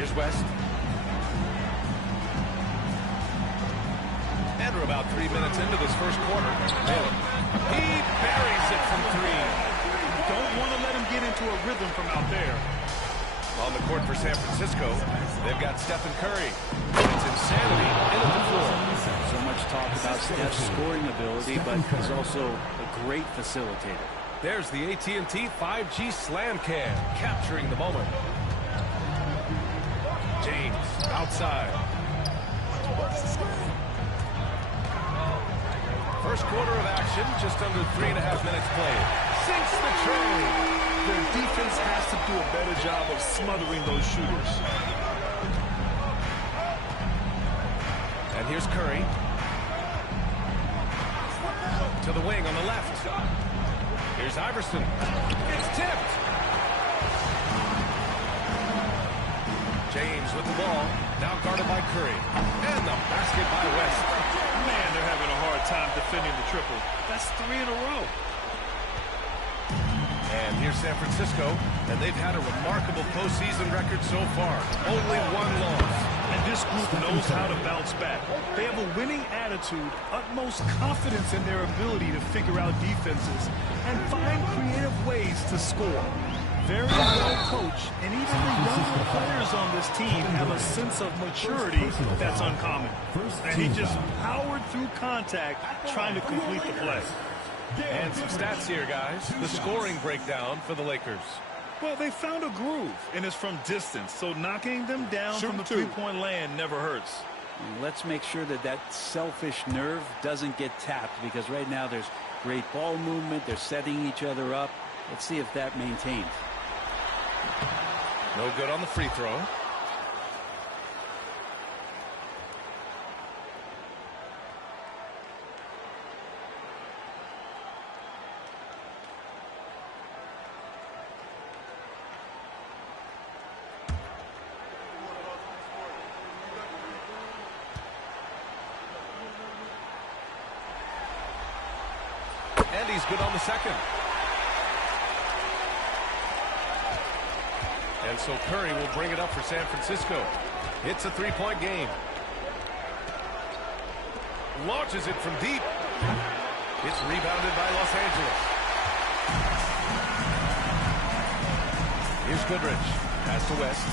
Here's West. And we're about 3 minutes into this first quarter. Taylor. He buries it from three. Don't want to let him get into a rhythm from out there. On the court for San Francisco, they've got Stephen Curry. It's insanity in at the floor. So much talk about Steph's scoring ability, but he's also a great facilitator. There's the AT&T 5G slam cam, capturing the moment. James, outside. First quarter of action, just under 3.5 minutes played. Sinks the tray. Their defense has to do a better job of smothering those shooters. And here's Curry. To the wing on the left. Here's Iverson. It's tipped. James with the ball. Now guarded by Curry. And the basket by West. Man, they're having a hard time defending the triple. That's 3 in a row. And here's San Francisco, and they've had a remarkable postseason record so far. Only one loss. And this group knows how to bounce back. They have a winning attitude, utmost confidence in their ability to figure out defenses, and find creative ways to score. Very well coached, and even the younger players on this team have a sense of maturity that's uncommon. And he just powered through contact trying to complete the play. And some stats here, guys. The scoring breakdown for the Lakers. Well, they found a groove, and it's from distance, so knocking them down from the three-point land never hurts. Let's make sure that that selfish nerve doesn't get tapped, because right now there's great ball movement. They're setting each other up. Let's see if that maintains. No good on the free throw. And he's good on the second. And so Curry will bring it up for San Francisco. It's a three-point game. Launches it from deep. It's rebounded by Los Angeles. Here's Goodrich. Pass to West.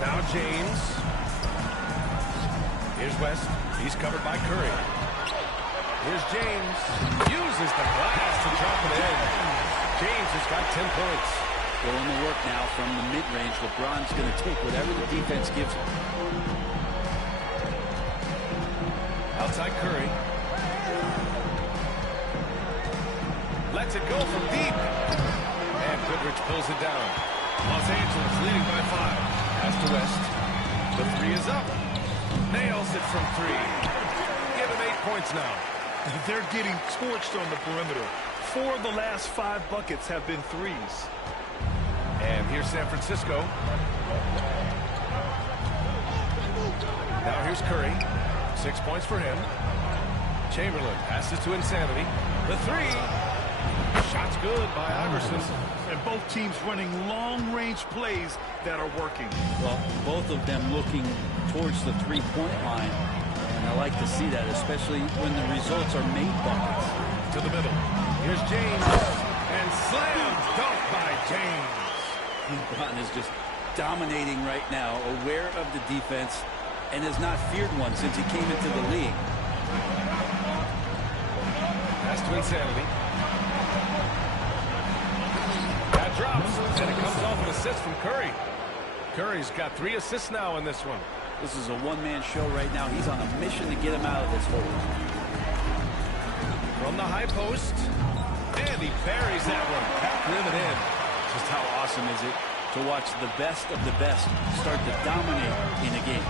Now James. Here's West. He's covered by Curry. Here's James. Uses the glass to drop it in. James has got 10 points. Going to work now from the mid-range. LeBron's going to take whatever the defense gives him. Outside Curry. Lets it go from deep. And Goodrich pulls it down. Los Angeles leading by 5. Pass to West. The three is up. Nails it from 3. Give him 8 points now. They're getting torched on the perimeter. 4 of the last 5 buckets have been threes. And here's San Francisco. Now here's Curry. 6 points for him. Chamberlain passes to Insanity. The three. Shot's good by Iverson. And both teams running long-range plays that are working. Well, both of them looking towards the three-point line. And I like to see that, especially when the results are made buckets. To the middle. Here's James. And slam dunk by James. LeBron is just dominating right now, aware of the defense, and has not feared one since he came into the league. Pass to Insanity. That drops, and it comes off an assist from Curry. Curry's got 3 assists now in this one. This is a one-man show right now. He's on a mission to get him out of this hole. From the high post, and he buries that one. Back rim and in. Just how awesome is it to watch the best of the best start to dominate in a game.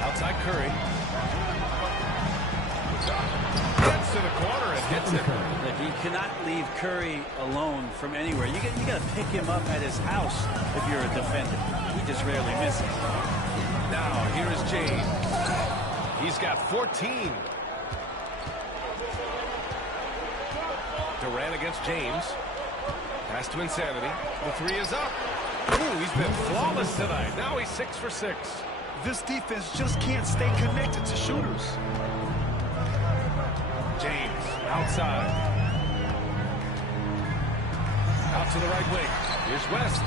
Outside Curry. Gets to the corner and hits it. Look, you cannot leave Curry alone from anywhere. You got to pick him up at his house if you're a defender. He just rarely misses. Now here is James. He's got 14. Durant against James. Pass to Insanity. The three is up. Ooh, he's been flawless tonight. Now he's 6 for 6. This defense just can't stay connected to shooters. James outside. Out to the right wing. Here's West.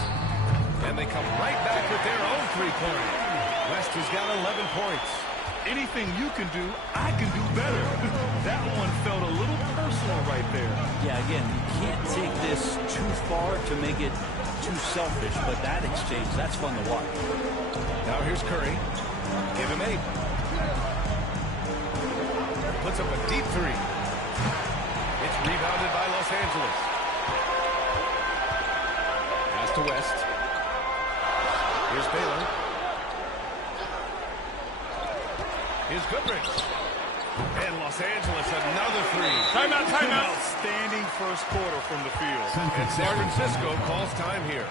And they come right back with their own three-pointer. West has got 11 points. Anything you can do, I can do better. That one felt a little personal right there. Yeah, again, you can't take this too far to make it too selfish, but that exchange, that's fun to watch. Now here's Curry. Give him 8. Puts up a deep three. It's rebounded by Los Angeles. Pass to West. Here's Baylor. Here's Goodrich. And Los Angeles, another three. Timeout, timeout. Outstanding first quarter from the field. And San Francisco calls time here.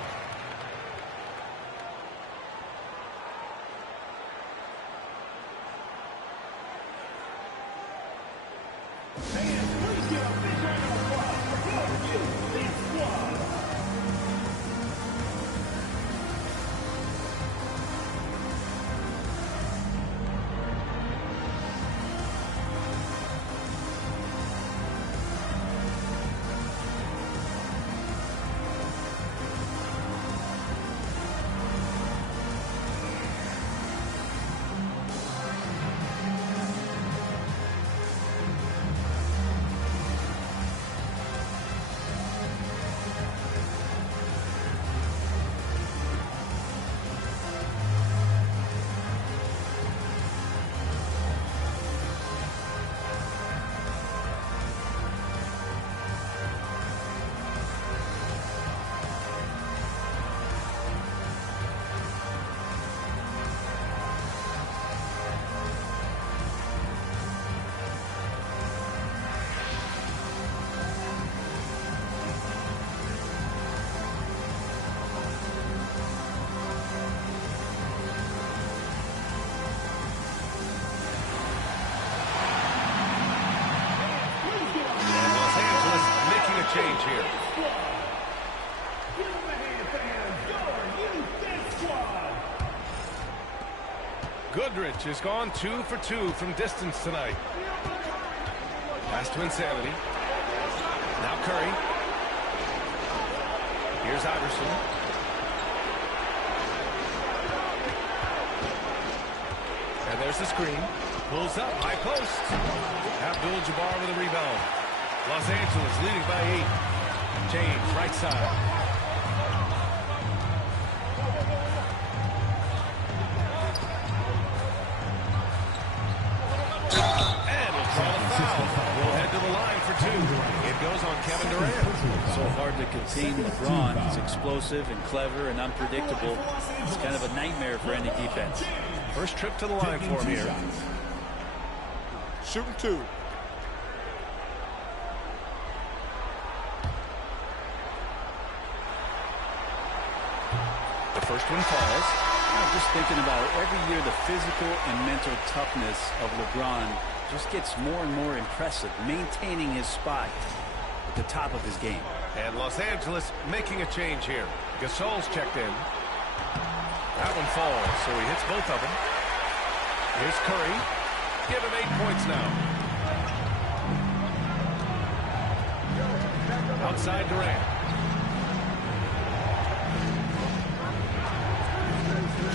Change here. Goodrich has gone 2 for 2 from distance tonight. Pass to Insanity. Now Curry. Here's Iverson. And there's the screen. Pulls up, high post. Abdul-Jabbar with a rebound. Los Angeles leading by 8. James, right side. And we'll call a foul. We'll head to the line for 2. It goes on Kevin Durant. So hard to contain LeBron. He's explosive and clever and unpredictable. It's kind of a nightmare for any defense. First trip to the line for him here. Shooting 2. First one falls. I'm just thinking about it. Every year, the physical and mental toughness of LeBron just gets more and more impressive, maintaining his spot at the top of his game. And Los Angeles making a change here. Gasol's checked in. That one falls, so he hits both of them. Here's Curry. Give him 8 points now. Outside Durant.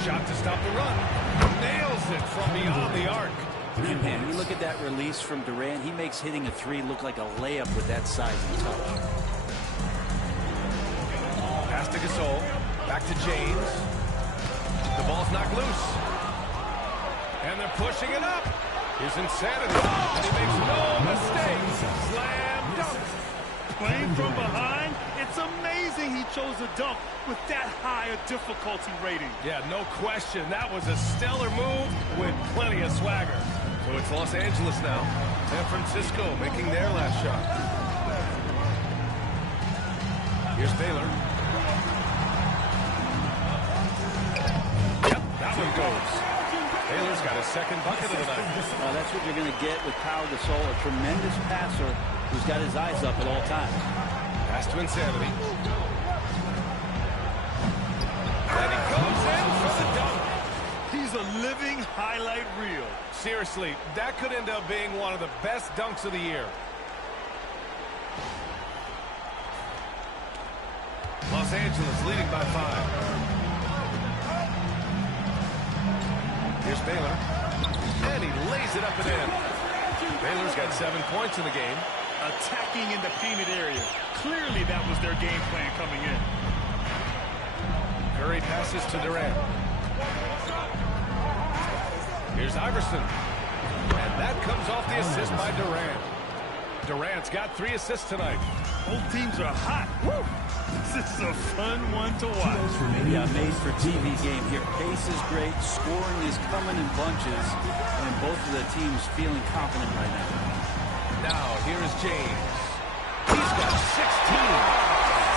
Shot to stop the run. Nails it from beyond the arc. And man, you look at that release from Durant. He makes hitting a 3 look like a layup with that size and touch. Pass to Gasol. Back to James. The ball's knocked loose. And they're pushing it up. Here's Insanity. And he makes no mistakes. Slam dunk. Playing from behind, it's amazing he chose a dunk with that high a difficulty rating. Yeah, no question. That was a stellar move with plenty of swagger. So it's Los Angeles now. San Francisco making their last shot. Here's Baylor. Yep, that one goes. Baylor's got his second bucket of the night. That's what you're going to get with Pau Gasol, a tremendous passer, who's got his eyes up at all times. Pass to Insanity. And he goes in for the dunk. He's a living highlight reel. Seriously, that could end up being one of the best dunks of the year. Los Angeles leading by 5. Here's Baylor. And he lays it up and in. Baylor's got 7 points in the game. Attacking in the painted area. Clearly that was their game plan coming in. Curry passes to Durant. Here's Iverson. And that comes off the assist by Durant. Durant's got 3 assists tonight. Both teams are hot. Woo! This is a fun one to watch. Yeah, made for TV game here. Pace is great. Scoring is coming in bunches. And both of the teams feeling confident right now. Now, here is James. He's got 16.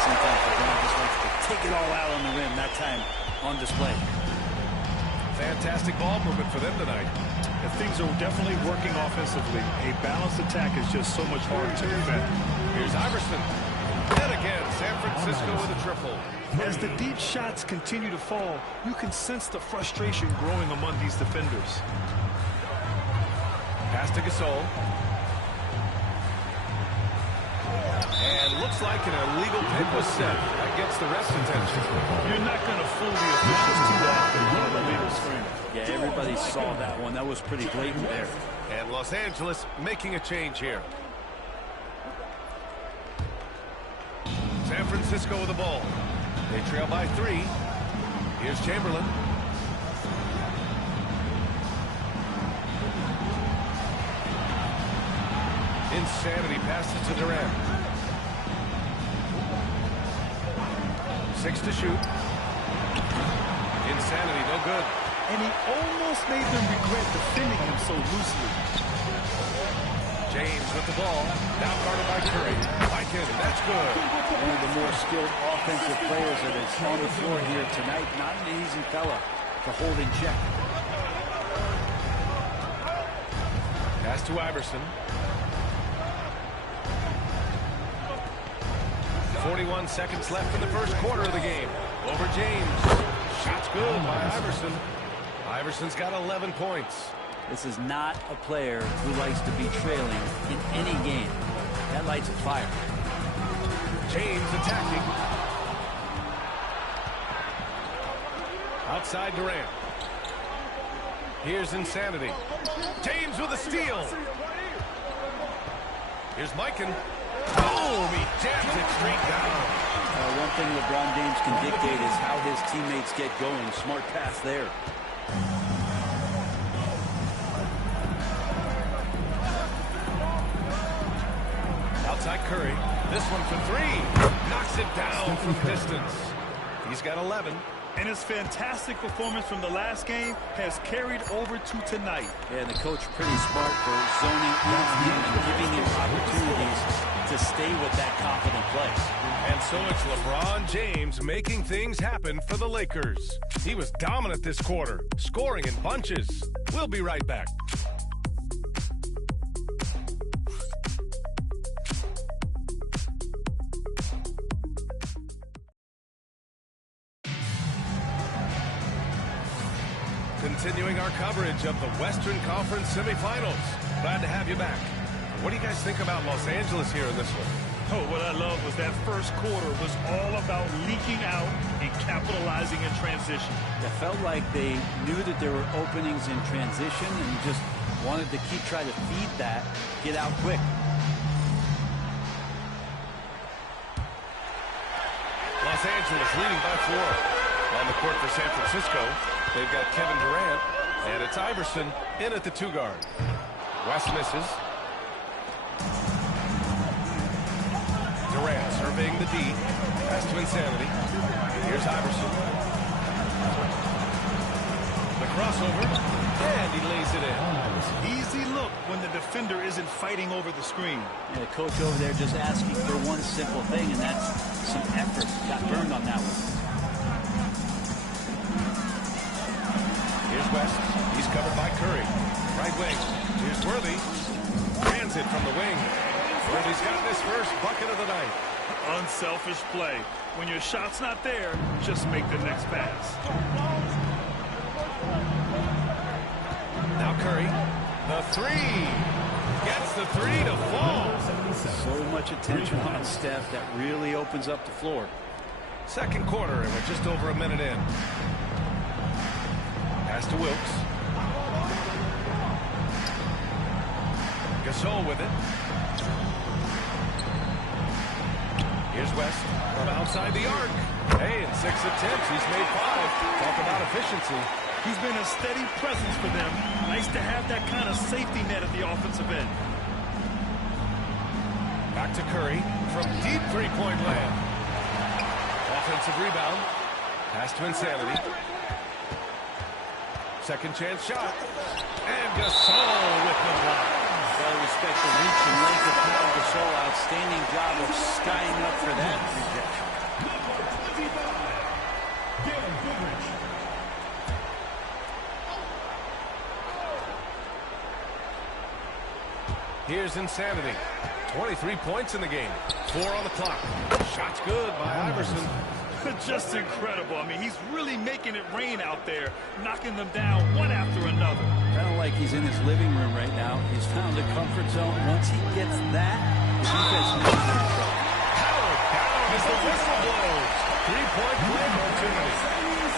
Sometimes LeBron just likes to take it all out on the rim. That time on display. Fantastic ball movement for them tonight. And things are definitely working offensively. A balanced attack is just so much harder to defend. Here's Iverson. And again, San Francisco with a triple. As the deep shots continue to fall, you can sense the frustration growing among these defenders. Pass to Gasol. And looks like an illegal pick was set. That gets the ref's attention. You're not going to fool the officials too often on the legal screen. Yeah, everybody saw that one. That was pretty blatant there. And Los Angeles making a change here. San Francisco with the ball. They trail by 3. Here's Chamberlain. Insanity passes to Durant. 6 to shoot. Insanity, no good. And he almost made them regret defending him so loosely. James with the ball. Now guarded by Curry. Mikan, that's good. One of the more skilled offensive players that is on the floor here tonight. Not an easy fella to hold in check. Pass to Iverson. 41 seconds left in the first quarter of the game. Over James. Shot's good by Iverson. Iverson's got 11 points. This is not a player who likes to be trailing in any game. That lights a fire. James attacking. Outside Durant. Here's Insanity. James with a steal. Here's Mikan. Oh, he jams it straight down. One thing LeBron James can dictate is how his teammates get going. Smart pass there. Outside Curry. This one for 3. Knocks it down from distance. He's got 11. And his fantastic performance from the last game has carried over to tonight. Yeah, and the coach pretty smart for zoning in on him and giving him opportunities to stay with that confident play. And so it's LeBron James making things happen for the Lakers. He was dominant this quarter, scoring in bunches. We'll be right back. Continuing our coverage of the Western Conference semifinals. Glad to have you back. What do you guys think about Los Angeles here in this one? Oh, what I love was that first quarter was all about leaking out and capitalizing in transition. It felt like they knew that there were openings in transition and just wanted to keep trying to feed that, get out quick. Los Angeles leading by 4. On the court for San Francisco, they've got Kevin Durant, and it's Iverson in at the 2 guard. West misses. Durant surveying the D. Pass to Insanity. Here's Iverson. The crossover, and he lays it in. Easy look when the defender isn't fighting over the screen. And the coach over there just asking for one simple thing, and that's some effort. Got burned on that one. Here's West. He's covered by Curry. Right wing. Here's Worthy. Transit from the wing. And he's gotten his first bucket of the night. Unselfish play. When your shot's not there, just make the next pass. Now Curry, the three. Gets the three to fall. So much attention on Steph that really opens up the floor. Second quarter, and we're just over a minute in. Pass to Wilkes. Gasol with it. Here's West from outside the arc. Hey, in 6 attempts, he's made 5. Talk about efficiency. He's been a steady presence for them. Nice to have that kind of safety net at the offensive end. Back to Curry from deep three-point land. Offensive rebound. Pass to Insanity. Second chance shot. And Gasol with the block. Gotta respect the reach and length of Pau Gasol. Outstanding job of skying up for that rejection. Here's Insanity. 23 points in the game. 4 on the clock. Shot's good by Iverson. Just incredible. I mean, he's really making it rain out there, knocking them down one after another. Kind of like he's in his living room right now. He's found a comfort zone. Once he gets that, the defense knows they're in trouble. Powered down as the whistle blows. 3-point play opportunity.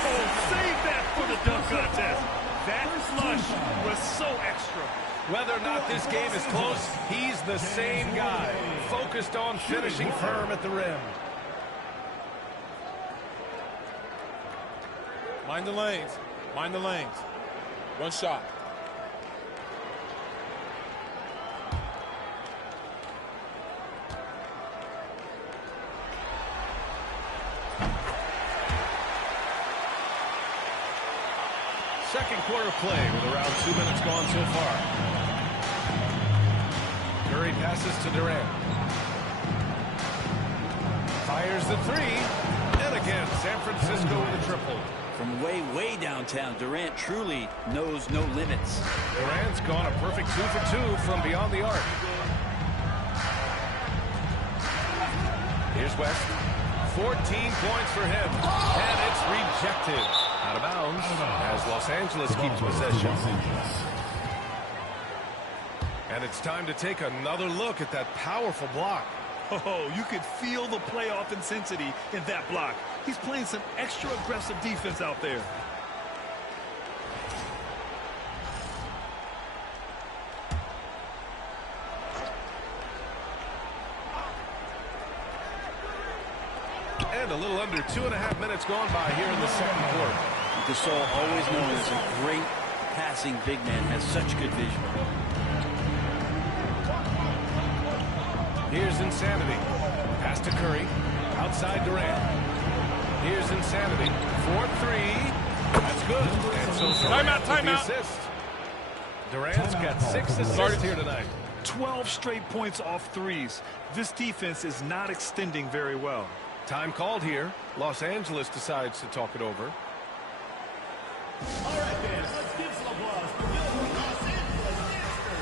Oh, save that for the dunk contest. That flush was so extra. Whether or not this game is close, he's the same guy, focused on finishing firm at the rim. Mind the lanes. Mind the lanes. One shot. Second quarter play with around 2 minutes gone so far. Curry passes to Durant. Fires the three. And again, San Francisco with a triple. From way, way downtown, Durant truly knows no limits. Durant's gone a perfect 2 for 2 from beyond the arc. Here's West. 14 points for him. And it's rejected. Out of bounds as Los Angeles keeps possession. And it's time to take another look at that powerful block. Oh, you could feel the playoff intensity in that block. He's playing some extra aggressive defense out there. And a little under 2.5 minutes gone by here in the second quarter. Gasol, always known as a great passing big man, has such good vision. Here's Insanity. Pass to Curry. Outside Durant. Here's Insanity. 4-3. That's good. And so Durant with the assist. Durant's got 6 assists here tonight. 12 straight points off threes. This defense is not extending very well. Time called here. Los Angeles decides to talk it over. All right, then. Let's give some applause for the Los Angeles Lakers.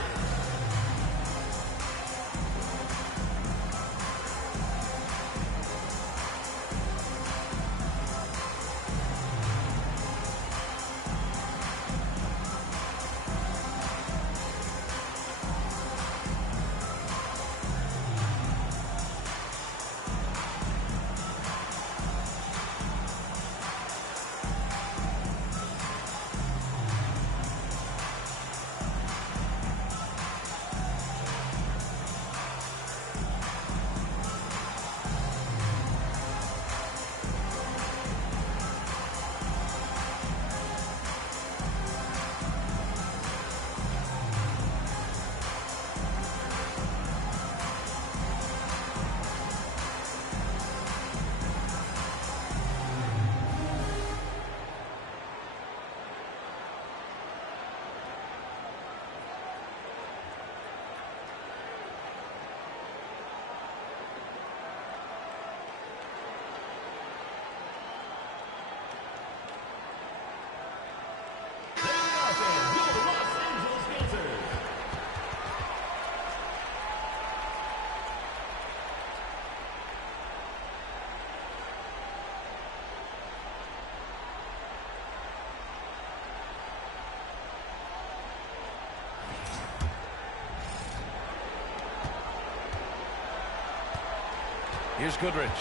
Here's Goodrich.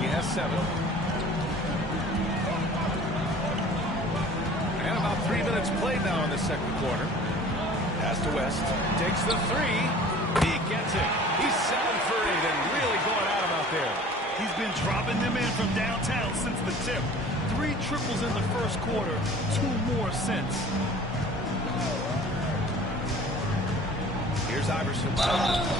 He has 7. And about 3 minutes played now in the second quarter. Pass to West. Takes the 3. He gets it. He's 7 for 8 and really going at him out there. He's been dropping them in from downtown since the tip. 3 triples in the first quarter, 2 more since. Here's Iverson.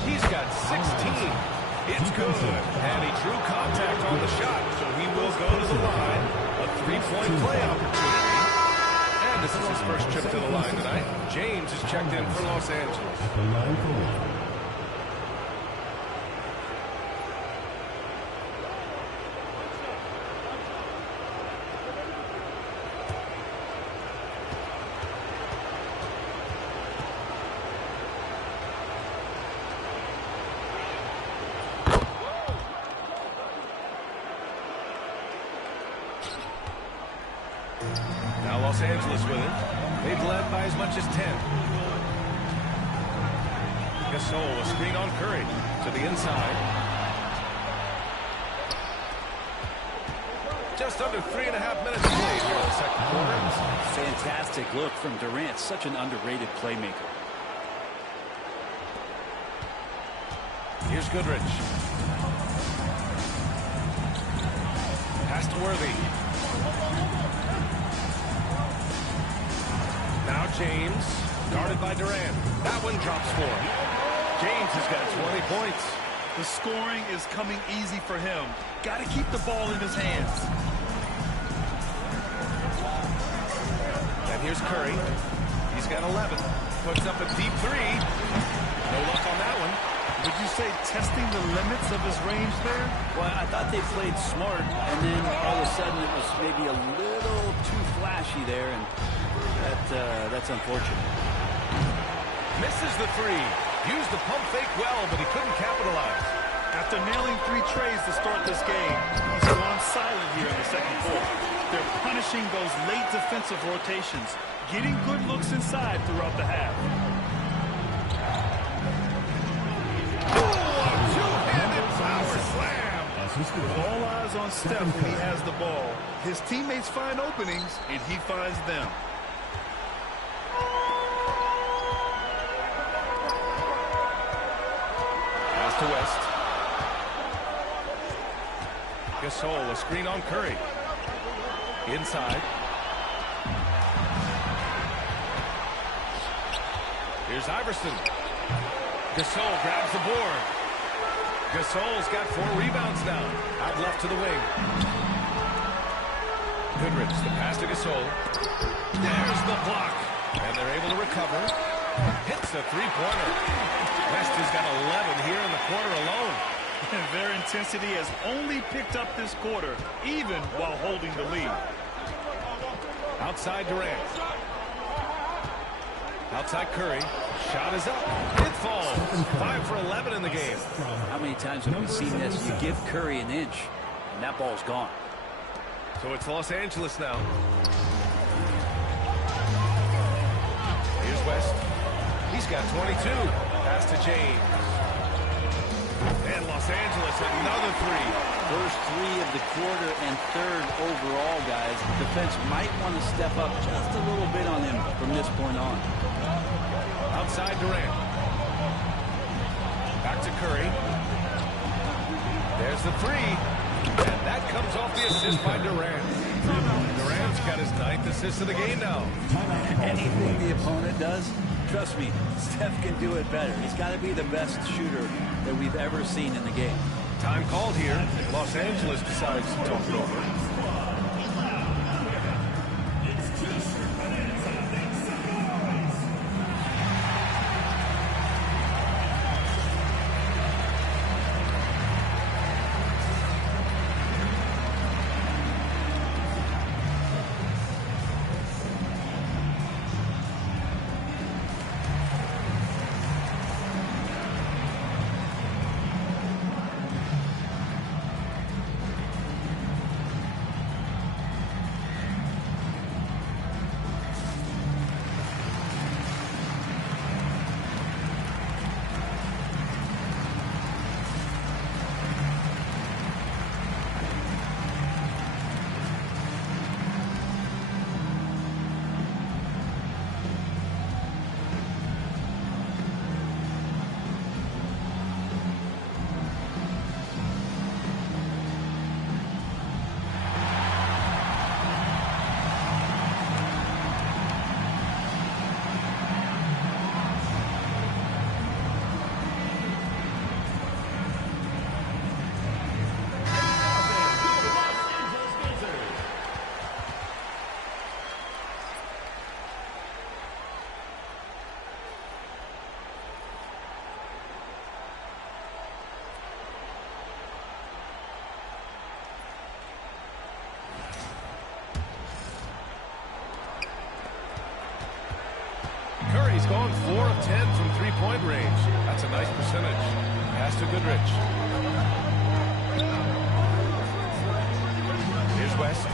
He's got 16. It's good. And he drew contact on the shot, so he will go to the line. A 3-point play opportunity. And this is his first trip to the line tonight. James is checked in for Los Angeles. Now Los Angeles with it. They've led by as much as 10. Gasol, a screen on Curry to the inside. Just under 3.5 minutes played here in the second quarter. Fantastic look from Durant, such an underrated playmaker. Here's Goodrich. Pass to Worthy. Now James, guarded by Durant. That one drops for him. James has got 20 points. The scoring is coming easy for him. Got to keep the ball in his hands. And here's Curry. He's got 11. Puts up a deep 3. No luck on that one. Would you say testing the limits of his range there? Well, I thought they played smart, and then all of a sudden it was maybe a little too flashy there, and that's unfortunate. Misses the 3. Used the pump fake well, but he couldn't capitalize. After nailing 3 trays to start this game, he's gone silent here in the second quarter. They're punishing those late defensive rotations, getting good looks inside throughout the half. All eyes on Steph when he has the ball. His teammates find openings, and he finds them. Pass to West. Gasol, a screen on Curry. Inside. Here's Iverson. Gasol grabs the board. Gasol's got 4 rebounds now. Out left to the wing. Goodrich, the pass to Gasol. There's the block. And they're able to recover. Hits a 3-pointer. West has got 11 here in the quarter alone. And their intensity has only picked up this quarter, even while holding the lead. Outside Durant. Outside Curry. Shot is up. It falls. 5 for 11 in the game. How many times have we seen this? You give Curry an inch, and that ball's gone. So it's Los Angeles now. Here's West. He's got 22. Pass to James. And Los Angeles, another 3. First 3 of the quarter and 3rd overall, guys. The defense might want to step up just a little bit on him from this point on. Outside Durant. Back to Curry. There's the 3. And that comes off the assist by Durant. Durant's got his 9th assist of the game now. Anything the opponent does, trust me, Steph can do it better. He's got to be the best shooter that we've ever seen in the game. Time called here. Los Angeles decides to talk it over. 10 from three-point range. That's a nice percentage. Pass to Goodrich. Here's West.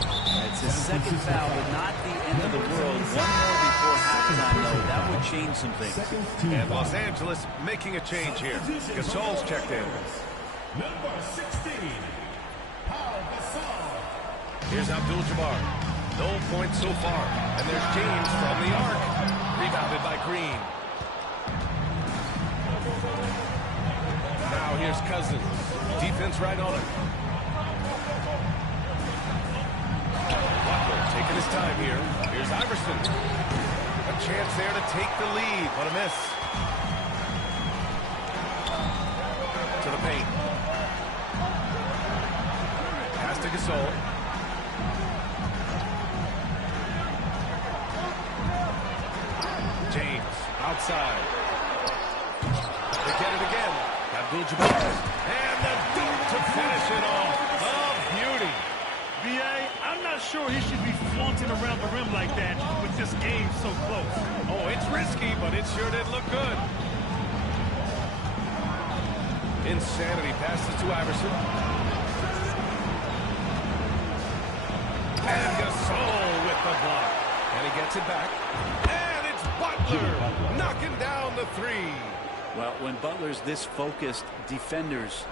It's his second foul, but not the end of the world. One more before halftime, though. That would change some things. And Los Angeles making a change here. Gasol's checked in. Number 16, Paul Gasol. Here's Abdul-Jabbar. No points so far. And there's James from the arc. Rebounded by Green. Now here's Cousins. Defense right on it. Butler taking his time here. Here's Iverson. A chance there to take the lead, but a miss. To the paint. Pass to Gasol. James outside. They get it again. Abdul-Jabbar. And the dunk to finish it off. Oh, beauty. B.A., I'm not sure he should be flaunting around the rim like that with this game so close. Oh, it's risky, but it sure did look good. Insanity passes to Iverson. And Gasol with the block. And he gets it back. And it's Butler knocking down the three. Well, when Butler's this focused, defenders,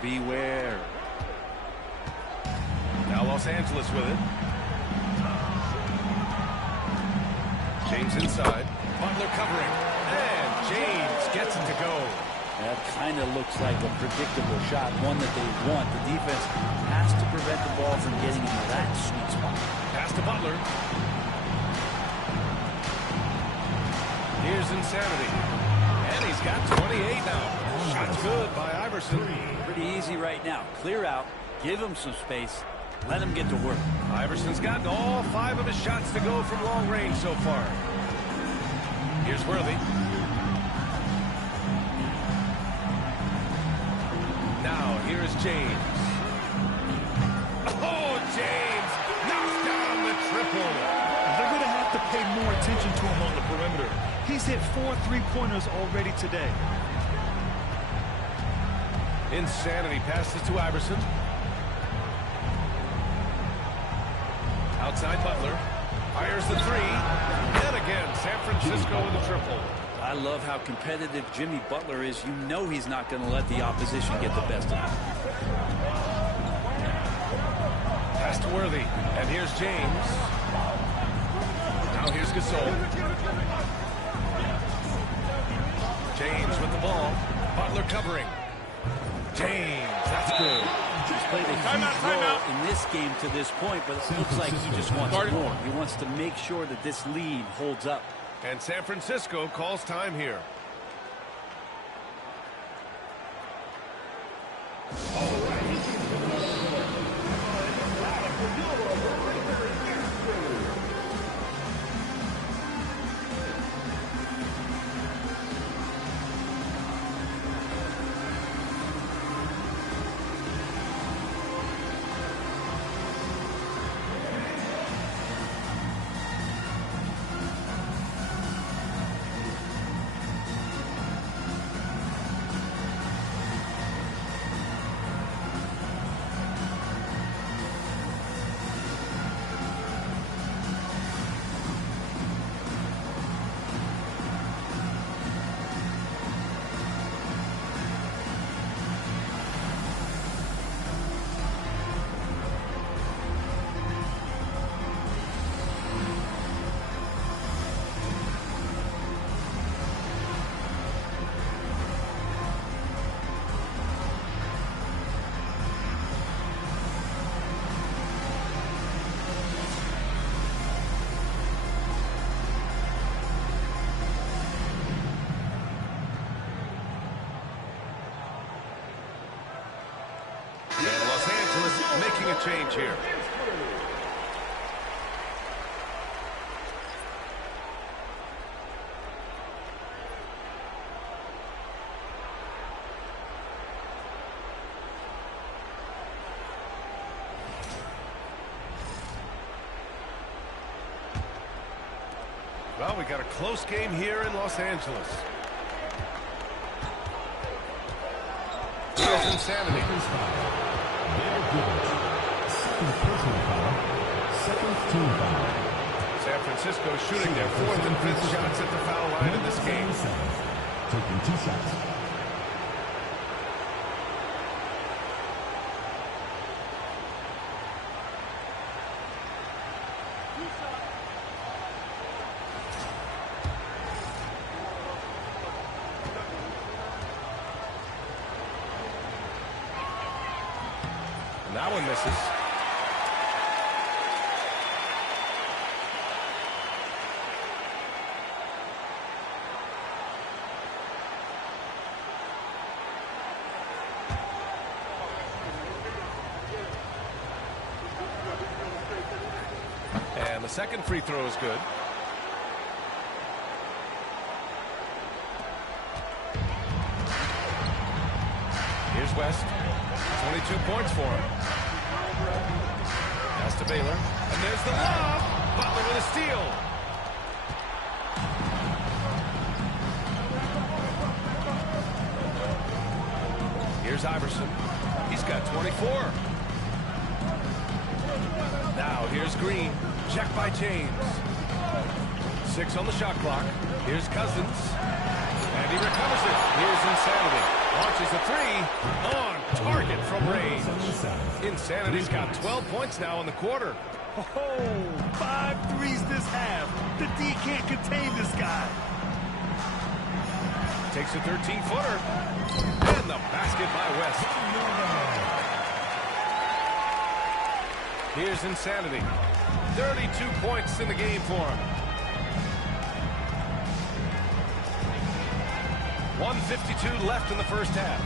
beware. Now Los Angeles with it. James inside. Butler covering. And James gets it to go. That kind of looks like a predictable shot, one that they want. The defense has to prevent the ball from getting into that sweet spot. Pass to Butler. Here's Insanity. And he's got 28 now. Shot's good by Iverson. Pretty easy right now. Clear out. Give him some space. Let him get to work. Iverson's gotten all 5 of his shots to go from long range so far. Here's Worthy. Now, here's James. Oh, James knocks down the triple. They're going to have to pay more attention to him on the perimeter. He's hit 4 3-pointers already today. Insanity passes to Iverson. Outside Butler. Fires the three. And again, San Francisco with a triple. I love how competitive Jimmy Butler is. You know he's not going to let the opposition get the best of him. Pass to Worthy. And here's James. Now here's Gasol. James with the ball. Butler covering. James, that's good. He's played a huge role in this game to this point, but it looks like he just wants more. He wants to make sure that this lead holds up. And San Francisco calls time here. Making a change here. Well, we got a close game here in Los Angeles. Here's insanity. Second personal foul. Second team foul. San Francisco shooting their 4th and 5th shots at the foul line in this game. Taking 2 shots. And that one misses. And the second free throw is good. Here's West. 22 points for him. Pass to Baylor. And there's the lob. Butler with a steal. Here's Iverson. He's got 24. Now here's Green. Check by James. 6 on the shot clock. Here's Cousins. And he recovers it. Here's Insanity. Launches a 3. On target from range. Insanity's got 12 points now in the quarter. Oh, 5 threes this half. The D can't contain this guy. Takes a 13-footer. And the basket by West. Here's Insanity. 32 points in the game for him. 1:52 left in the first half.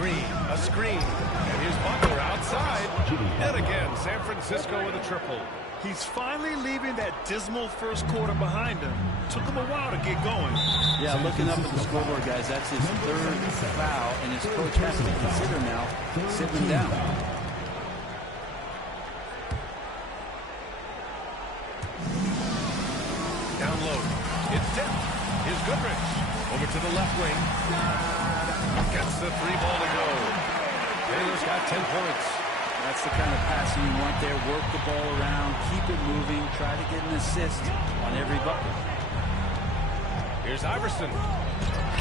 Green, a screen. And here's Butler outside. And again, San Francisco with a triple. He's finally leaving that dismal first quarter behind him. Took him a while to get going. Yeah, looking up at the scoreboard, guys, that's his 3rd foul, and his coach has to consider now sitting him down. Down low. It's tipped. Here's Goodrich. Over to the left wing. Gets the 3-ball to go. Baylor's got 10 points. That's the kind of passing you want there. Work the ball around, keep it moving, try to get an assist on every bucket. Here's Iverson.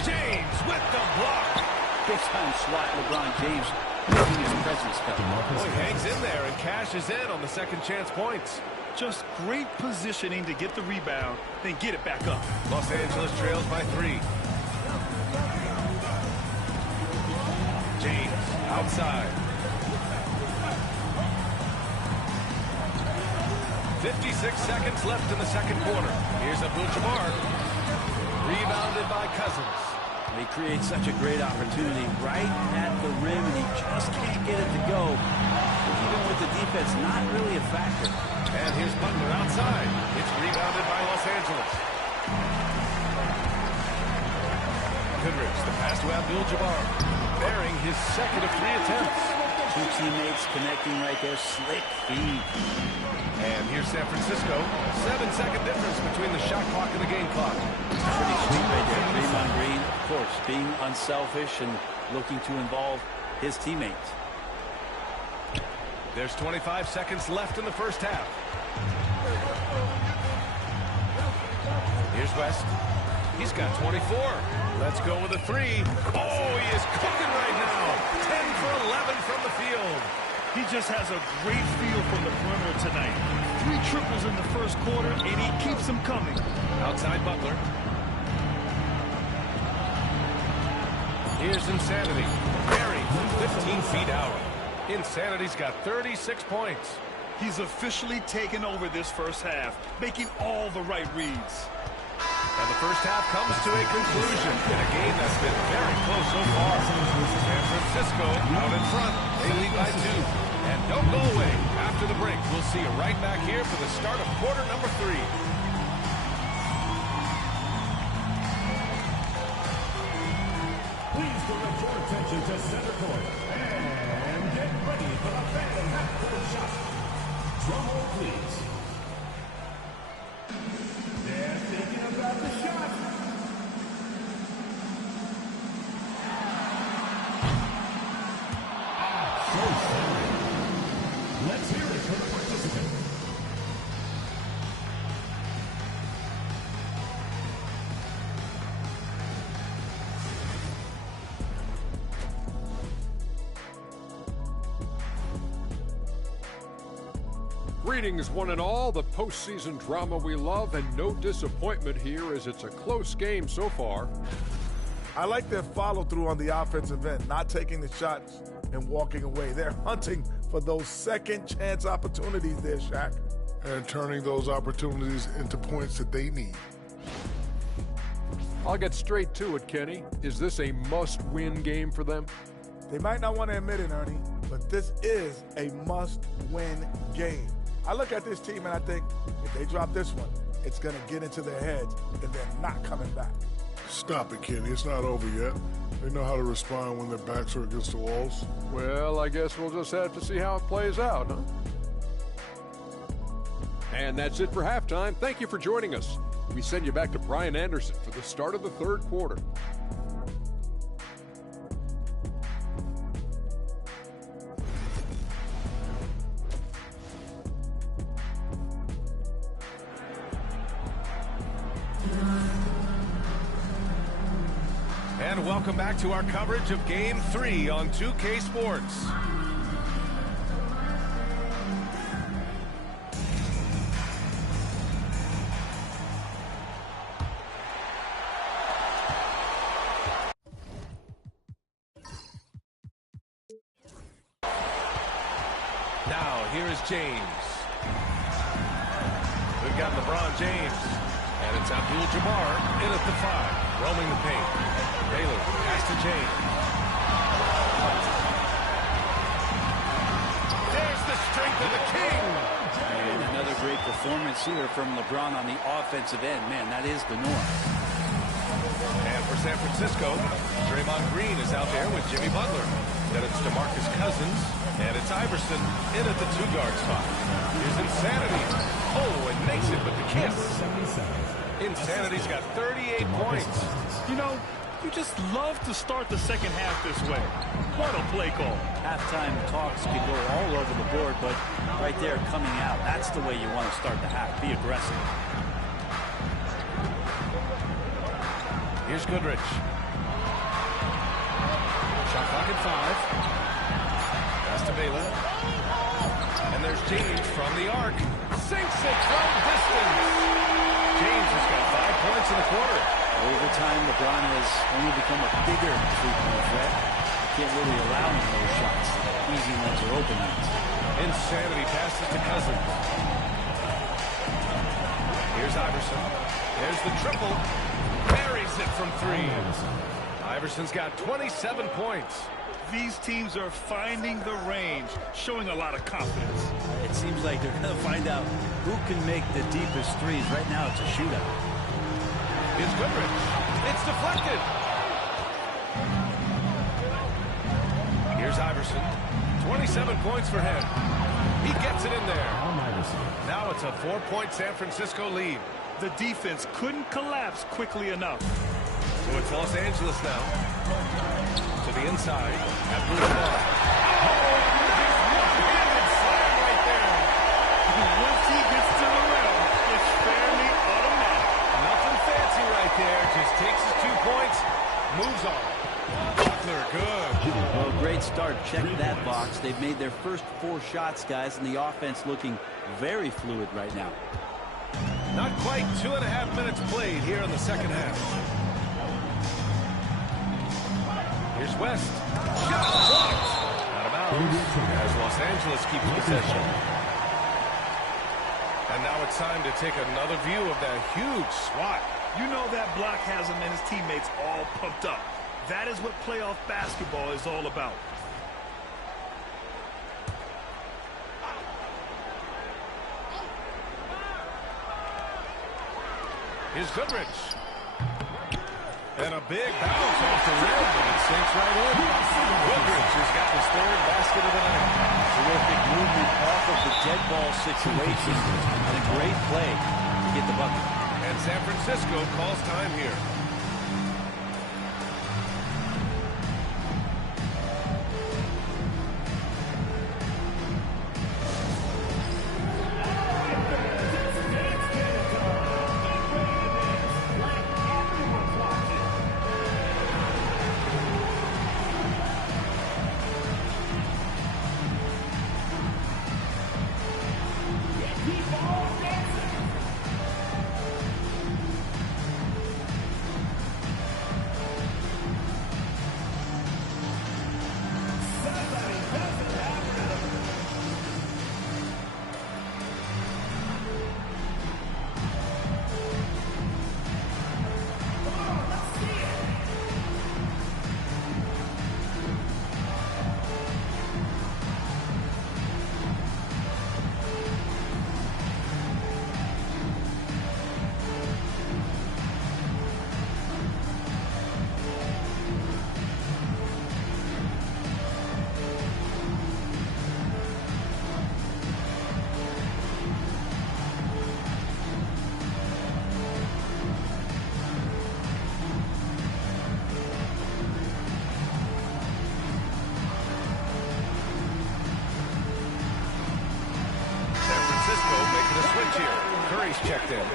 James with the block. Big-time swat, LeBron James making his presence felt. Oh, he hangs in there and cashes in on the second chance points. Just great positioning to get the rebound, then get it back up. Los Angeles trails by 3. James outside. 56 seconds left in the second quarter. Here's Abdul-Jabbar. Rebounded by Cousins. He creates such a great opportunity right at the rim, and he just can't get it to go. Even with the defense, not really a factor. And here's Butler outside. It's rebounded by Los Angeles. Goodrich, the pass to Abdul-Jabbar. Bearing his second of 3 attempts. 2 teammates connecting right there. Slick feed. And here's San Francisco. 7-second difference between the shot clock and the game clock. Pretty sweet right there. Draymond Green, of course, being unselfish and looking to involve his teammates. There's 25 seconds left in the first half. Here's West. He's got 24. Let's go with a 3. Oh, he is cooking right now. 10 for 11 from the field. He just has a great feel from the perimeter tonight. 3 triples in the first quarter, and he keeps them coming. Outside Butler. Here's Insanity. Buried from 15 feet out. Insanity's got 36 points. He's officially taken over this first half, making all the right reads. And the first half comes to a conclusion in a game that's been very close so far. San Francisco out in front. They lead by 2. And don't go away. After the break, we'll see you right back here for the start of quarter number 3. Please direct your attention to center court. And get ready for the fan half-court shot. Drum roll, please. They're thinking about the shot. Greetings, one and all. The postseason drama we love, and no disappointment here as it's a close game so far. I like their follow-through on the offensive end, not taking the shots and walking away. They're hunting for those second-chance opportunities there, Shaq. And turning those opportunities into points that they need. I'll get straight to it, Kenny. Is this a must-win game for them? They might not want to admit it, Ernie, but this is a must-win game. I look at this team and I think, if they drop this one, it's going to get into their heads and they're not coming back. Stop it, Kenny. It's not over yet. They know how to respond when their backs are against the walls. Well, I guess we'll just have to see how it plays out, huh? And that's it for halftime. Thank you for joining us. We send you back to Brian Anderson for the start of the third quarter. And welcome back to our coverage of Game 3 on 2K Sports. Now, here is James. We've got LeBron James. And it's Abdul-Jabbar in at the 5, roaming the paint. Baylor pass to James. There's the strength of the king. And another great performance here from LeBron on the offensive end. Man, that is the norm. And for San Francisco, Draymond Green is out there with Jimmy Butler. Then it's DeMarcus Cousins, and it's Iverson in at the 2-guard spot. Here's Insanity. Oh, and makes it with the kiss. Insanity's got 38 points. You know, you just love to start the second half this way. What a play call. Halftime talks can go all over the board, but right there coming out, that's the way you want to start the half. Be aggressive. Here's Goodrich. Shot clock at 5. Pass to Baylor. And there's James from the arc. Sinks it from distance. James has got 5 points in the quarter. Over time, LeBron has only become a bigger three-point threat. Can't really allow him those shots. Easy ones or open ones. Insanity passes to Cousins. Here's Iverson. There's the triple. Buries it from 3. Iverson's got 27 points. These teams are finding the range, showing a lot of confidence. It seems like they're going to find out who can make the deepest threes. Right now, it's a shootout. It's Goodrich. It's deflected. Here's Iverson. 27 points for him. He gets it in there. Now it's a 4-point San Francisco lead. The defense couldn't collapse quickly enough. So it's Los Angeles now. To the inside. Abdul-Jabbar. Oh, nice one-handed slam right there. Once he gets to the rim, it's fairly automatic. Nothing fancy right there. Just takes his 2 points, moves on. Butler, good. Well, great start. Check that box. They've made their first 4 shots, guys, and the offense looking very fluid right now. Not quite 2.5 minutes played here in the second half. Here's West. Shot blocked. Out of bounds as Los Angeles keeps possession. And now it's time to take another view of that huge swat. You know that block has him and his teammates all pumped up. That is what playoff basketball is all about. Here's Goodrich. And a big bounce off the rim, and it sinks right in. Goodrich has got his 3rd basket of the night. Terrific movement off of the dead ball situation, and a great play to get the bucket. And San Francisco calls time here. making a switch here. Curry's checked in.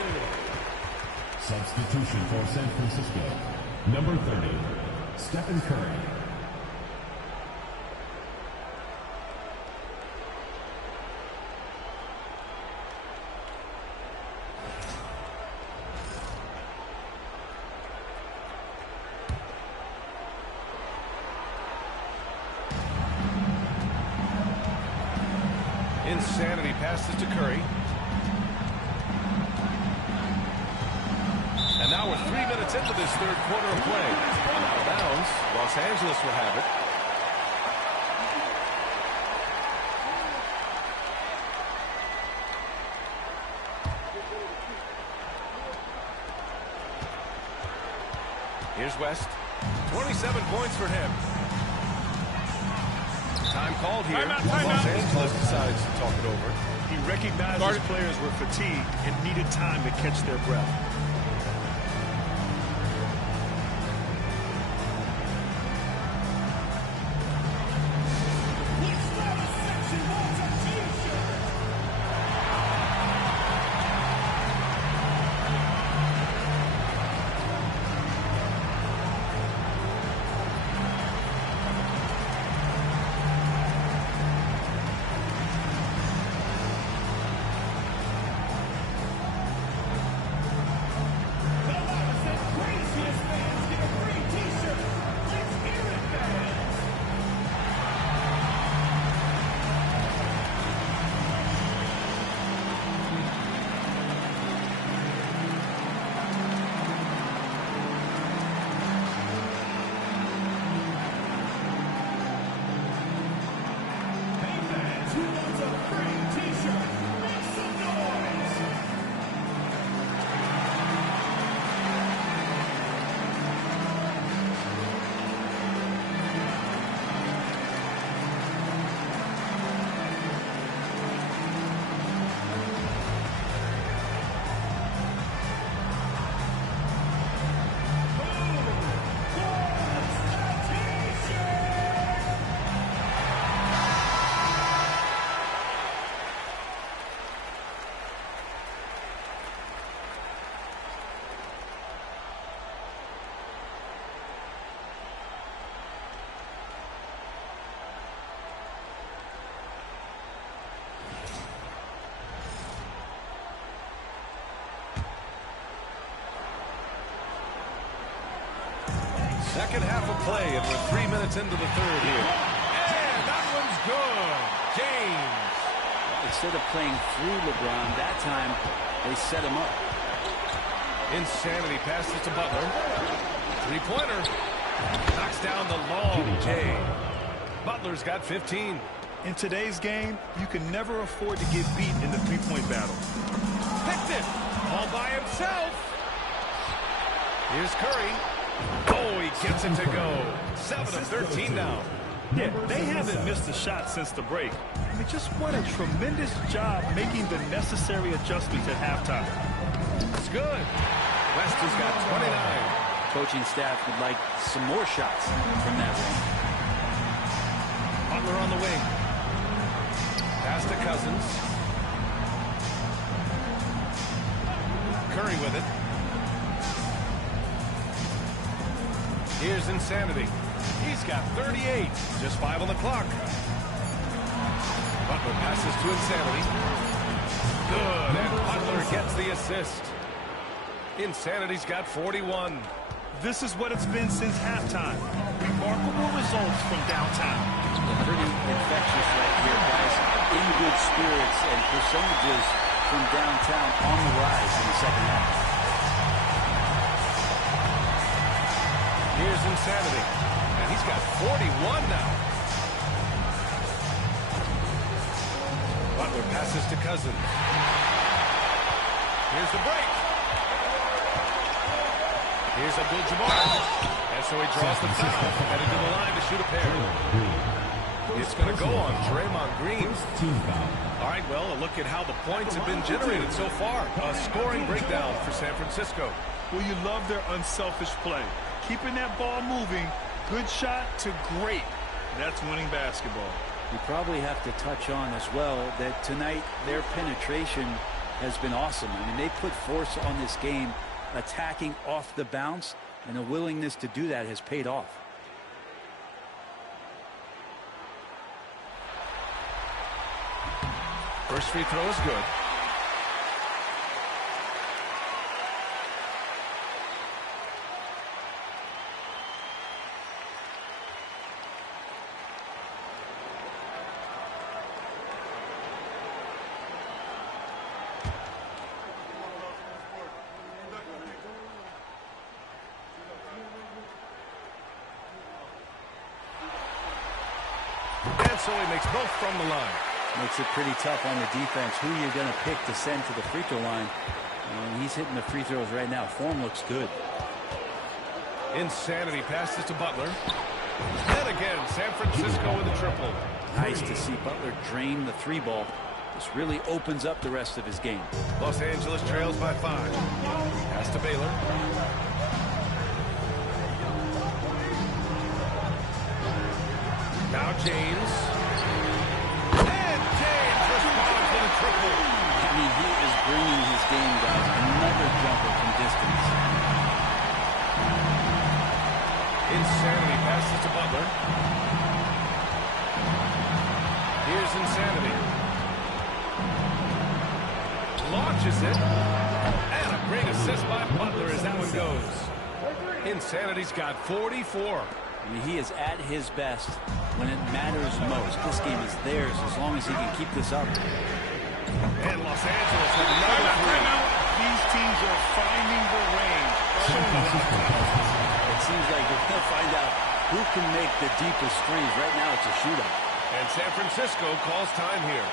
Substitution for San Francisco. Number 30, Stephen Curry. Insanity passes to Curry. And now we're 3 minutes into this third quarter of play. And out of bounds, Los Angeles will have it. Here's West. 27 points for him. Time called here. Los Angeles decides to talk it over. He recognized his players were fatigued and needed time to catch their breath. Second half of play, and we're 3 minutes into the third here. And that one's good. James. Instead of playing through LeBron, that time they set him up. Insanity passes to Butler. Three-pointer. Knocks down the long J. Butler's got 15. In today's game, you can never afford to get beat in the three-point battle. Picked it. All by himself. Here's Curry. Oh, he gets it to go. 7 of 13 now. Yeah, they haven't missed a shot since the break. I mean, just what a tremendous job making the necessary adjustments at halftime. It's good. West has got 29. Coaching staff would like some more shots from that range. Butler on the wing. Pass to Cousins. Curry with it. Here's Insanity. He's got 38. Just 5 on the clock. Butler passes to Insanity. Good. And Butler gets the assist. Insanity's got 41. This is what it's been since halftime. Remarkable results from downtown. Pretty infectious right here, guys. In good spirits and percentages from downtown on the rise in the second half. Here's Insanity. And he's got 41 now. Butler passes to Cousins. Here's the break. Here's Abdul-Jabbar. And so he draws the foul. Headed to the line to shoot a pair. It's going to go on Draymond Green. All right, well, a look at how the points have been generated so far. A scoring breakdown for San Francisco. Well, you love their unselfish play. Keeping that ball moving, good shot to great. That's winning basketball. You probably have to touch on as well that tonight their penetration has been awesome. I mean, they put force on this game, attacking off the bounce, and the willingness to do that has paid off. First free throw is good. And so he makes both from the line. Makes it pretty tough on the defense who you're going to pick to send to the free throw line. And he's hitting the free throws right now. Form looks good. Insanity passes to Butler. And again, San Francisco with a triple. Nice to see Butler drain the three ball. This really opens up the rest of his game. Los Angeles trails by 5. Pass to Baylor. Now James. And James responds with a triple. I mean, he is bringing his game, guys. Another jumper from distance. Insanity passes to Butler. Here's Insanity. Launches it. And a great assist by Butler as that one goes. Insanity's got 44. I mean, he is at his best when it matters most. This game is theirs as long as he can keep this up. And Los Angeles with another three. These teams are finding the range. It seems like we're going to find out who can make the deepest threes. Right now it's a shootout. And San Francisco calls time here.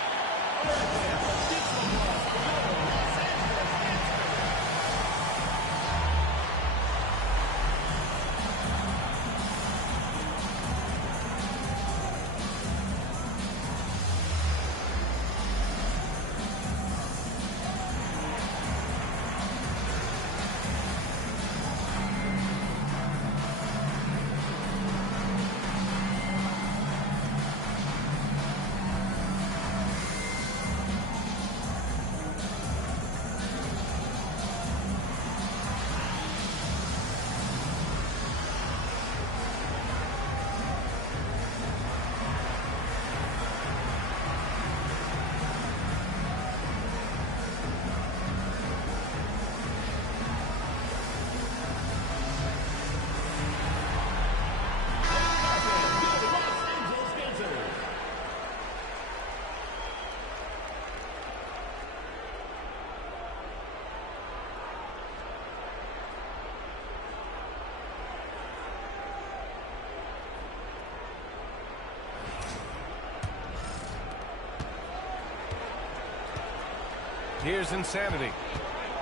Here's Insanity.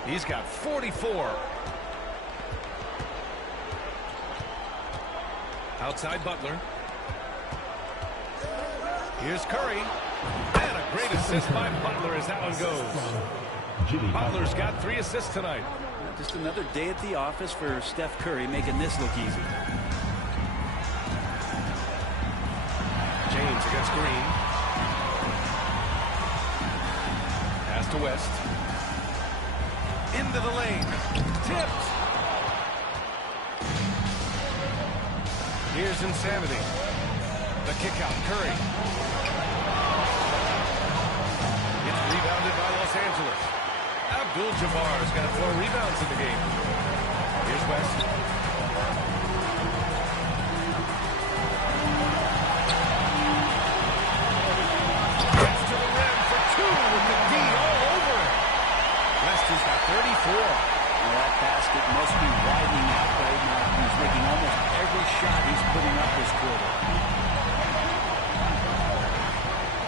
He's got 44. Outside Butler. Here's Curry. And a great assist by Butler as that one goes. Butler's got 3 assists tonight. Just another day at the office for Steph Curry, making this look easy. James against Green. Pass to West. Into the lane. Tipped. Here's Insanity. The kick out. Curry. It's rebounded by Los Angeles. Abdul-Jabbar's got 4 rebounds in the game. Here's West. Gets to the rim for 2 with the D all over it. West has got 34. Now that basket must be widening out right now. He's making almost every shot he's putting up this quarter.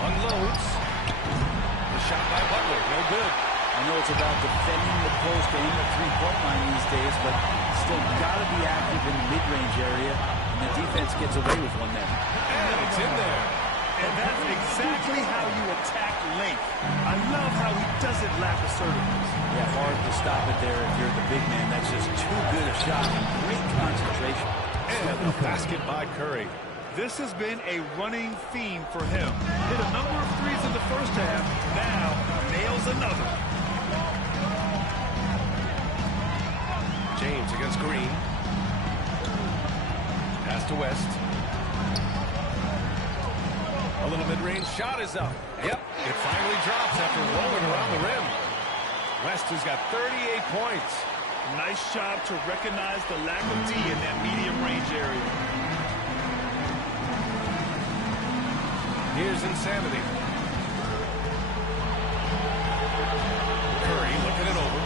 Unloads. The shot by Butler. No good. I know it's about defending the post and the three-point line these days, but still got to be active in the mid-range area, and the defense gets away with one there. And it's in there. And that's exactly how you attack length. I love how he doesn't lack assertiveness. Yeah, hard to stop it there if you're the big man. That's just too good a shot and great concentration. And a basket by Curry. This has been a running theme for him. Hit a number of threes in the first half. Now nails another. James against Green. Pass to West. A little mid-range shot is up. Yep, it finally drops after rolling around the rim. West has got 38 points. Nice job to recognize the lack of D in that medium range area. Here's Insanity. Curry looking it over.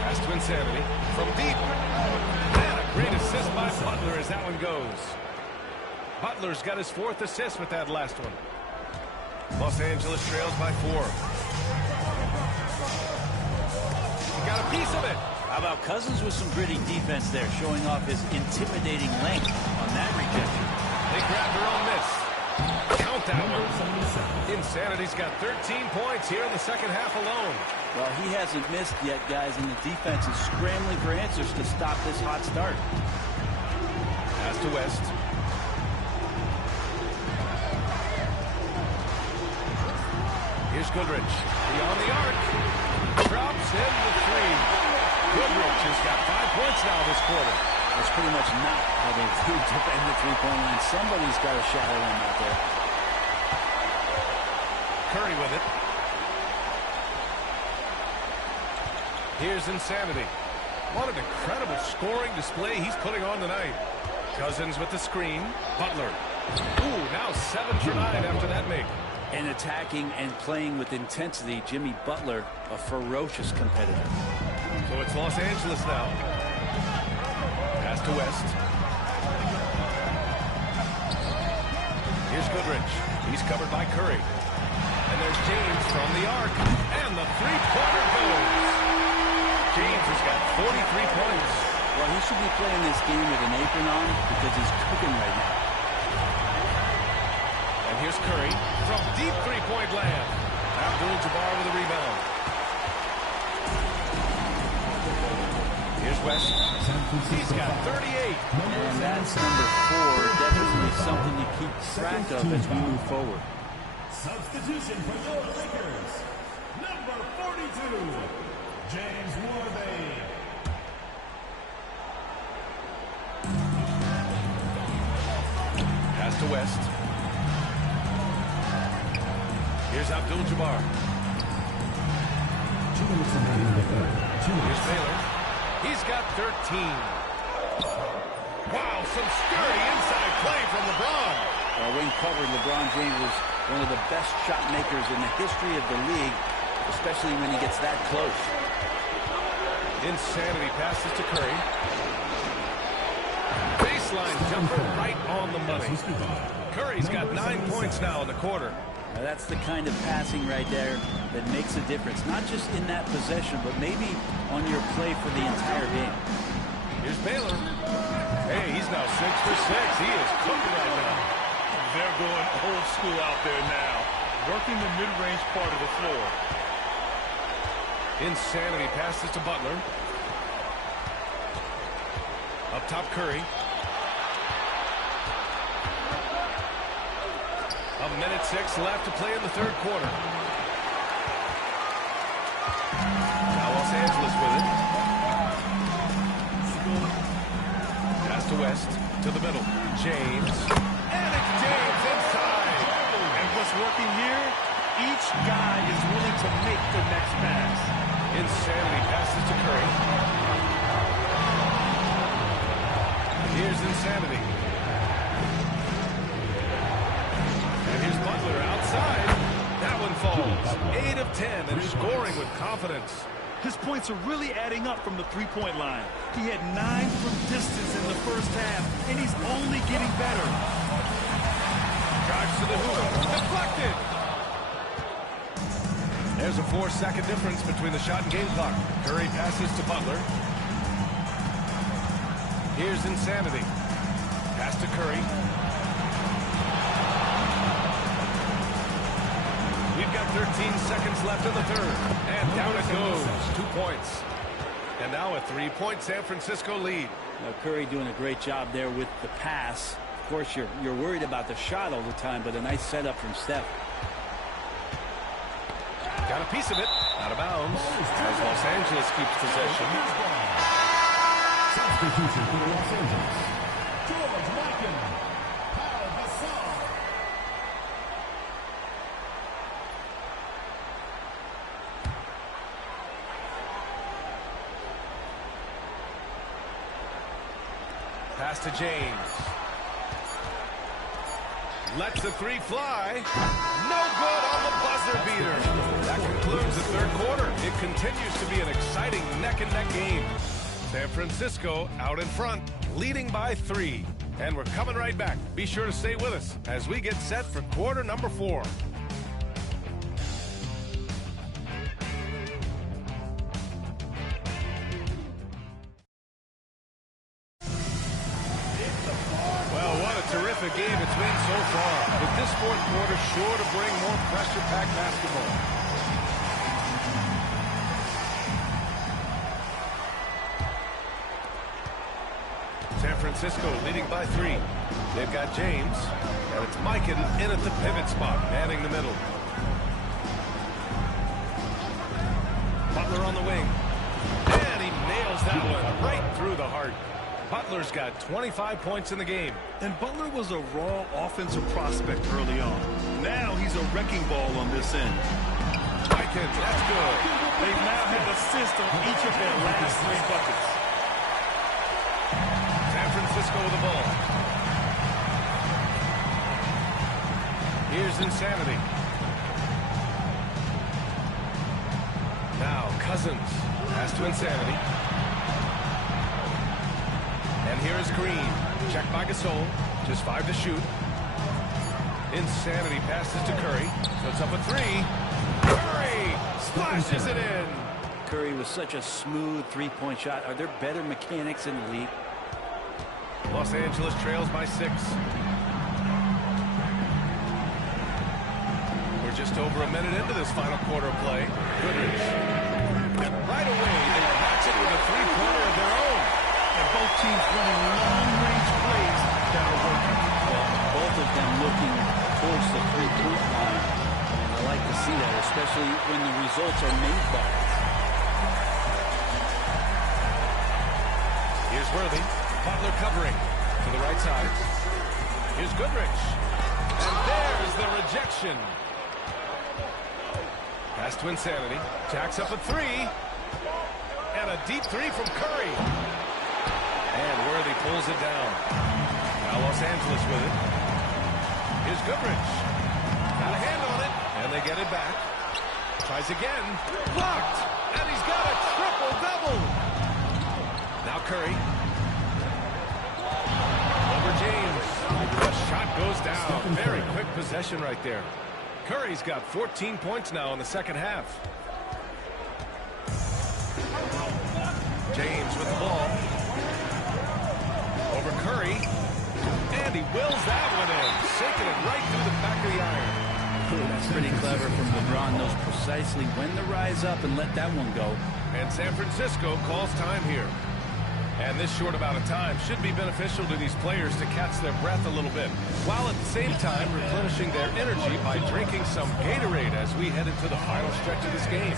Pass to Insanity. From deep. And a great assist by Butler as that one goes. Butler's got his 4th assist with that last one. Los Angeles trails by 4. He got a piece of it. How about Cousins with some gritty defense there, showing off his intimidating length on that rejection. They grab their own miss. Count that one. Insanity's got 13 points here in the second half alone. Well, he hasn't missed yet, guys, and the defense is scrambling for answers to stop this hot start. Pass to West. Here's Goodrich. Beyond the arc. Drops in the 3. Goodrich has got 5 points now this quarter. That's pretty much not how they defend the three-point line. Somebody's got to shadow him out there. Curry with it. Here's Insanity. What an incredible scoring display he's putting on tonight. Cousins with the screen. Butler. Ooh, now 7 for 9 after that make. And attacking and playing with intensity, Jimmy Butler, a ferocious competitor. So it's Los Angeles now. Pass to West. Here's Goodrich. He's covered by Curry. And there's James from the arc. And the three-pointer goes. James has got 43 points. Well, he should be playing this game with an apron on because he's cooking right now. And here's Curry from deep three-point land. Abdul-Jabbar with a rebound. Here's West. He's got 38. And that's number 4. Definitely something to keep track of as we move forward. Substitution for your Lakers. Number 42, James Worthy. Pass to West. Here's Abdul-Jabbar. Here's Baylor. He's got 13. Wow, some sturdy inside play from LeBron. When covered, LeBron James was one of the best shot makers in the history of the league, especially when he gets that close. Insanity passes to Curry. Baseline jumper right on the money. Curry's got 9 points now in the quarter. Now that's the kind of passing right there that makes a difference, not just in that possession, but maybe on your play for the entire game. Here's Baylor. Hey, he's now 6 for 6. He is cooking right now. They're going old school out there now, working the mid-range part of the floor. Insanity passes to Butler. Up top, Curry. 1:06 left to play in the third quarter. Now Los Angeles with it. Pass to West, to the middle. James. And it's James inside. And what's working here? Each guy is willing to make the next pass. Insanity passes to Curry. Here's Insanity. And here's Butler outside. That one falls. 8 of 10 and scoring with confidence. His points are really adding up from the three-point line. He had 9 from distance in the first half, and he's only getting better. Drives to the hoop. Deflected. There's a 4-second difference between the shot and game clock. Curry passes to Butler. Here's Insanity. Pass to Curry. We've got 13 seconds left in the third. And down it goes. 2 points. And now a 3-point San Francisco lead. Now Curry doing a great job there with the pass. Of course, you're worried about the shot all the time, but a nice setup from Steph. Got a piece of it. Out of bounds as Los Angeles keeps possession. Substitution for Los Angeles. George Mikan. Pau Gasol. Pass to James. Lets the three fly. No good on the buzzer beater. That concludes the third quarter. It continues to be an exciting neck-and-neck game. San Francisco out in front, leading by 3. And we're coming right back. Be sure to stay with us as we get set for quarter number 4. Terrific game it's been so far, with this fourth quarter sure to bring more pressure-packed basketball. San Francisco leading by 3. They've got James, and it's Mikan in at the pivot spot, manning the middle. Butler on the wing, and he nails that one right through the heart. Butler's got 25 points in the game. And Butler was a raw offensive prospect early on. Now he's a wrecking ball on this end. Mikan, that's good. They've now had assists on each of their last 3 buckets. San Francisco with the ball. Here's Insanity. Now Cousins. Pass to Insanity. And here's Green. Checked by Gasol. Just 5 to shoot. Insanity passes to Curry. Puts up a 3. Curry splashes it in. Curry was such a smooth three-point shot. Are there better mechanics in the league? Los Angeles trails by 6. We're just over a minute into this final quarter of play. Goodrich. Right away, they match it with a three-pointer of their own. And both teams running long-range plays that are working. Well, both of them looking towards the three-point line. And I like to see that, especially when the results are made by it. Here's Worthy. Butler covering to the right side. Here's Goodrich. And there's the rejection. Pass to Insanity. Jacks up a 3. And a deep 3 from Curry. And Worthy pulls it down. Now Los Angeles with it. Here's Goodrich. Got a hand on it. And they get it back. Tries again. Blocked. And he's got a triple-double. Now Curry. Over James. The shot goes down. Very quick possession right there. Curry's got 14 points now in the second half. James with the ball. Over Curry. And he wills that one in. Sinking it right through the back of the iron. That's pretty clever from LeBron. Knows precisely when to rise up and let that one go. And San Francisco calls time here. And this short amount of time should be beneficial to these players to catch their breath a little bit, while at the same time replenishing their energy by drinking some Gatorade as we head into the final stretch of this game.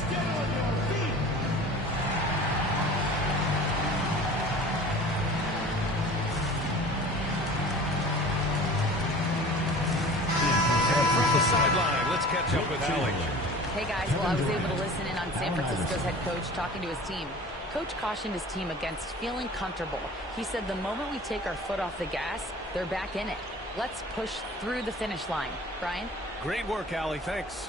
From the sideline, let's catch up with Alec. Hey guys, well I was able to listen in on San Francisco's head coach talking to his team. Coach cautioned his team against feeling comfortable. He said the moment we take our foot off the gas, they're back in it. Let's push through the finish line. Brian? Great work, Allie. Thanks.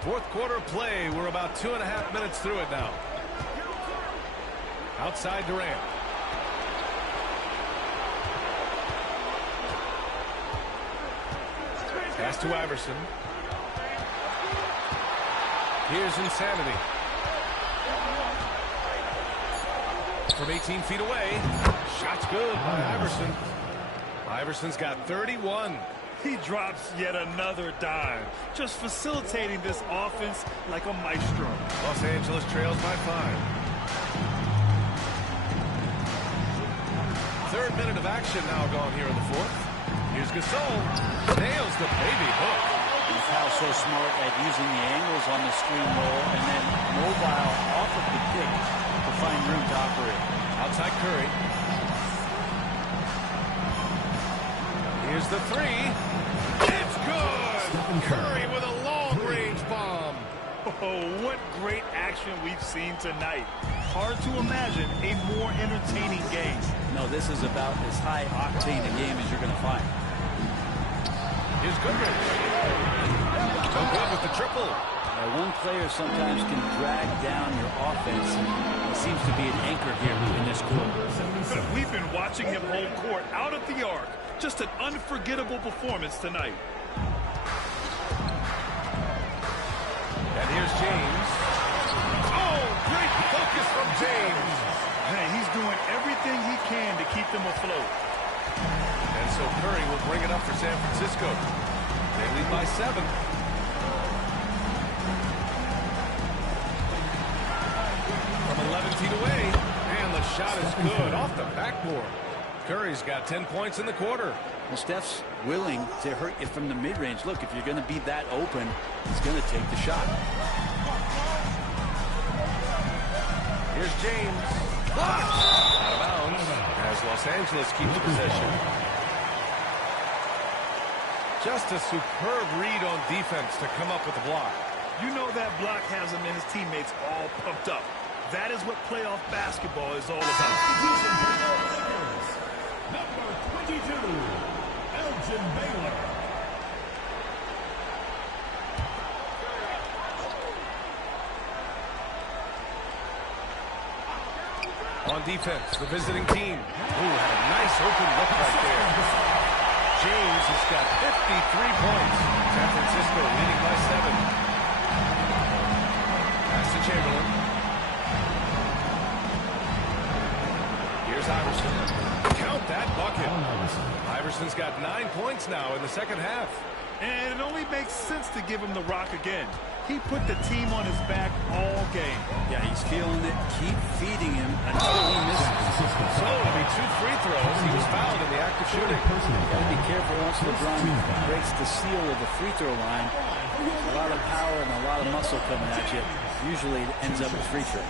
Fourth quarter play. We're about 2.5 minutes through it now. Outside Durant. Pass to Iverson. Here's Insanity. From 18 feet away. Shot's good by Iverson. Iverson's got 31. He drops yet another dime, just facilitating this offense like a maestro. Los Angeles trails by 5. Third minute of action now gone here in the fourth. Here's Gasol. Nails the baby hook. Powell's so smart at using the angles on the screen roll and then mobile off of the pick to find room to operate. Outside Curry. Here's the three. It's good. Curry with a long-range bomb. Oh, what great action we've seen tonight. Hard to imagine a more entertaining game. No, this is about as high octane a game as you're going to find. Here's Goodrich. No good with the triple. One player sometimes can drag down your offense, and he seems to be an anchor here in this quarter. We've been watching him hold court out of the arc. Just an unforgettable performance tonight. And here's James. Oh, great focus from James. Hey, he's doing everything he can to keep them afloat. And so Curry will bring it up for San Francisco. They lead by 7. From 11 feet away. And the shot is good off the backboard. Curry's got 10 points in the quarter. Well, Steph's willing to hurt you from the mid-range. Look, if you're going to be that open, he's going to take the shot. Here's James. Out of bounds as Los Angeles keeps possession. Just a superb read on defense to come up with the block. You know that block has him and his teammates all pumped up. That is what playoff basketball is all about. Number 22, Elgin Baylor. On defense, the visiting team. Ooh, had a nice open look right there. James has got 53 points. San Francisco leading by 7. Pass to Chamberlain. Here's Iverson. Count that bucket. Iverson's got 9 points now in the second half. And it only makes sense to give him the rock again. He put the team on his back all game. Yeah, he's feeling it. Keep feeding him until he misses. So it'll be 2 free throws. He was fouled in the act of shooting. Got to be careful once LeBron breaks the seal of the free throw line. There's a lot of power and a lot of muscle coming at you. Usually it ends up with free throws.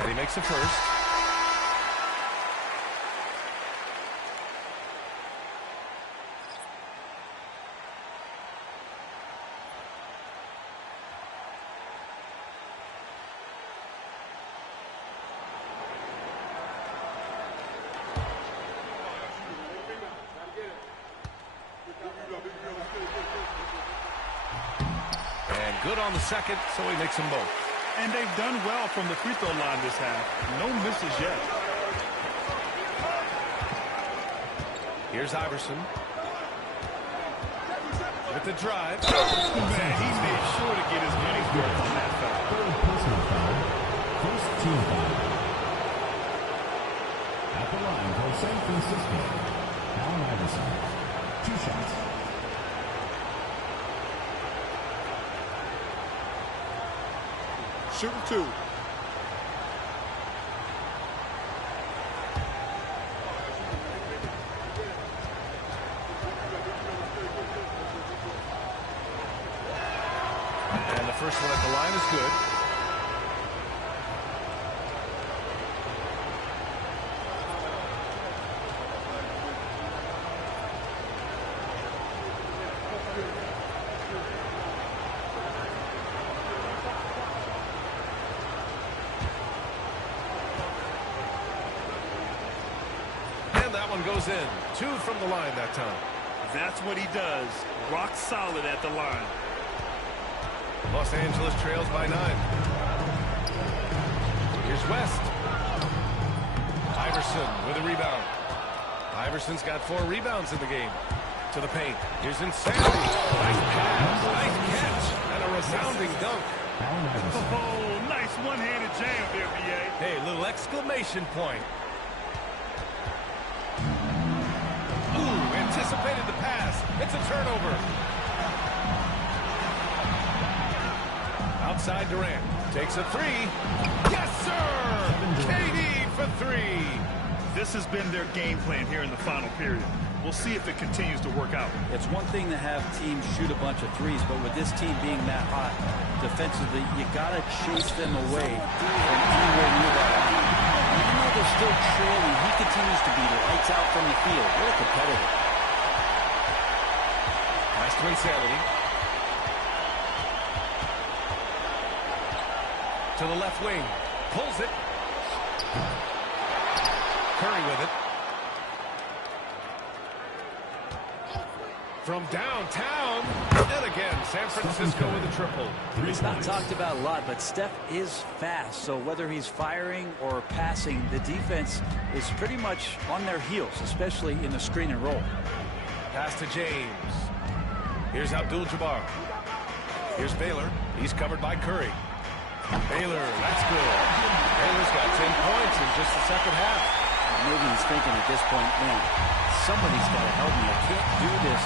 And he makes the first. And good on the second, so he makes them both. And they've done well from the free throw line this half. No misses yet. Here's Iverson. With the drive. Man, he made sure to get his money's worth on that foul. Third personal foul. First team foul. At the line for San Francisco, Allen Iverson. 2 shots. Shooting 2. And the first one at the line is good. Goes in. 2 from the line that time. That's what he does. Rock solid at the line. Los Angeles trails by 9. Here's West. Iverson with a rebound. Iverson's got 4 rebounds in the game. To the paint. Here's Insanity. Nice pass. Nice catch. And a resounding dunk. Oh, nice one-handed jam there, B.A. Hey, little exclamation point. Ooh, anticipated the pass. It's a turnover. Outside Durant. Takes a three. Yes, sir! KD for three. This has been their game plan here in the final period. We'll see if it continues to work out. It's one thing to have teams shoot a bunch of threes, but with this team being that hot defensively, you got to chase them away from anywhere near that line. Even though they're still trailing, he continues to be lights out from the field. What a competitor. Pass to Insanity. To the left wing. Pulls it. Curry with it. From downtown. And again, San Francisco with a triple. It's not talked about a lot, but Steph is fast. So whether he's firing or passing, the defense is pretty much on their heels, especially in the screen and roll. Pass to James. Here's Abdul-Jabbar. Here's Baylor. He's covered by Curry. Baylor, that's good. Baylor's got 10 points in just the second half. Maybe he's thinking at this point, man, somebody's got to help me. I can't do this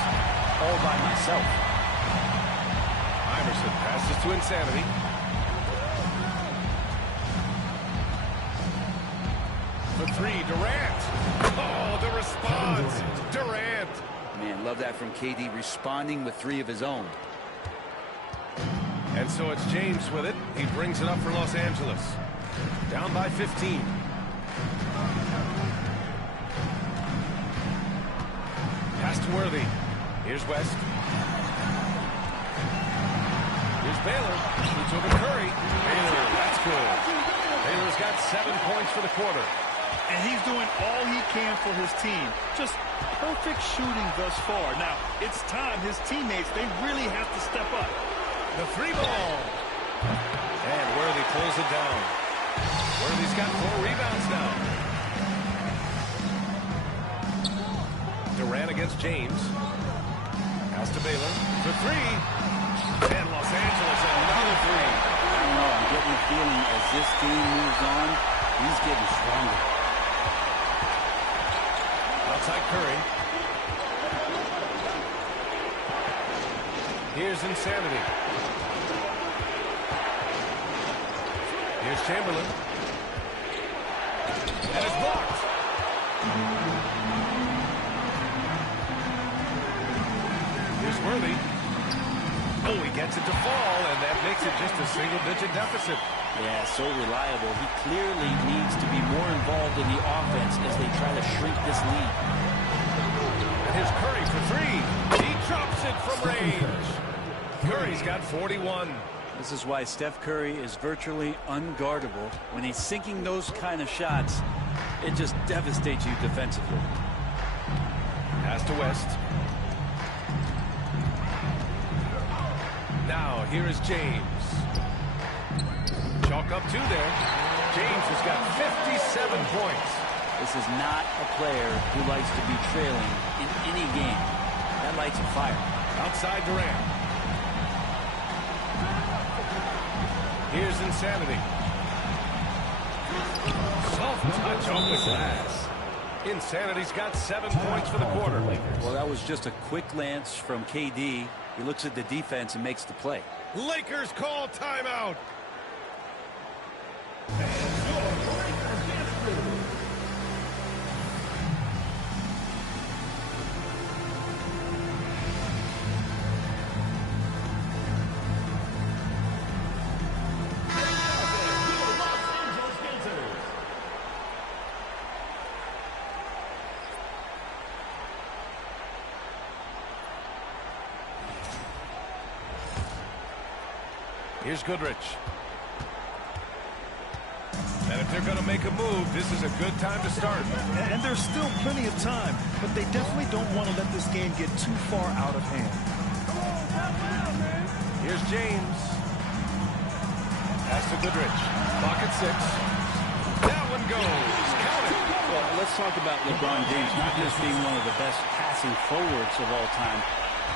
all by myself. Iverson passes to Insanity. For three, Durant. Oh, the response. Durant. Man, love that from KD, responding with three of his own. And so it's James with it. He brings it up for Los Angeles. Down by 15. Pass to Worthy. Here's West. Here's Baylor. Shoots over Curry. Baylor, that's good. Baylor's got 7 points for the quarter. And he's doing all he can for his team. Just perfect shooting thus far. Now, it's time his teammates, they really have to step up. The three ball. And Worthy pulls it down. Worthy's got 4 rebounds now. Durant against James. Pass to Baylor for three. And Los Angeles another three. I don't know. I'm getting the feeling as this game moves on, he's getting stronger. Outside Curry. Here's Insanity. Here's Chamberlain. And it's blocked. Here's Worthy. Oh, he gets it to fall, and that makes it just a single-digit deficit. Yeah, so reliable. He clearly needs to be more involved in the offense as they try to shrink this lead. And here's Curry for three. He drops it from range. Curry's got 41. This is why Steph Curry is virtually unguardable. When he's sinking those kind of shots, it just devastates you defensively. Pass to West. Now, here is James. Chalk up 2 there. James has got 57 points. This is not a player who likes to be trailing in any game. That lights a fire. Outside Durant. Here's Insanity. Soft touch on the glass. Insanity's got 7 points for the quarter. Well, that was just a quick glance from KD. He looks at the defense and makes the play. Lakers call timeout. Here's Goodrich. And if they're going to make a move, this is a good time to start. And there's still plenty of time, but they definitely don't want to let this game get too far out of hand. Here's James. Pass to Goodrich. Clock at 6. That one goes. Count it. Well, let's talk about LeBron James not just being one of the best passing forwards of all time,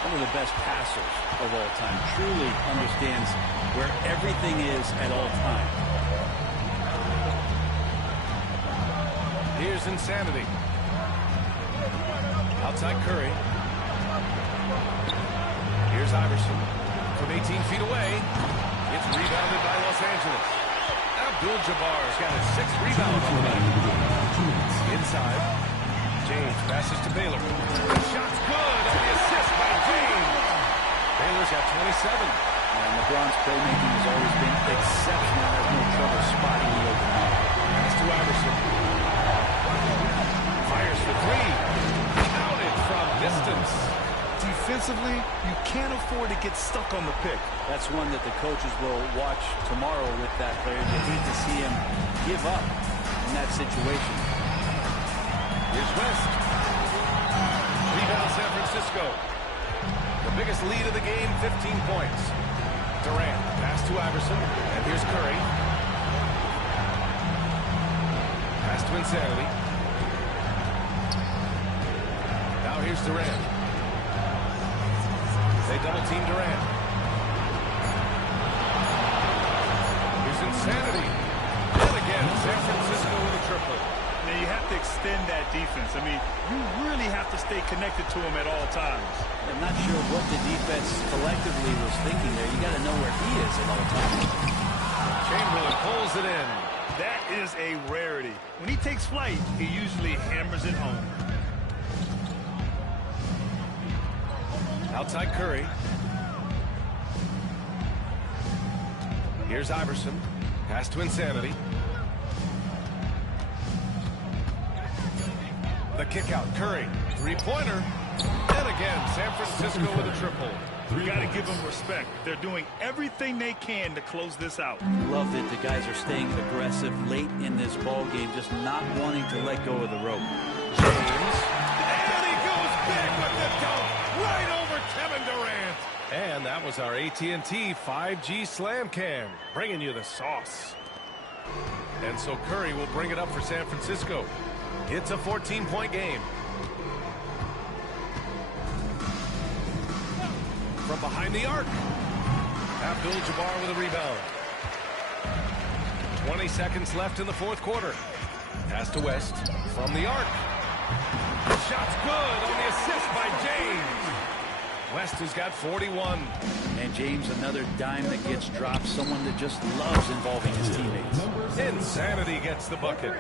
one of the best passers of all time. Truly understands where everything is at all times. Here's Insanity. Outside Curry. Here's Iverson from 18 feet away. It's rebounded by Los Angeles. Abdul-Jabbar's got his 6th rebound on the night. Inside, James passes to Baylor. The shot's good, and the assist by James. Baylor's got 27. And LeBron's playmaking has always been exceptional. Has no trouble spotting the open man. Pass to Iverson. Fires for 3. Counted from distance. Defensively, you can't afford to get stuck on the pick. That's one that the coaches will watch tomorrow with that player. They need to see him give up in that situation. Here's West. Rebound San Francisco. The biggest lead of the game, 15 points. Durant, pass to Iverson, and here's Curry. Pass to Insanity. Now here's Durant. They double-team Durant. Here's Insanity. And again, San Francisco with a triple. Now, you have to extend that defense. I mean, you really have to stay connected to him at all times. I'm not sure what the defense collectively was thinking there. You got to know where he is at all times. Chamberlain pulls it in. That is a rarity. When he takes flight, he usually hammers it home. Outside Curry. Here's Iverson. Pass to Insanity. The kick out, Curry. 3-pointer. And again, San Francisco with a triple. You got to give them respect. They're doing everything they can to close this out. Love that the guys are staying aggressive late in this ball game, just not wanting to let go of the rope. James. And he goes big with the dunk. Right over Kevin Durant. And that was our AT&T 5G Slam Cam, bringing you the sauce. And so Curry will bring it up for San Francisco. It's a 14-point game. From behind the arc. Abdul-Jabbar with a rebound. 20 seconds left in the 4th quarter. Pass to West from the arc. Shot's good on the assist by James. West has got 41. And James, another dime that gets dropped. Someone that just loves involving his teammates. Insanity gets the bucket.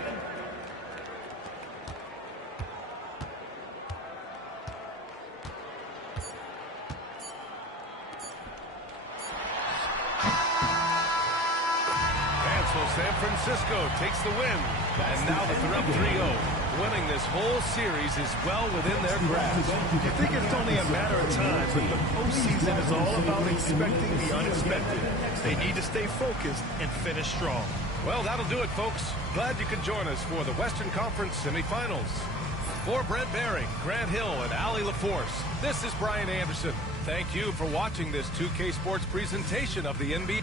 San Francisco takes the win. And now that they're up 3-0, winning this whole series is well within their grasp. You think it's only a matter of time, but the postseason is all about expecting the unexpected. They need to stay focused and finish strong. Well, that'll do it, folks. Glad you could join us for the Western Conference semifinals. For Brent Barry, Grant Hill, and Allie LaForce, this is Brian Anderson. Thank you for watching this 2K Sports presentation of the NBA.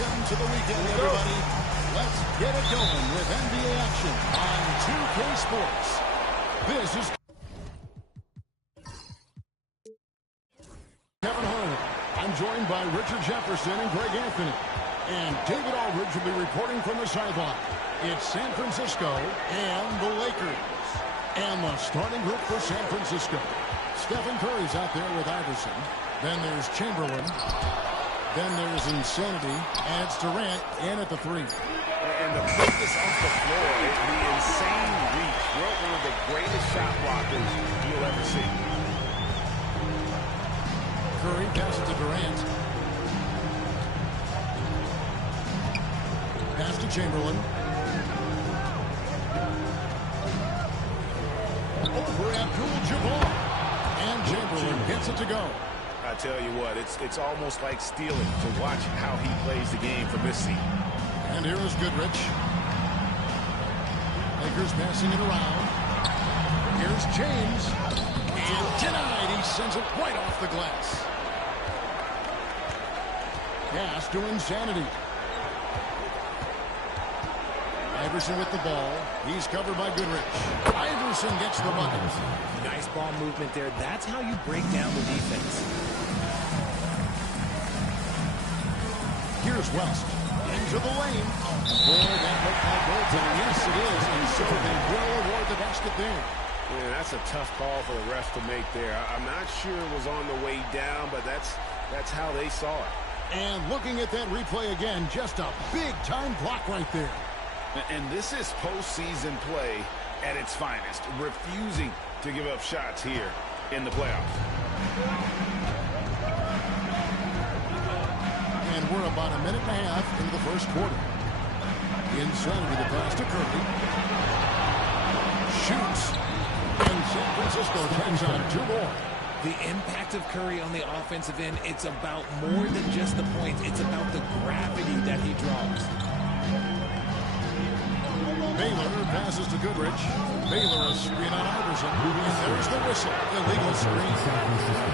Welcome to the weekend, everybody. Let's get it going with NBA action on 2K Sports. This is Kevin Harlan. I'm joined by Richard Jefferson and Greg Anthony. And David Aldridge will be reporting from the sideline. It's San Francisco and the Lakers. And the starting group for San Francisco. Stephen Curry's out there with Iverson. Then there's Chamberlain. Then there's insanity, and it's Durant in at the 3. And the quickness off the floor, the insane reach. One of the greatest shot blockers you'll ever see. Curry passes to Durant. Pass to Chamberlain. Over Abdul-Jabbar. And Chamberlain gets it to go. I tell you what, it's almost like stealing to watch how he plays the game from this seat. And here is Goodrich. Lakers passing it around. Here's James. And denied. He sends it right off the glass. Pass to Insanity. Iverson with the ball. He's covered by Goodrich. Iverson gets the bucket. Nice ball movement there. That's how you break down the defense. Here's West. Into the lane. Boy, that looked like goaltending. Yes, it is. And so they will award the basket there. Man, that's a tough call for the refs to make there. I'm not sure it was on the way down, but that's how they saw it. And looking at that replay again, just a big-time block right there. And this is postseason play at its finest, refusing to give up shots here in the playoffs. And we're about a minute and a half into the first quarter. Insanity, the pass to Curry. Shoots. And San Francisco takes on 2 more. The impact of Curry on the offensive end, it's about more than just the points. It's about the gravity that he draws. Baylor passes to Goodrich. Baylor a screen on Iverson. And there's the whistle. Illegal screen.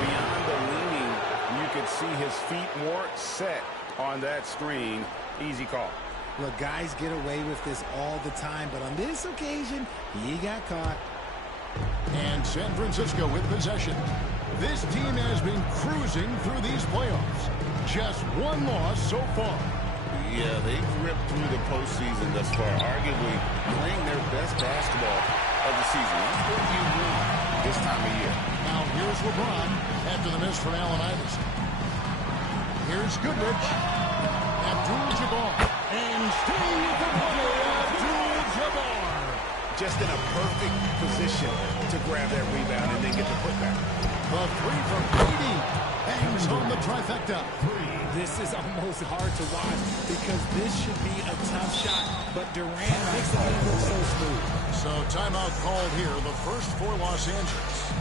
Beyond the leaning, you could see his feet more set on that screen. Easy call. Look, guys get away with this all the time, but on this occasion, he got caught. And San Francisco with possession. This team has been cruising through these playoffs. Just 1 loss so far. Yeah, they've ripped through the postseason thus far, arguably playing their best basketball of the season. That's what you want this time of year. Now here's LeBron after the miss from Allen Iverson. Here's Goodrich. Abdul-Jabbar. And staying with the money, Abdul-Jabbar. Just in a perfect position to grab that rebound and then get the putback. The 3 from 80. Bangs on the trifecta. This is almost hard to watch because this should be a tough shot, but Durant makes the game look so smooth. So timeout called here, the first for Los Angeles.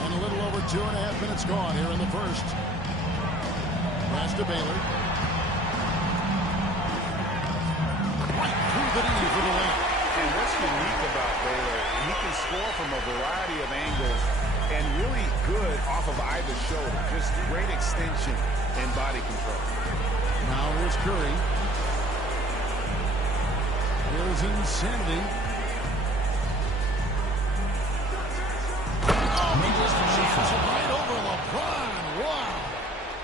And a little over 2.5 minutes gone here in the first. Pass to Baylor. Right through the knee for the win. And what's unique about Baylor, he can score from a variety of angles and really good off of either shoulder. Just great extension and body control. Now here's Curry. Here's Insanity. Puts it right over LeBron. Wow.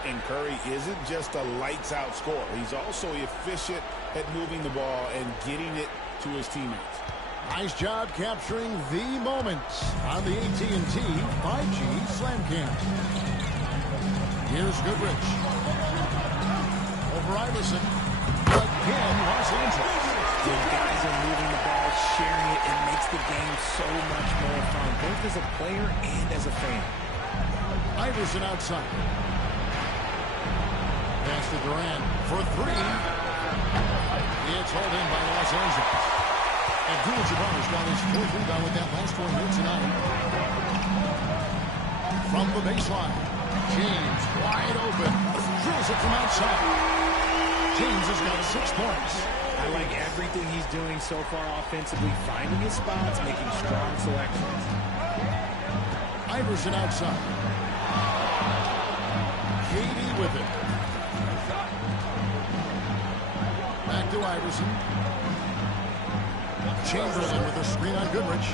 And Curry isn't just a lights-out scorer. He's also efficient at moving the ball and getting it to his teammates. Nice job capturing the moments on the AT&T 5G Slamcam. Here's Goodrich. Over Iverson. Again, Los Angeles. When guys are moving the ball, sharing it, it makes the game so much more fun, both as a player and as a fan. Iverson outside. Pass to Durant for three. It's hauled in by Los Angeles. Abdul-Jabbar's got his fourth rebound with that last one here tonight. From the baseline, James wide open. Drills it from outside. James has got 6 points. I like everything he's doing so far offensively, finding his spots, making strong selections. Iverson outside. Katie with it. Back to Iverson. Chamberlain with a screen on Goodrich.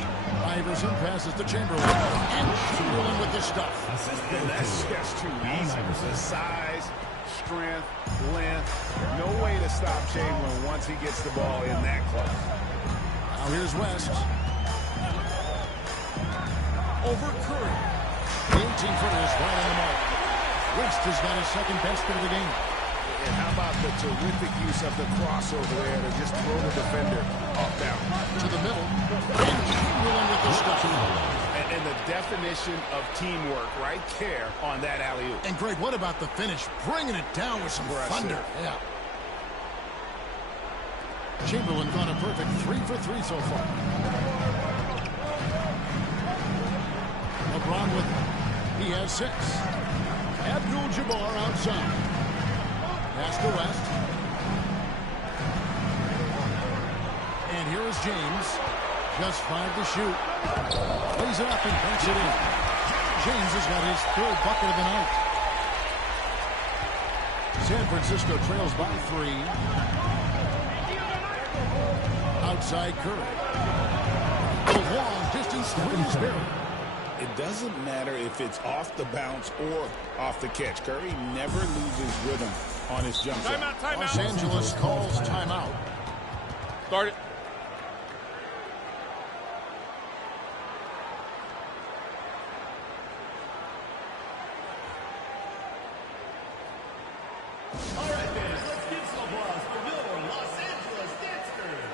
Iverson passes to Chamberlain. And Chamberlain with the stuff. And that's just too easy. The size, strength, length. No way to stop Chamberlain once he gets the ball in that close. Now here's West. Over Curry. The 18-footer is right on the mark. West has got his second best of the game. And how about the terrific use of the crossover there to just throw the defender off down. To the middle. And Chamberlain with the stuff. And the definition of teamwork right there on that alley-oop. And Greg, what about the finish? Bringing it down with some thunder. Yeah. Chamberlain gone a perfect 3 for 3 so far. LeBron with it. He has 6. Abdul-Jabbar outside. Pass to West. And here is James. Just 5 to shoot. Plays it up and banks it in. James has got his 3rd bucket of the night. San Francisco trails by 3. Outside Curry. The long distance three is buried. It doesn't matter if it's off the bounce or off the catch. Curry never loses rhythm on his jump shot. Timeout. Los Angeles calls timeout. Start it. All right, fans, let's give some applause for your Los Angeles Dancers.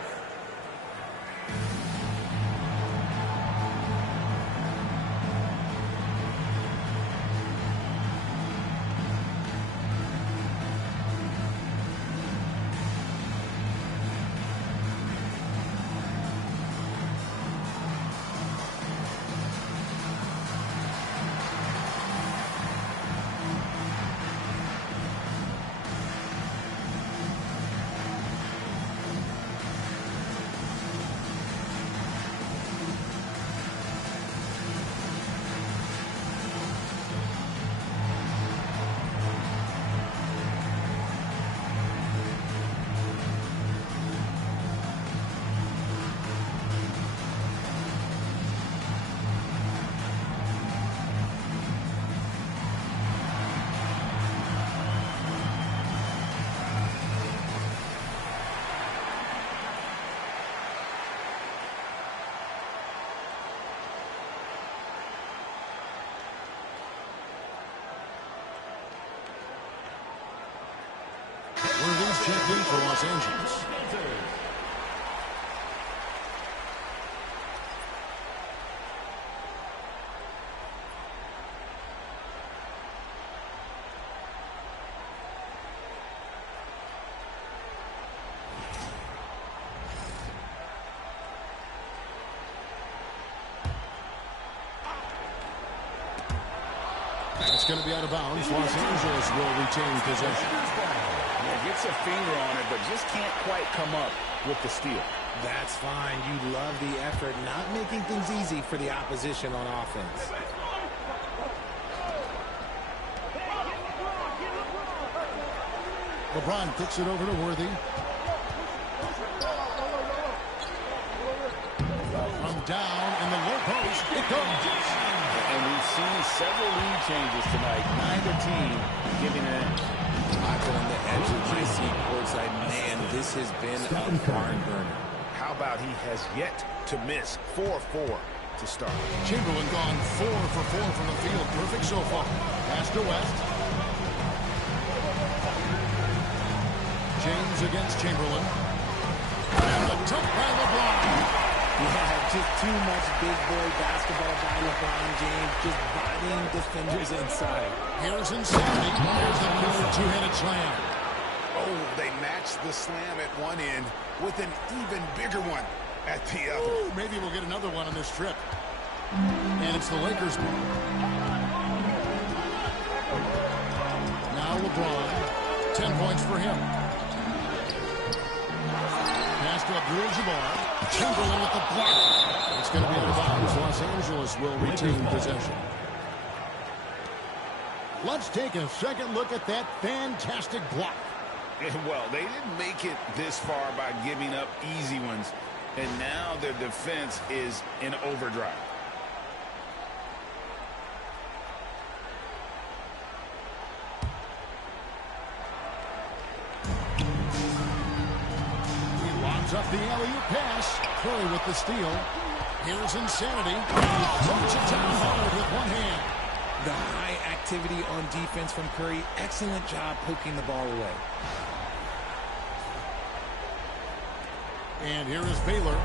Worthy's checked in for Los Angeles. That's going to be out of bounds. Los Angeles will retain possession. Yeah, gets a finger on it, but just can't quite come up with the steal. That's fine. You love the effort, not making things easy for the opposition on offense. LeBron kicks it over to Worthy. From down in the low post. It goes. And we've seen several lead changes tonight. Neither team giving an inch. I'm on the edge of my seat courtside. Man, this has been a barn burner. How about he has yet to miss 4-4 to start? Chamberlain gone 4 for 4 from the field. Perfect so far. Pass to West. James against Chamberlain. And the dunk by LeBron. Yeah, just too much big boy basketball by LeBron James, just bodying defenders inside. Here's insanity. Here's the new two-handed slam. Oh, they matched the slam at one end with an even bigger one at the other. Ooh, maybe we'll get another one on this trip. And it's the Lakers ball. Now LeBron, 10 points for him. Pass to Abdul-Jabbar. Chamberlain with the block. It's going to be out of bounds. Los Angeles will retain possession. Let's take a second look at that fantastic block. Well, they didn't make it this far by giving up easy ones. And now their defense is in overdrive. Up the alley-oop pass. Curry with the steal. Here's insanity. He throws it down hard with one hand. The high activity on defense from Curry. Excellent job poking the ball away. And here is Baylor.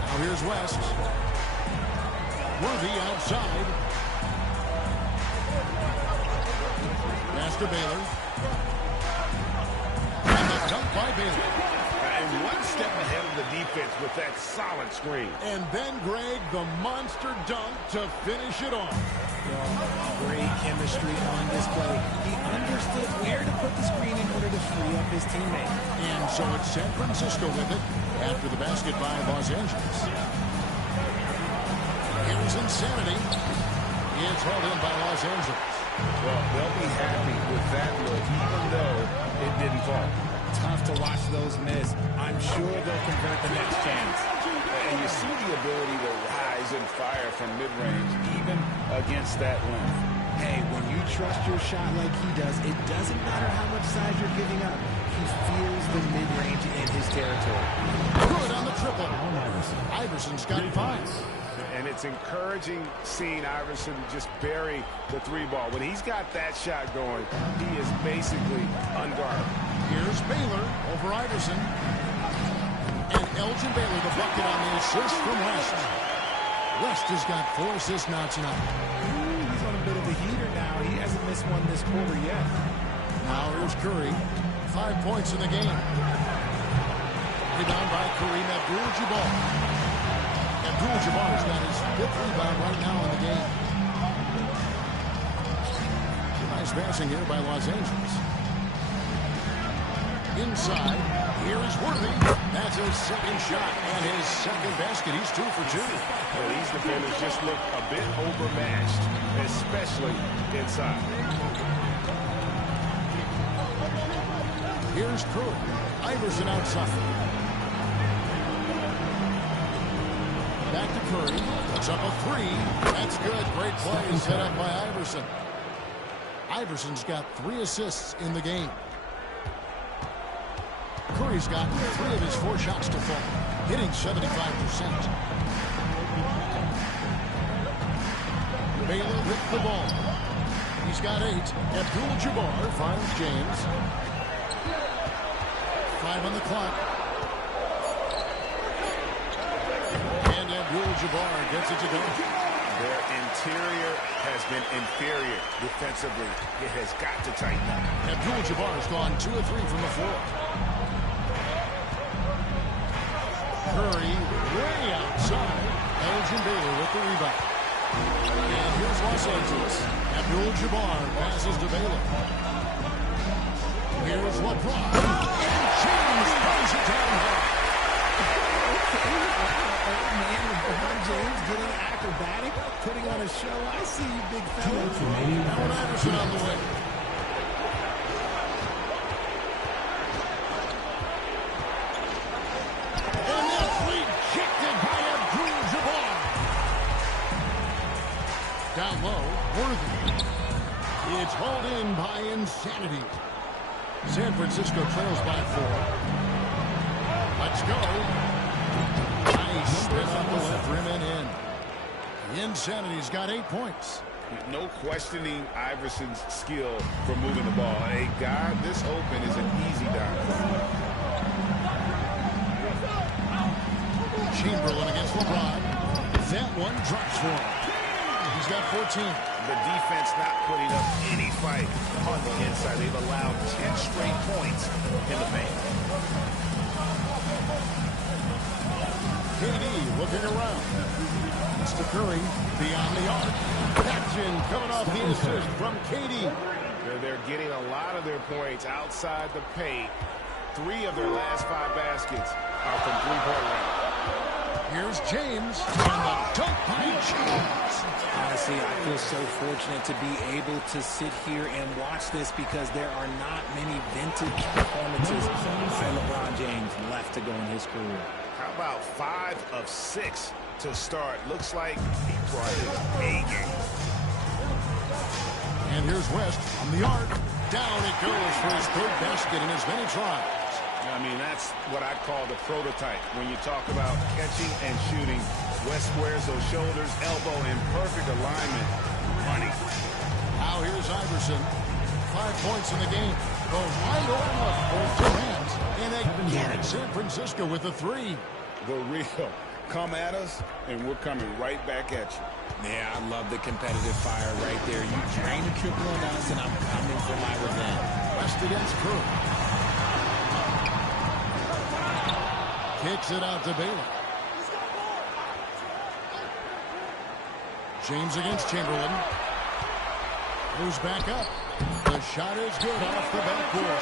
Now here's West. Worthy outside. Pass to Baylor. Dunk by Baylor. And one step ahead of the defense with that solid screen. And then, Greg, the monster dunk to finish it off. Great chemistry on display. He understood where to put the screen in order to free up his teammate. And so it's San Francisco with it after the basket by Los Angeles. Here's insanity. It's hauled in by Los Angeles. Well, they'll be happy with that look, even though it didn't fall. Tough to watch those miss. I'm sure they'll convert the next chance. And you see the ability to rise and fire from mid-range, even against that length. Hey, when you trust your shot like he does, it doesn't matter how much size you're giving up. He feels the mid-range in his territory. Good on the triple. Iverson's got 5. And it's encouraging seeing Iverson just bury the three ball. When he's got that shot going, he is basically unguarded. Here's Baylor over Iverson. And Elgin Baylor, the bucket on the assist from West. West has got 4 assists now tonight. Ooh, he's on a bit of a heater now. He hasn't missed one this quarter yet. Now here's Curry. 5 points in the game. Rebound by Kareem Abdul-Jabbar. Abdul-Jabbar's got his 5th rebound right now in the game. Nice passing here by Los Angeles. Inside, here is Worthy. That's his second shot and his second basket. He's 2 for 2. Well, these defenders just look a bit overmatched, especially inside. Here's Curry. Iverson outside. Back to Curry. Puts up a 3. That's good. Great play set up by Iverson. Iverson's got 3 assists in the game. Curry's got 3 of his 4 shots to fall, hitting 75%. Baylor with the ball. He's got 8. Abdul-Jabbar finds James. 5 on the clock. And Abdul-Jabbar gets it to go. Their interior has been inferior defensively. It has got to tighten up. Abdul-Jabbar's gone 2 of 3 from the floor. Curry way outside. Elgin Baylor with the rebound. And here's Los Angeles. Abdul-Jabbar passes to Baylor. Here's LeBron. And James throws it down high. LeBron James getting acrobatic, putting on a show. I see you, big fella. Allen Iverson on the way. Worthy. It's hauled in by Insanity. San Francisco trails by 4. Let's go. Nice spin off the left rim and in. Insanity's got 8 points. No questioning Iverson's skill for moving the ball. A guy this open is an easy down. Chamberlain against LeBron. That one drops for him. He's got 14. The defense not putting up any fight on the inside. They've allowed 10 straight points in the paint. KD looking around. It's to Curry beyond the arc. Action coming off the assist from KD. They're getting a lot of their points outside the paint. 3 of their last 5 baskets are from three-point range. Here's James, and the dunk by James. Honestly, I feel so fortunate to be able to sit here and watch this because there are not many vintage performances by LeBron James left to go in his career. How about 5 of 6 to start? Looks like he brought his A game. And here's West on the arc. Down it goes for his 3rd basket in as many tries. I mean, that's what I call the prototype. When you talk about catching and shooting, West squares those shoulders, elbow in perfect alignment. Money. Now here's Iverson. 5 points in the game. The wide open look for Durant. And again, San Francisco with a 3. The real. Come at us, and we're coming right back at you. Yeah, I love the competitive fire right there. You drain the triple on us, and I'm coming for my revenge. West against Curry. Kicks it out to Baylor. James against Chamberlain. Moves back up. The shot is good off the backboard.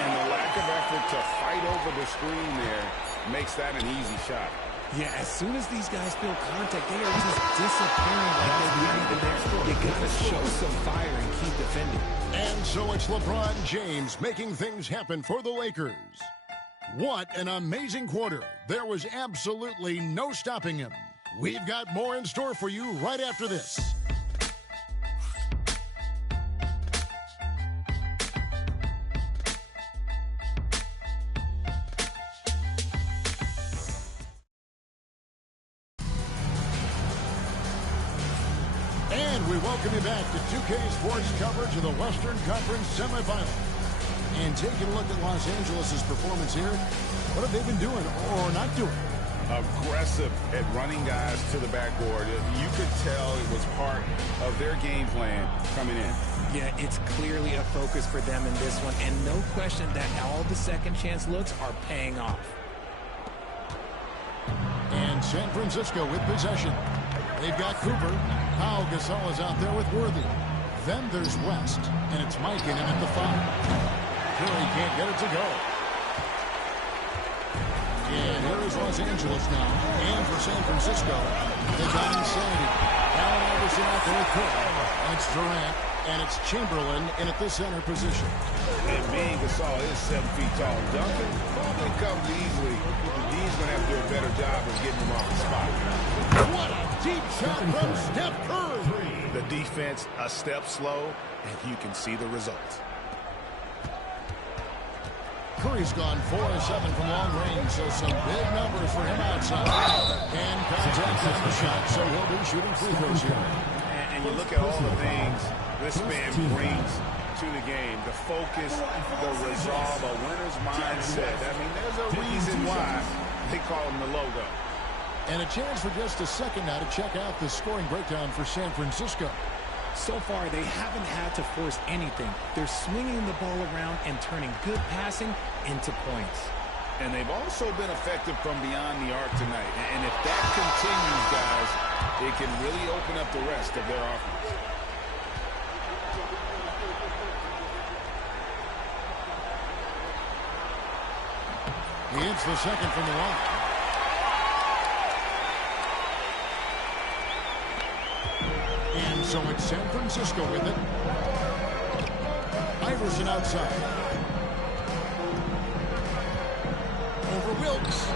And the lack of effort to fight over the screen there makes that an easy shot. Yeah, as soon as these guys feel contact, they are just disappearing like they're not even there. You got to show some fire and keep defending. And so it's LeBron James making things happen for the Lakers. What an amazing quarter. There was absolutely no stopping him. We've got more in store for you right after this. And we welcome you back to 2K Sports coverage of the Western Conference semifinals. And taking a look at Los Angeles' performance here, what have they been doing or not doing? Aggressive at running guys to the backboard. You could tell it was part of their game plan coming in. Yeah, it's clearly a focus for them in this one, and no question that all the second chance looks are paying off. And San Francisco with possession. They've got Cooper. Pau Gasol is out there with Worthy. Then there's West, and it's Mike in at the 5. Curry can't get it to go. And here is Los Angeles now. And for San Francisco, they got Insanity. Allen Iverson out there with Curry. And it's Durant. And it's Chamberlain in at the center position. And being Gasol is 7 feet tall. Duncan probably comes easily. He's going to have to do a better job of getting him off the spot. What a deep shot from Steph Curry. The defense a step slow, and you can see the results. Curry's gone 4 of 7 from long range, so some big numbers for him outside. And contact on the shot, so he'll be shooting free throws here. And you look at all the things this man brings to the game. The focus, the resolve, a winner's mindset. I mean, there's a reason why they call him the logo. And a chance for just a second now to check out the scoring breakdown for San Francisco. So far, they haven't had to force anything. They're swinging the ball around and turning good passing into points. And they've also been effective from beyond the arc tonight. And if that continues, guys, it can really open up the rest of their offense. He hits the second from the line. And so it's San Francisco with it. Iverson outside. Over Wilkes.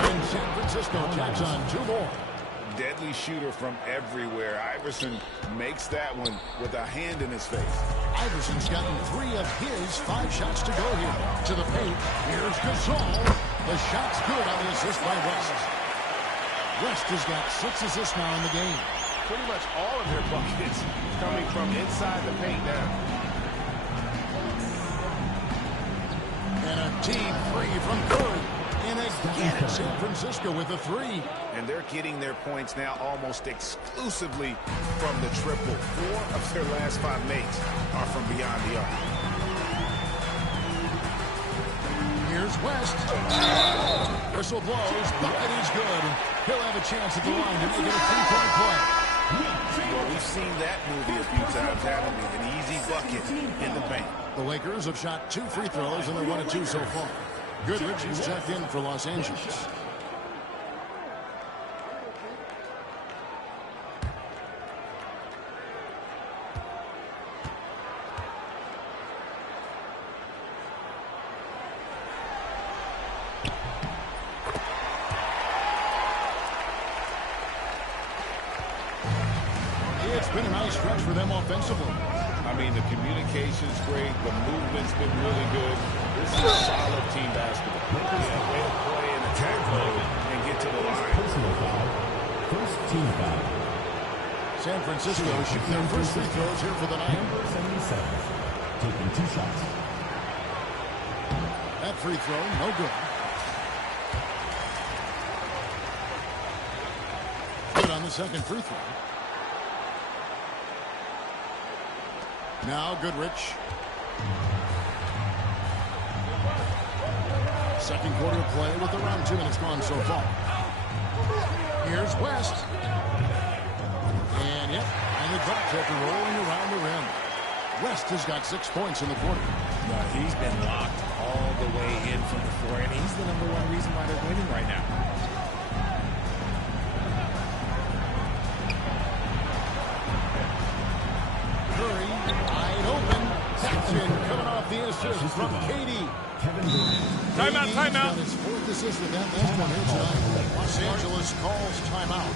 And San Francisco tacks on 2 more. deadly shooter from everywhere. Iverson makes that one with a hand in his face. Iverson's gotten 3 of his 5 shots to go here. To the paint. Here's Gasol. The shot's good on the assist by West. West has got 6 assists now in the game. Pretty much all of their buckets coming from inside the paint now. And a deep free from Curry. And again it's San Francisco with a 3. And they're getting their points now almost exclusively from the triple. 4 of their last 5 makes are from beyond the arc. Here's West. Whistle blows. Bucket is good. He'll have a chance at the line to make it a 3-point play. Well, we've seen that movie a few times, haven't we? An easy bucket in the paint. The Lakers have shot 2 free throws, and they're 1 of 2 so far. Goodrich is checked in for Los Angeles. It's been a nice stretch for them offensively. I mean, the communication's great. The movement's been really good. This is solid team basketball. Yeah, way to play and attack mode and get to the line. Personal foul. First team foul. San Francisco shooting their first free throws here for the night. Number 77, taking 2 shots. That free throw, no good. Good on the second free throw. Now Goodrich. Second quarter play with around 2 minutes gone so far. Here's West. And yep, and the drop checker rolling around the rim. West has got 6 points in the quarter. He's been locked all the way in from the floor, and he's the #1 reason why they're winning right now. Curry, wide open. Jackson coming off the assist from KD. Timeout, timeout. Got his 4th assist with that last one here tonight. Los Angeles calls timeout.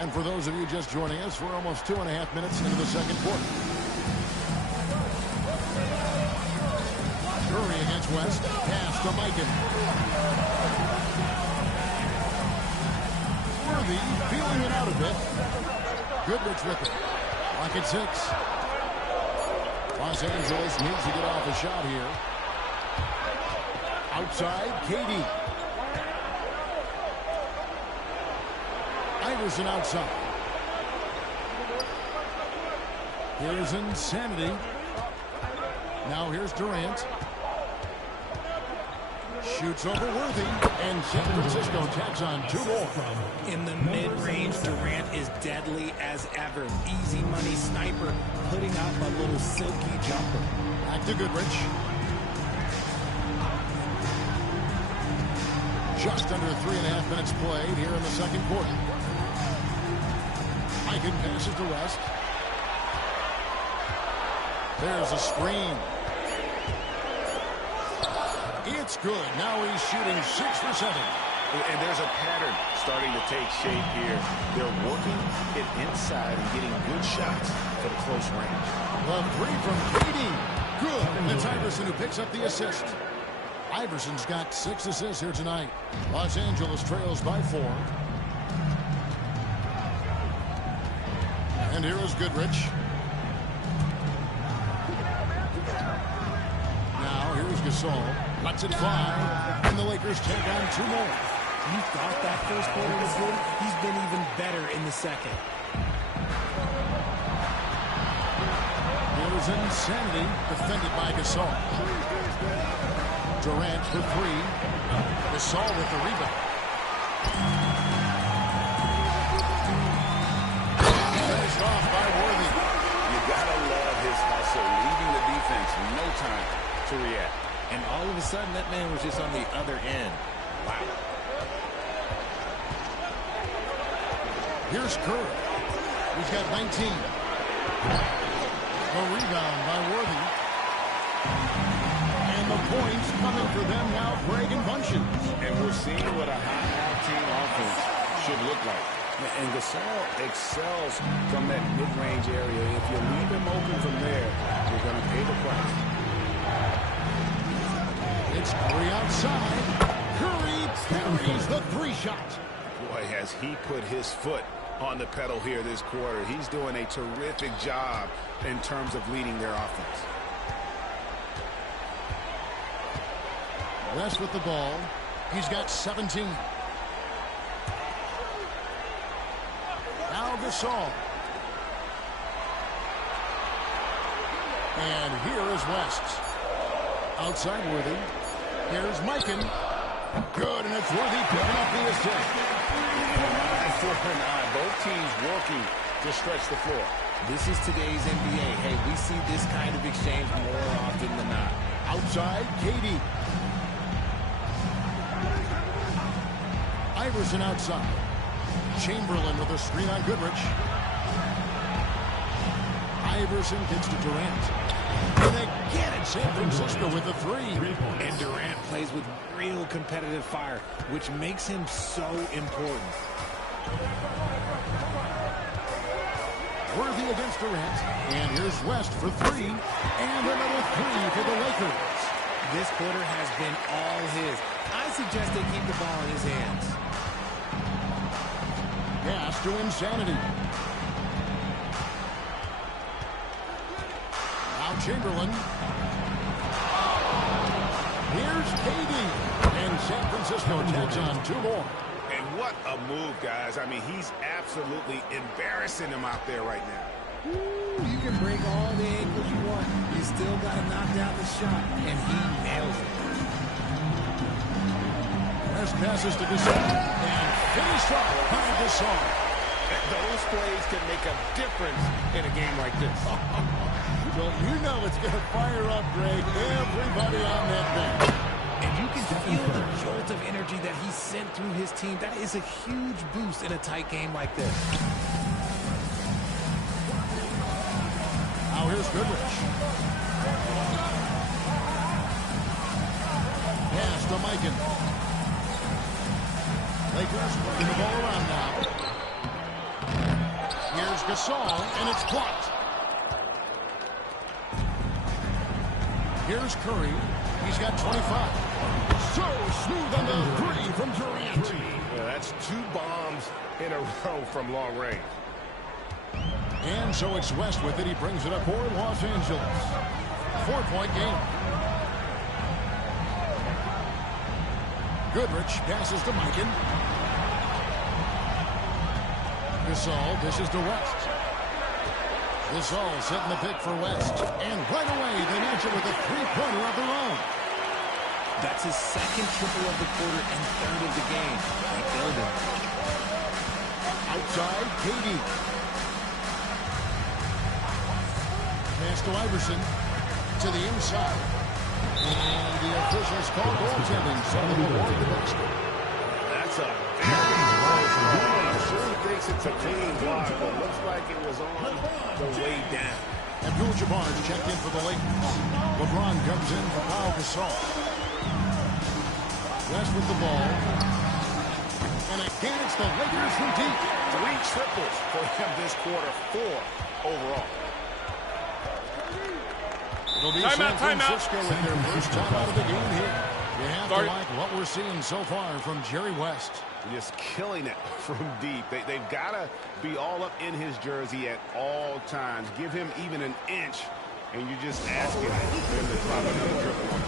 And for those of you just joining us, we're almost 2.5 minutes into the second quarter. Curry against West. Pass to Mikan. Worthy feeling it out a bit. Goodrich with it. Lock at 6. Los Angeles needs to get off a shot here. Outside, KD. Iverson outside. Here's Insanity. Now here's Durant. Shoots over Worthy. And San Francisco tacks on 2 more. In the mid-range, Durant is deadly as ever. Easy money sniper, putting out a little silky jumper. Back to Goodrich. Just under 3.5 minutes played here in the second quarter. Mikan passes to West. There's a screen. It's good. Now he's shooting 6 for 7. And there's a pattern starting to take shape here. They're working it inside and getting good shots from close range. The three from KD. Good. And it's Iverson who picks up the assist. Iverson's got 6 assists here tonight. Los Angeles trails by 4. And here is Goodrich. Now here's Gasol. Lets it fly. And the Lakers take on 2 more. You thought that first quarter was good? He's been even better in the second. Here's Insanity, defended by Gasol. Durant for 3. Gasol with the rebound. Finished off by Worthy. You gotta love his hustle, leaving the defense no time to react. And all of a sudden, that man was just on the other end. Wow. Here's Curry. He's got 19. The rebound by Worthy. And the points coming for them now, Greg and Bunches. And we're seeing what a high team offense should look like. And Gasol excels from that mid-range area. If you leave him open from there, you're going to pay the price. It's Curry outside. Curry buries the 3-shot. Boy, has he put his foot on the pedal here this quarter. He's doing a terrific job in terms of leading their offense. West with the ball. He's got 17. Now Gasol. And here is West. Outside Worthy. Here's Mikan. Good, and it's Worthy picking up the assist. For an eye, both teams working to stretch the floor. This is today's NBA. Hey, we see this kind of exchange more often than not. Outside, KD. Iverson outside. Chamberlain with a screen on Goodrich. Iverson gets to Durant. And again, it's San Francisco with the 3. And Durant plays with real competitive fire, which makes him so important. Worthy against Durant. And here's West for 3. And another 3 for the Lakers. This quarter has been all his. I suggest they keep the ball in his hands. Pass to Insanity. Now Chamberlain. Here's KD. And San Francisco tags on 2 more. And what a move, guys. I mean, he's absolutely embarrassing him out there right now. Ooh, you can break all the angles you want. You still got to knock down the shot. And he nails it. As passes to Gasol. And finished off by Gasol. Those plays can make a difference in a game like this. Well, you know it's going to fire up, Greg. Everybody on that bench. And you can feel the jolt of energy that he sent through his team. That is a huge boost in a tight game like this. Now here's Goodrich. Pass to Mikan. Lakers working the ball around now. Here's Gasol, and it's blocked. Here's Curry. He's got 25. So smooth on the 3 from Durant. Yeah, that's 2 bombs in a row from long range. And so it's West with it. He brings it up for Los Angeles. 4-point game. Goodrich passes to Mikan. Gasol dishes to West. Gasol setting the pick for West. And right away, they match it with a 3-pointer of their own. That's his second triple of the quarter and 3rd of the game. Keep building. Outside, KD. Pass to Iverson. To the inside. And the officials call goaltending. So they award the basket. That's a very close ball. I'm sure he thinks it's a clean block, but looks like it was on the way down. Abdul-Jabbar's checked in for the Lakers. LeBron comes in for Pau Gasol. West with the ball. And again, it's the Lakers from deep. 3 triples for him this quarter, 4 overall. It'll be San Francisco with their first time out of the game here. You have to like what we're seeing so far from Jerry West. Just killing it from deep. They've got to be all up in his jersey at all times. Give him even an inch, and you're just asking him to drop another triple.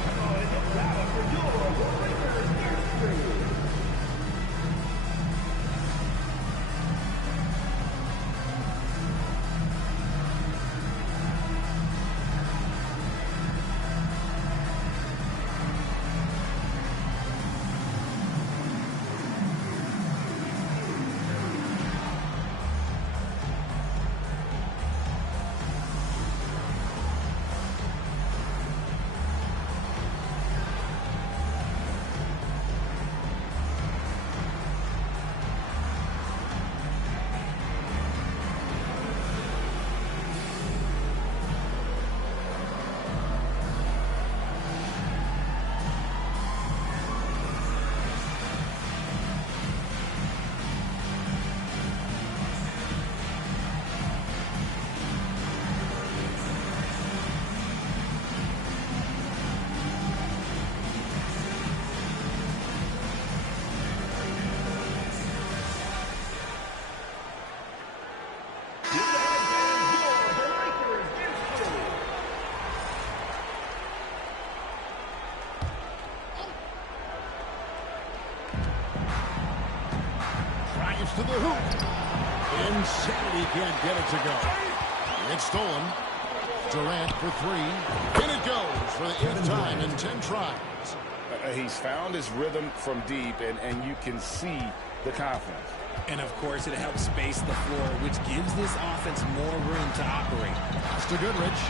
To the hoop. Insanity can't get it to go. It's stolen. Durant for 3. And it goes for the 8th time in 10 tries. He's found his rhythm from deep, and you can see the confidence. And, of course, it helps space the floor, which gives this offense more room to operate. Pass to Goodrich.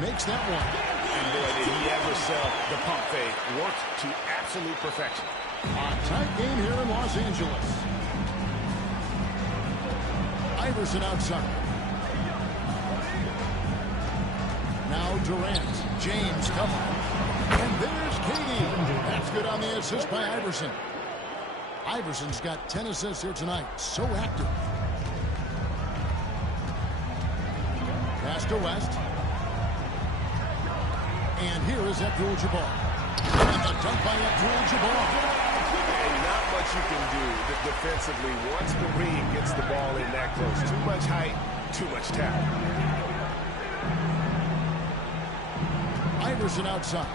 Makes that one. And boy, did he ever sell the pump fake. Worked to absolute perfection. A tight game here in Los Angeles. Iverson outside. Now Durant. James covering. And there's Katie. That's good on the assist by Iverson. Iverson's got 10 assists here tonight. So active. Pass to West. And here is Abdul-Jabbar. And the dunk by Abdul-Jabbar. And not much you can do defensively once Kareem gets the ball in that close. Too much height, too much talent. Iverson outside.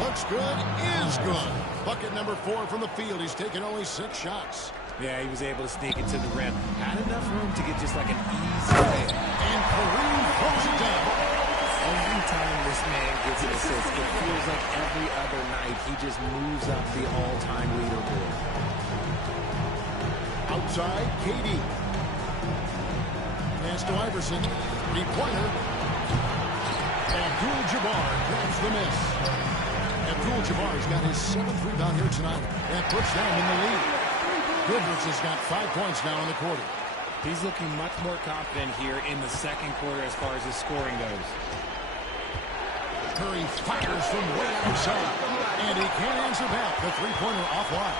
Looks good, is good. Bucket number 4 from the field. He's taken only 6 shots. Yeah, he was able to sneak it to the rim. Had enough room to get just like an easy layup. And Kareem throws it down. Every time this man gets an assist, it feels like every other night he just moves up the all-time leaderboard. Outside, KD. Pass to Iverson. 3-pointer. Abdul-Jabbar grabs the miss. Abdul-Jabbar's got his 7th rebound here tonight. That puts them in the lead. Goodrich has got 5 points now in the quarter. He's looking much more confident here in the second quarter as far as his scoring goes. Curry fires from way outside. And he can't answer back. The 3-pointer offline.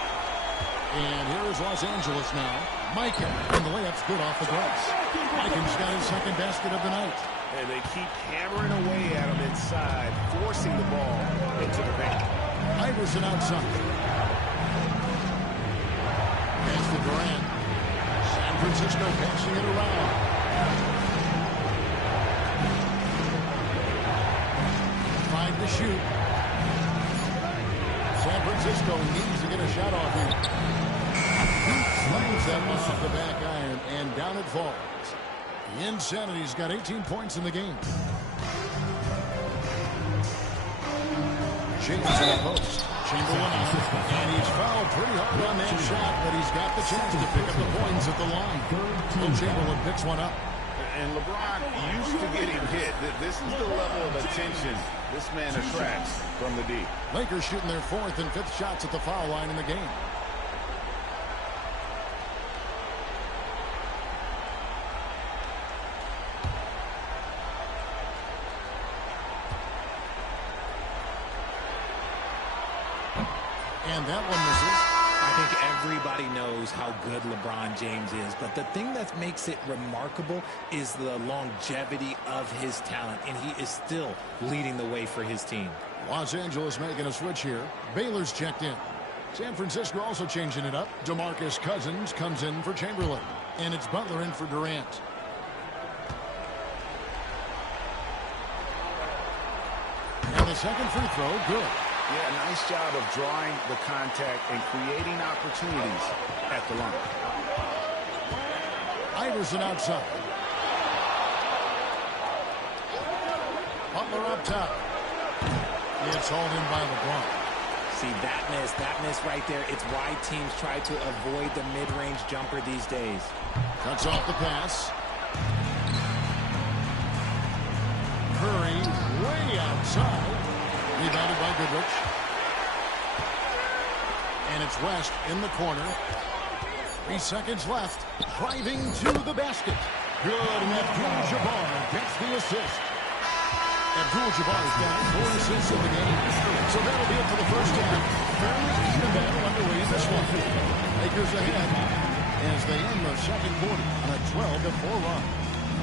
And here is Los Angeles now. Micah. And the layup's good off the glass. Micah's got his 2nd basket of the night. And they keep hammering away at him inside, forcing the ball into the paint. Iverson outside. Pass to Durant. San Francisco passing it around. 5 to shoot. San Francisco needs to get a shot off here. He slams that one off the back iron, and down it falls. The Insanity's got 18 points in the game. James in the post. Chamberlain, and he's fouled pretty hard on that shot, but he's got the chance to pick up the points at the line. Will Chamberlain picks one up. And LeBron used to getting hit. This is the level of attention this man attracts from the D. Lakers shooting their 4th and 5th shots at the foul line in the game. And that one misses. I think everybody knows how good LeBron James is, but the thing that makes it remarkable is the longevity of his talent, and he is still leading the way for his team. Los Angeles making a switch here. Baylor's checked in. San Francisco also changing it up. DeMarcus Cousins comes in for Chamberlain, and it's Butler in for Durant. And the second free throw, good. Yeah, nice job of drawing the contact and creating opportunities at the line. Iverson outside. Butler up top. It's hauled in by LeBron. See, that miss right there. It's why teams try to avoid the mid-range jumper these days. Cuts off the pass. Curry way outside. Rebounded by Goodrich. And it's West in the corner. 3 seconds left. Driving to the basket. Good, and Abdul-Jabbar gets the assist. Abdul-Jabbar's got 4 assists in the game. So that'll be it for the first half. Fairly even battle underway in this one. Lakers ahead as they end the second quarter on a 12-4 run.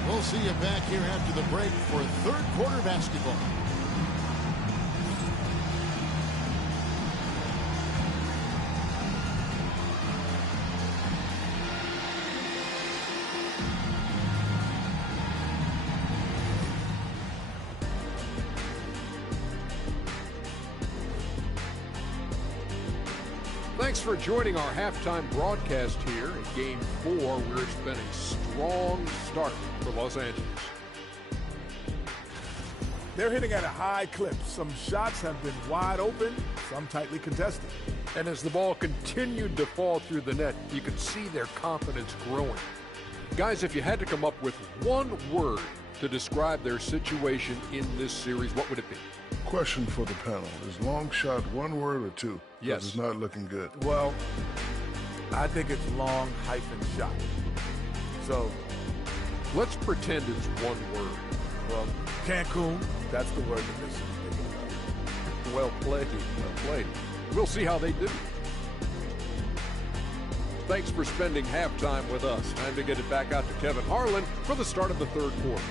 We'll see you back here after the break for third quarter basketball. Thanks for joining our halftime broadcast here in Game 4, where it's been a strong start for Los Angeles. They're hitting at a high clip. Some shots have been wide open, some tightly contested. And as the ball continued to fall through the net, you could see their confidence growing. Guys, if you had to come up with one word to describe their situation in this series, what would it be? Question for the panel. Is long shot one word or two? Yes. It's not looking good. Well, I think it's long hyphen shot. So let's pretend it's one word. Well, Cancun, that's the word that this is. Well played. Well played. We'll see how they do. Thanks for spending halftime with us. Time to get it back out to Kevin Harlan for the start of the third quarter.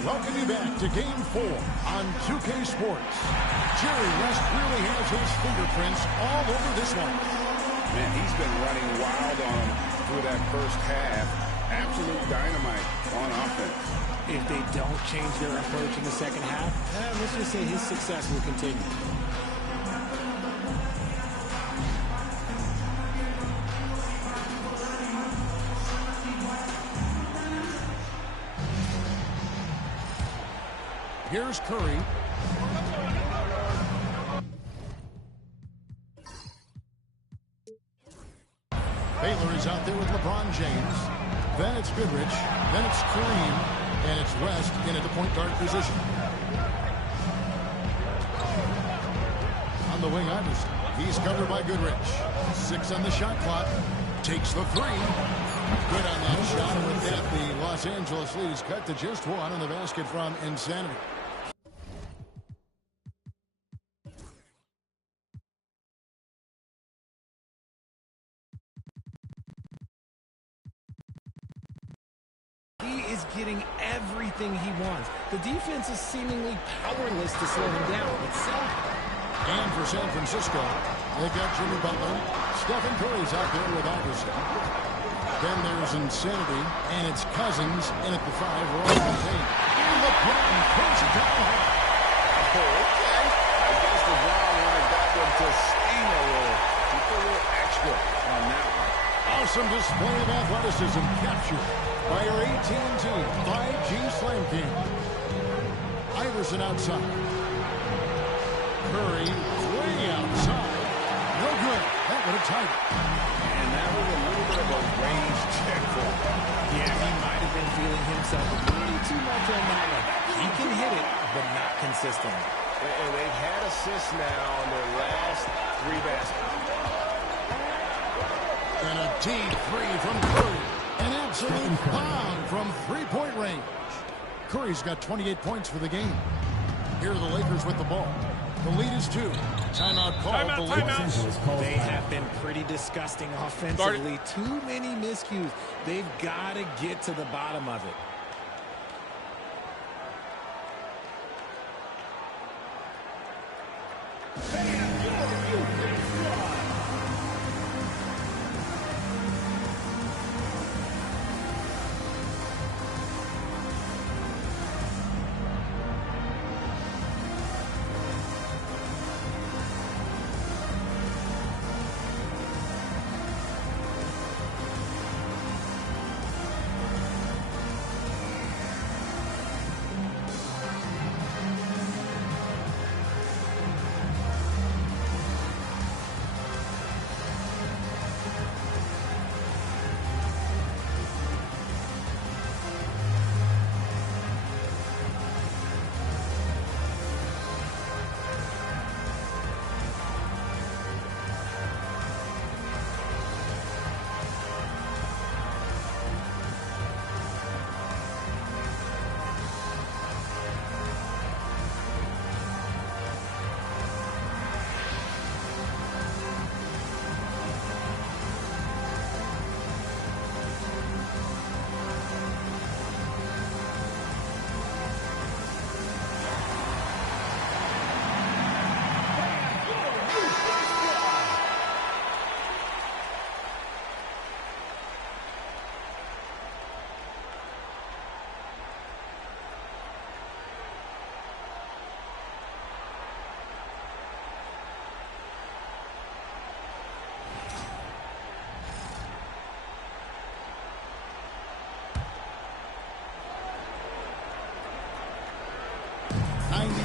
Welcome you back to Game 4 on 2K Sports. Jerry West really has his fingerprints all over this one. Man, he's been running wild on him through that first half. Absolute dynamite on offense. If they don't change their approach in the second half, let's just say his success will continue. Here's Curry. Baylor is out there with LeBron James. Then it's Goodrich. Then it's Kareem. And it's West in at the point guard position. On the wing, Iverson. He's covered by Goodrich. 6 on the shot clock. Takes the 3. Good on that shot. And with that, the Los Angeles leads cut to just 1 on the basket from Insanity. He is getting everything he wants. The defense is seemingly powerless to slow him down. It's sad. And for San Francisco, they've got Jimmy Butler. Stephen Curry's out there with Iverson. Then there's Insanity, and it's Cousins in at the 5. We're all contained. And LeBron pulls it down. Oh, okay. I guess LeBron wanted that one to sting a little. Keep a little extra on that one. Awesome display of athleticism captured by your AT&T 5G Slam King. Iverson outside. Curry way outside. No good. That would have tied it. And that was a little bit of a range check for him. Yeah, he might have been feeling himself a little too much on that one. He can hit it, but not consistently. And they've had assists now on their last 3 baskets. And a deep three from Curry. An absolute bomb from three-point range. Curry's got 28 points for the game. Here are the Lakers with the ball. The lead is 2. Timeout called. They have been pretty disgusting offensively. Too many miscues. They've got to get to the bottom of it.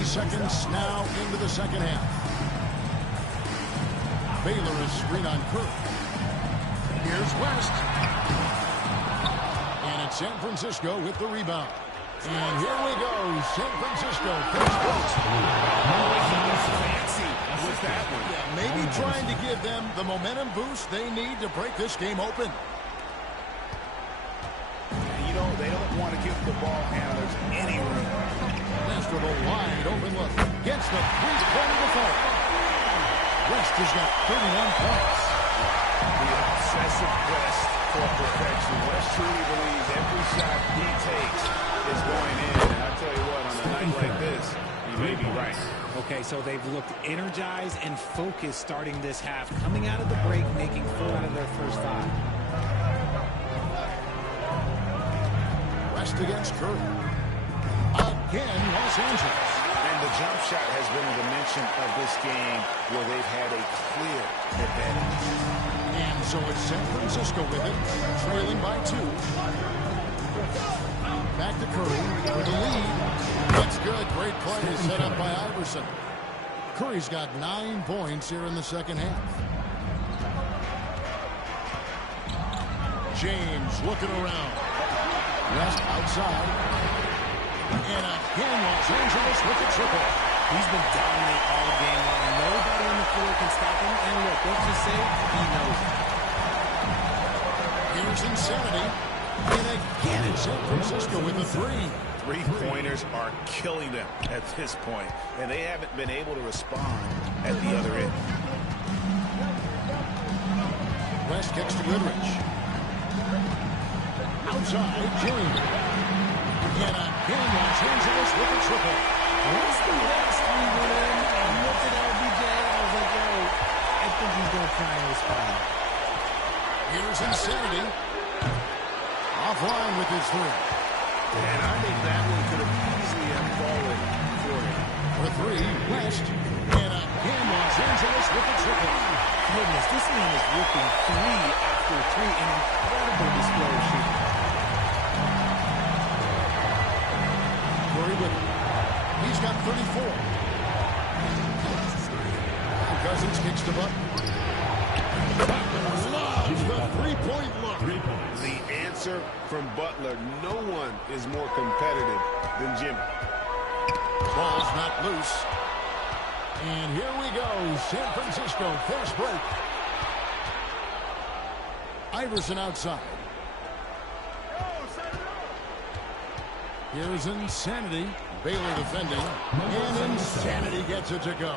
Seconds now into the second half. Baylor is screen on Curry. Here's West. And it's San Francisco with the rebound. And here we go. San Francisco. Fancy with that one. Yeah, maybe trying to give them the momentum boost they need to break this game open. They don't want to give the ball handlers any room. West with a wide open look. Gets the three-pointer to fall. West has got 31 points. The obsessive quest for perfection. West truly believes every shot he takes is going in. And I tell you what, on a night like this, you may be right. Okay, so they've looked energized and focused starting this half. Coming out of the break, making 4 out of their first 5. West against Curry. Again, Los Angeles. And the jump shot has been a dimension of this game where they've had a clear advantage. And so it's San Francisco with it, trailing by 2. Back to Curry for the lead. That's good. Great play set up by Iverson. Curry's got 9 points here in the second half. James looking around. West outside. And again, Los Angeles with the triple. He's been dominant all game long. Nobody on the floor can stop him. And look, let's just say he knows it. Here's Insanity. And again, it's San Francisco with the 3. Three-pointers are killing them at this point, and they haven't been able to respond at the other end. West kicks to Goodrich. Outside, James. And again, Los Angeles with a triple. Once the last 3 went in, I looked at LBJ, I was like, yo, I think he's going to try and respond. Here's Insanity. Offline with his 3. And I think that one could have easily have fallen for him. For 3, West. And And Los Angeles with the triple. Goodness, this man is ripping 3 after 3. An incredible display of shooting. Curry with it. He's got 34. Cousins kicks to Butler. Butler loves the three-point look. The answer from Butler, no one is more competitive than Jimmy. Ball's not loose. And here we go. San Francisco, fast break. Iverson outside. Here's Insanity. Baylor defending. And Insanity gets it to go.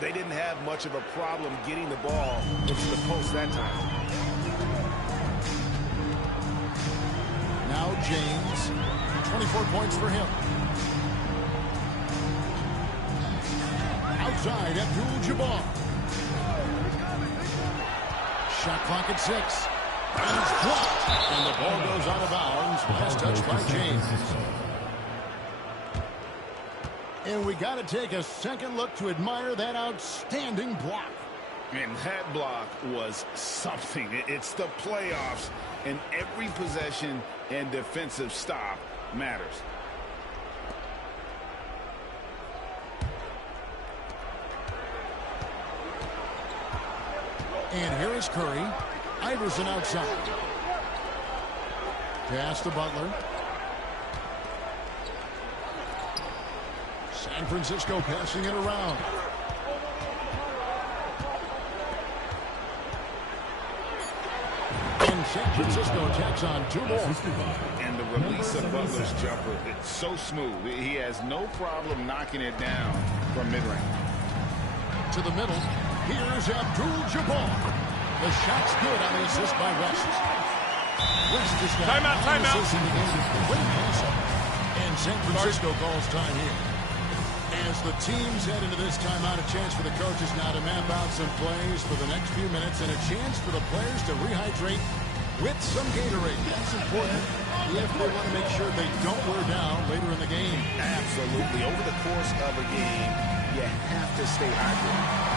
They didn't have much of a problem getting the ball into the post that time. Now James. 24 points for him. Outside, Abdul-Jabbar. Shot clock at 6. And it's blocked. And the ball goes out of bounds. Last touch by James. And we got to take a second look to admire that outstanding block. And that block was something. It's the playoffs, and every possession and defensive stop matters. And here is Curry. Iverson outside. Pass to Butler. San Francisco passing it around. And San Francisco tacks on 2 more. And the release of Butler's jumper, it's so smooth. He has no problem knocking it down from mid-range. To the middle. Here's Abdul-Jabbar. The shot's good on the assist by West. West has got timeout. And San Francisco calls time here. As the teams head into this timeout, a chance for the coaches now to map out some plays for the next few minutes and a chance for the players to rehydrate with some Gatorade. That's important if they want to make sure they don't wear down later in the game. Absolutely. Over the course of a game, you have to stay hydrated.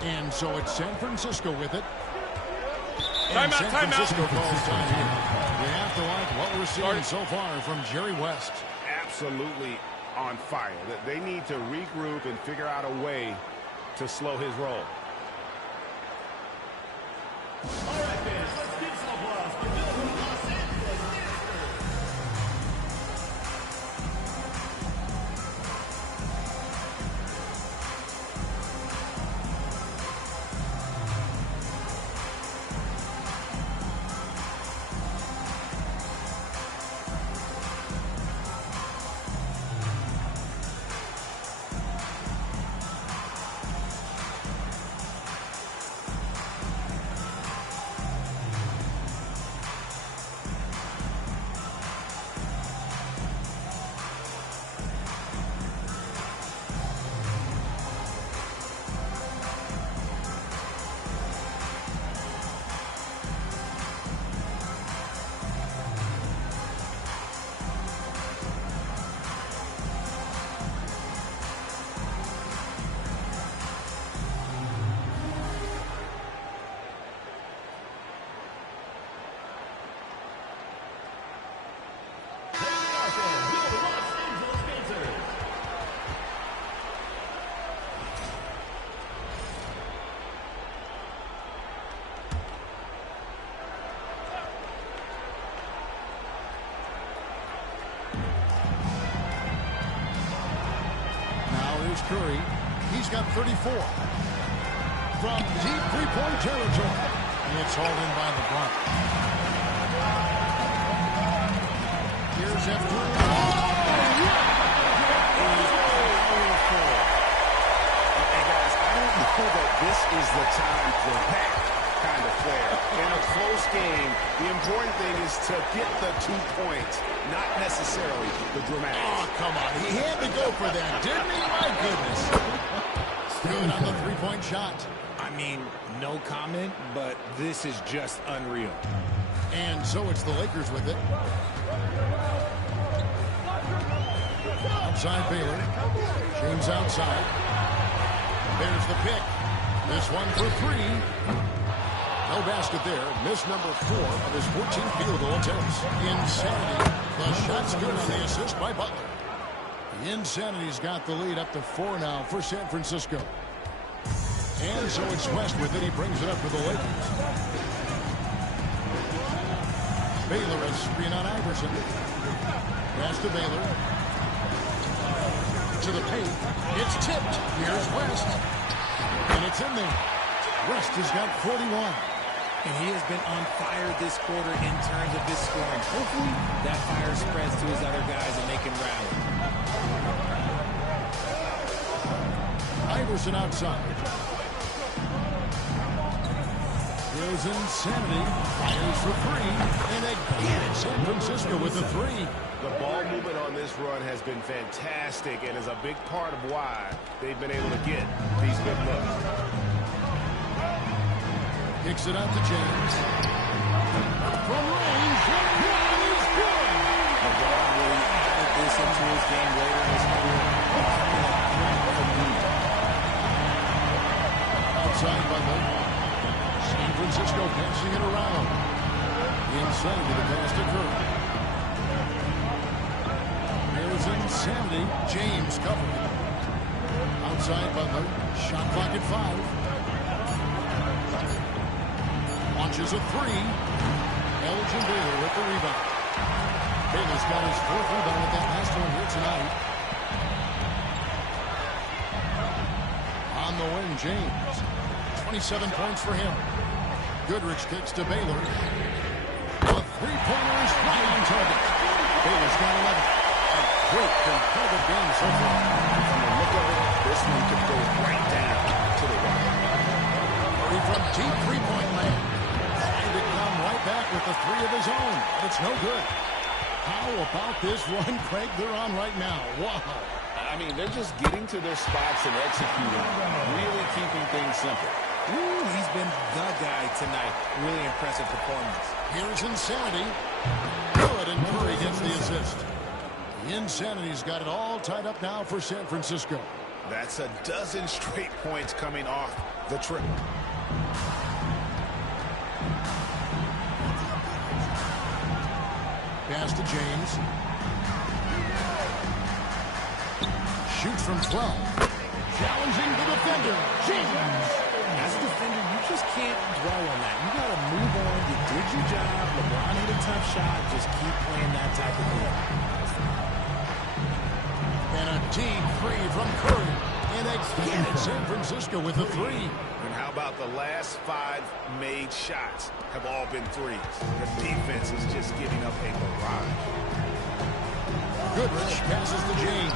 And so it's San Francisco with it. Timeout. San Francisco calls time here. We have to like what we're seeing so far from Jerry West. Absolutely on fire. They need to regroup and figure out a way to slow his roll. All right, fans, let's give some applause for the Los Angeles Lakers. Here's Curry. He's got 34. From deep three-point territory. And it's hauled in by LeBron. Here's F3. Hey, guys, I don't know that this is the time for that kind of flair. In a close game, the important thing is to get the 2 points, not necessarily the dramatic. Oh, come on. He had to go for that, didn't he? My goodness. Good on the three-point shot. I mean, no comment, but this is just unreal. And so it's the Lakers with it. Outside Baylor. James outside. There's the pick. This one for three. No basket there. Miss number 4 of his 14 field goal attempts. Insanity. The shot's good on the assist by Butler. The Insanity's got the lead up to 4 now for San Francisco. And so it's West with it. He brings it up for the Lakers. Baylor has screen on Iverson. Pass to Baylor. To the paint. It's tipped. Here's West. And it's in there. West has got 41. And he has been on fire this quarter in terms of his scoring. Hopefully, that fire spreads to his other guys and they can rally. Iverson outside. Here's Insanity. Fires for 3. And again, San Francisco with a 3. The ball movement on this run has been fantastic and is a big part of why they've been able to get these good looks. Kicks it out to James. From range, LeBron is good. LeBron really added this into his game later in his career. Outside Butler. San Francisco passing it around. Inside to the pass to Curry. There's Insanity. James covered. Outside Butler. Shot clock at 5. Launches a 3. Elgin Baylor with the rebound. Baylor's got his 4th rebound with that last one here tonight. On the wing, James. 27 points for him. Goodrich kicks to Baylor. The three-pointer is right on target. Baylor's got 11. A great competitive game so far. From the look of it, this one could go right down to the wire. Curry from deep three-point land. Trying to come right back with the 3 of his own. But it's no good. How about this run, Craig, they're on right now? Wow. I mean, they're just getting to their spots and executing, really keeping things simple. Ooh, he's been the guy tonight. Really impressive performance. Here's Insanity. Good, and Curry gets the assist. The Insanity's got it all tied up now for San Francisco. That's a dozen straight points coming off the trip. Pass to James. Shoots from 12. Challenging the defender. James. As a defender, you just can't dwell on that. You got to move on. You did your job. LeBron hit a tough shot. Just keep playing that type of game. And a deep 3 from Curry. And again, San Francisco with a 3. And how about the last 5 made shots have all been threes? The defense is just giving up a barrage. Goodrich passes to James.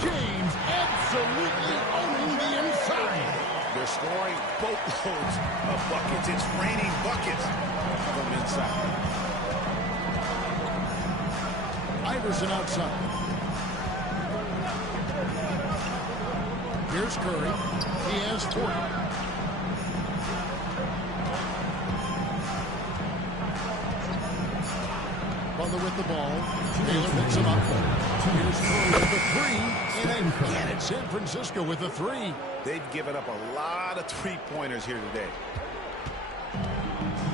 James absolutely owning the inside. They're scoring boatloads of buckets. It's raining buckets from inside. Iverson outside. Here's Curry. He has 40. Butler with the ball. Taylor picks him up. Here's Curry with the 3. And again, it's San Francisco with the 3. They've given up a lot of three-pointers here today.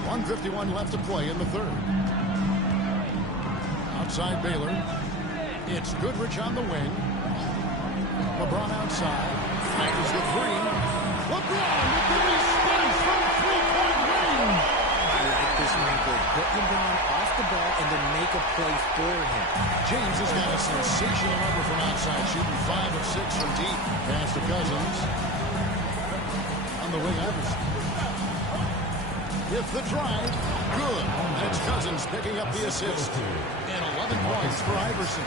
1:51 left to play in the 3rd. Outside Baylor. It's Goodrich on the wing. LeBron outside. Fires the 3. LeBron with the response from three-point range. I like this wrinkle. Put LeBron off the ball and then make a play for him. James has got a sensational number from outside, shooting 5 of 6 from deep. Pass to Cousins. On the wing, Iverson. With the drive, good. And it's Cousins picking up the assist. And 11 points for Iverson.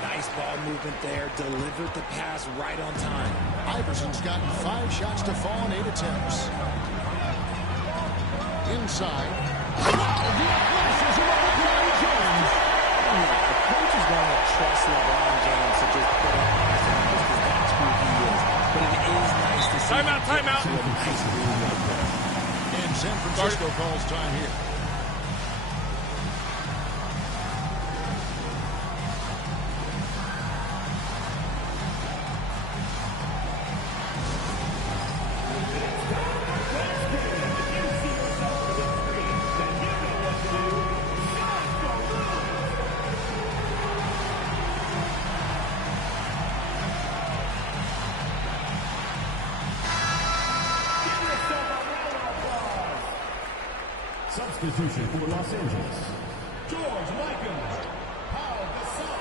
Nice ball movement there. Delivered the pass right on time. Iverson's gotten 5 shots to fall in 8 attempts. Inside. The coach is going to trust LeBron James to just put up his numbers because that's who he is. But it is nice to see timeout. a nice move like that. And San Francisco calls time here. Substitution for Los Angeles. George Mikan, Paul Gasol,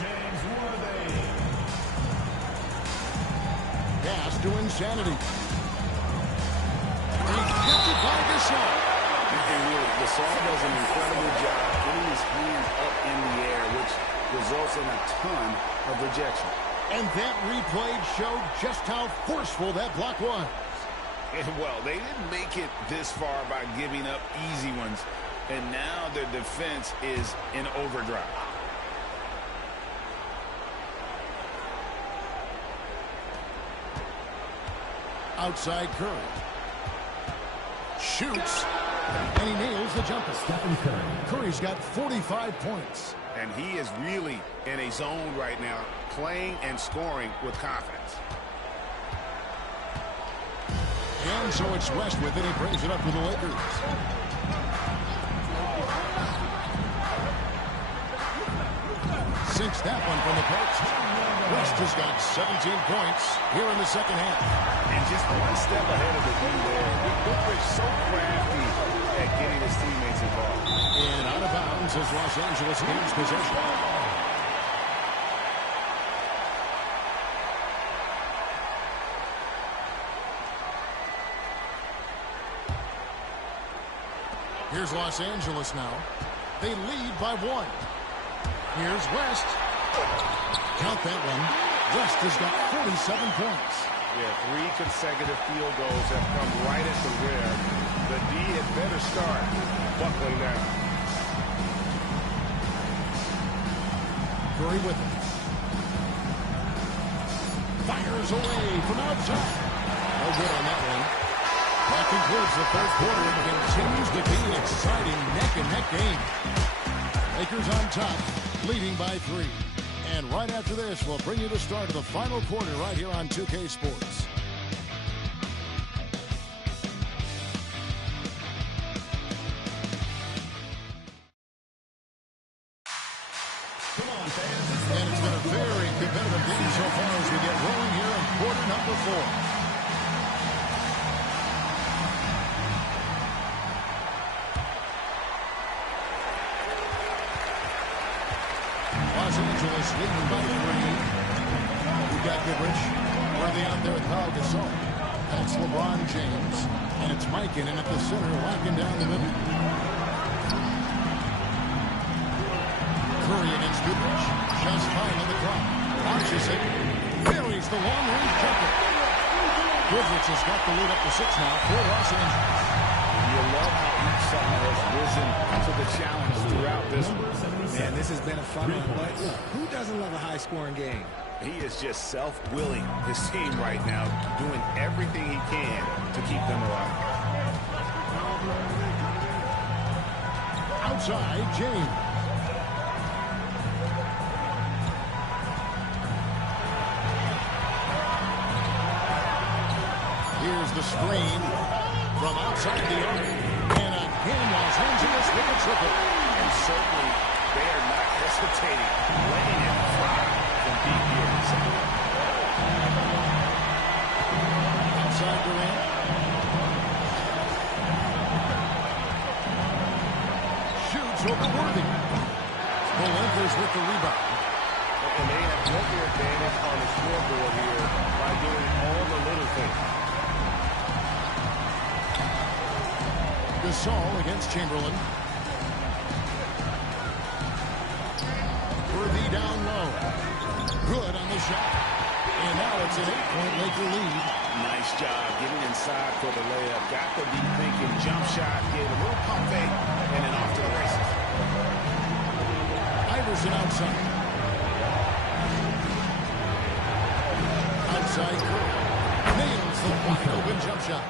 James Worthy. Pass to Insanity. Rejected by Gasol. And really, Gasol does an incredible job getting his hands up in the air, which results in a ton of rejection. And that replay showed just how forceful that block was. And well, they didn't make it this far by giving up easy ones. And now their defense is in overdrive. Outside Curry. Shoots. And he nails the jumper. Stephen Curry. Curry's got 45 points. And he is really in a zone right now, playing and scoring with confidence. And so it's Westwood, and he brings it up to the Lakers. Sinks that one from the post. West has got 17 points here in the second half. And just one step ahead of the D there. Goodrich so crafty at getting his teammates involved. And out of bounds as Los Angeles gains possession. Here's Los Angeles now. They lead by 1. Here's West. Count that one. West has got 47 points. Yeah, 3 consecutive field goals have come right at the rim. The D had better start buckling down. Curry with it. Fires away from outside. No good on that one. That concludes the third quarter and continues to be an exciting neck-and-neck game. Lakers on top, leading by 3. And right after this, we'll bring you the start of the final quarter right here on 2K Sports. And it's been a very competitive game so far as we get rolling here in quarter number 4. Los Angeles leading by 3. We've got Goodrich. Worthy out there with Paul Gasol. That's LeBron James. And it's Mikan in at the center, locking down the middle. Curry against Goodrich. Just fine on the clock. Launches it. Buries the long-range jumper. Goodrich has got the lead up to 6 now for Los Angeles. You love how each side has risen to the challenge throughout this one. Man, this has been a fun one, but look, who doesn't love a high-scoring game? He is just self-willing his team right now, doing everything he can to keep them alive. Outside, James. Here's the screen from outside the arc. And again, Los Angeles with a triple. And certainly, they are not hesitating, letting it fly from deep here inside. Outside Durant. And they have built their advantage on the scoreboard here by doing all the little things. Gasol against Chamberlain. Worthy down low. Good on the shot. And now it's an 8-point Laker lead. Nice job getting inside for the layup. Got the deep thinking jump shot. Gave a little pump fake. And then off to the races. Iverson outside. Outside Curry. Nails the wide open jump shot.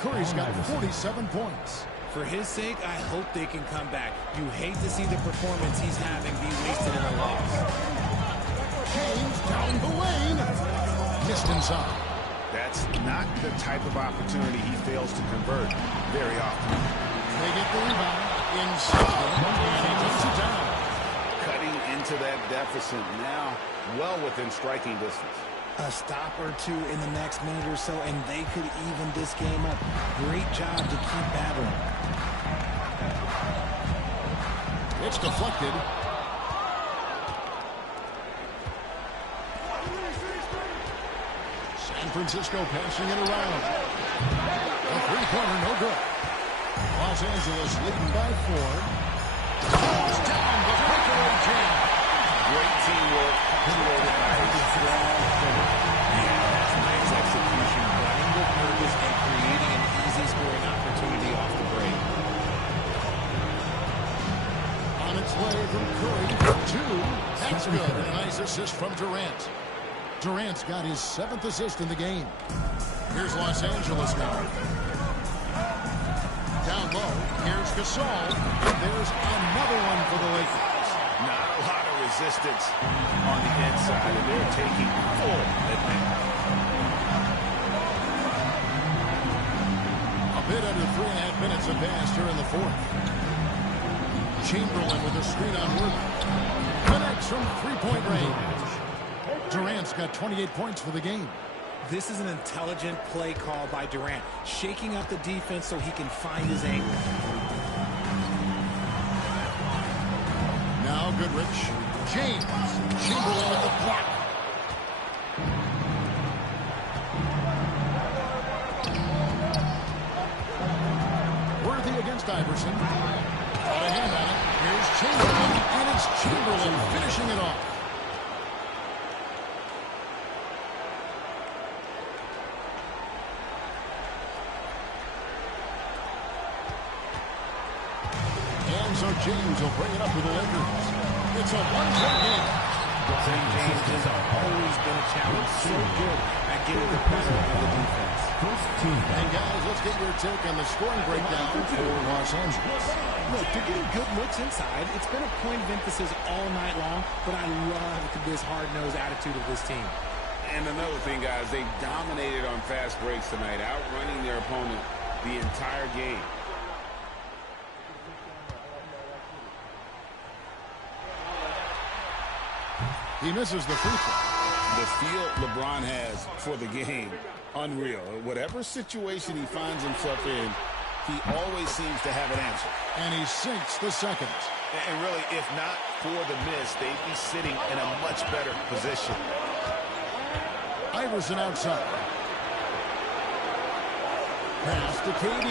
Curry's got 47 points. For his sake, I hope they can come back. You hate to see the performance he's having be wasted in a loss. James down the lane. Missed inside. That's not the type of opportunity he fails to convert very often. They get the rebound. Inside. And he takes it down. Cutting into that deficit now, well within striking distance. A stop or two in the next minute or so, and they could even this game up. Great job to keep battling. It's deflected. San Francisco passing it around. A three-pointer, no good. Los Angeles leading by 4. Goes down the breakaway jam. Great teamwork, punctuated by a strong finish. Yeah, that's nice execution. Running with purpose and creating an easy scoring opportunity off the break. On its way from Curry for 2. That's good. And a nice assist from Durant. Durant's got his 7th assist in the game. Here's Los Angeles now. Down low. Here's Gasol. And there's another one for the Lakers. Not a lot of resistance on the inside, and they're taking full advantage. A bit under 3.5 minutes have passed here in the 4th. Chamberlain with a screen on Worthy. Connects from three-point range. Durant's got 28 points for the game. This is an intelligent play call by Durant, shaking up the defense so he can find his angle. Now Goodrich. James. Chamberlain with the block. Worthy against Iverson. Got a hand on it. Here's Chamberlain, and it's Chamberlain finishing it off. So James will bring it up for the Lakers. It's a one-point game. James has always been a challenge. So good at getting the better of the defense. And guys, let's get your take on the scoring breakdown for Los Angeles. Look, they're getting good looks inside. It's been a point of emphasis all night long, but I love this hard-nosed attitude of this team. And another thing, guys, they've dominated on fast breaks tonight, outrunning their opponent the entire game. He misses the free throw. The feel LeBron has for the game, unreal. Whatever situation he finds himself in, he always seems to have an answer. And he sinks the second. And really, if not for the miss, they'd be sitting in a much better position. Iverson outside. Pass to KD.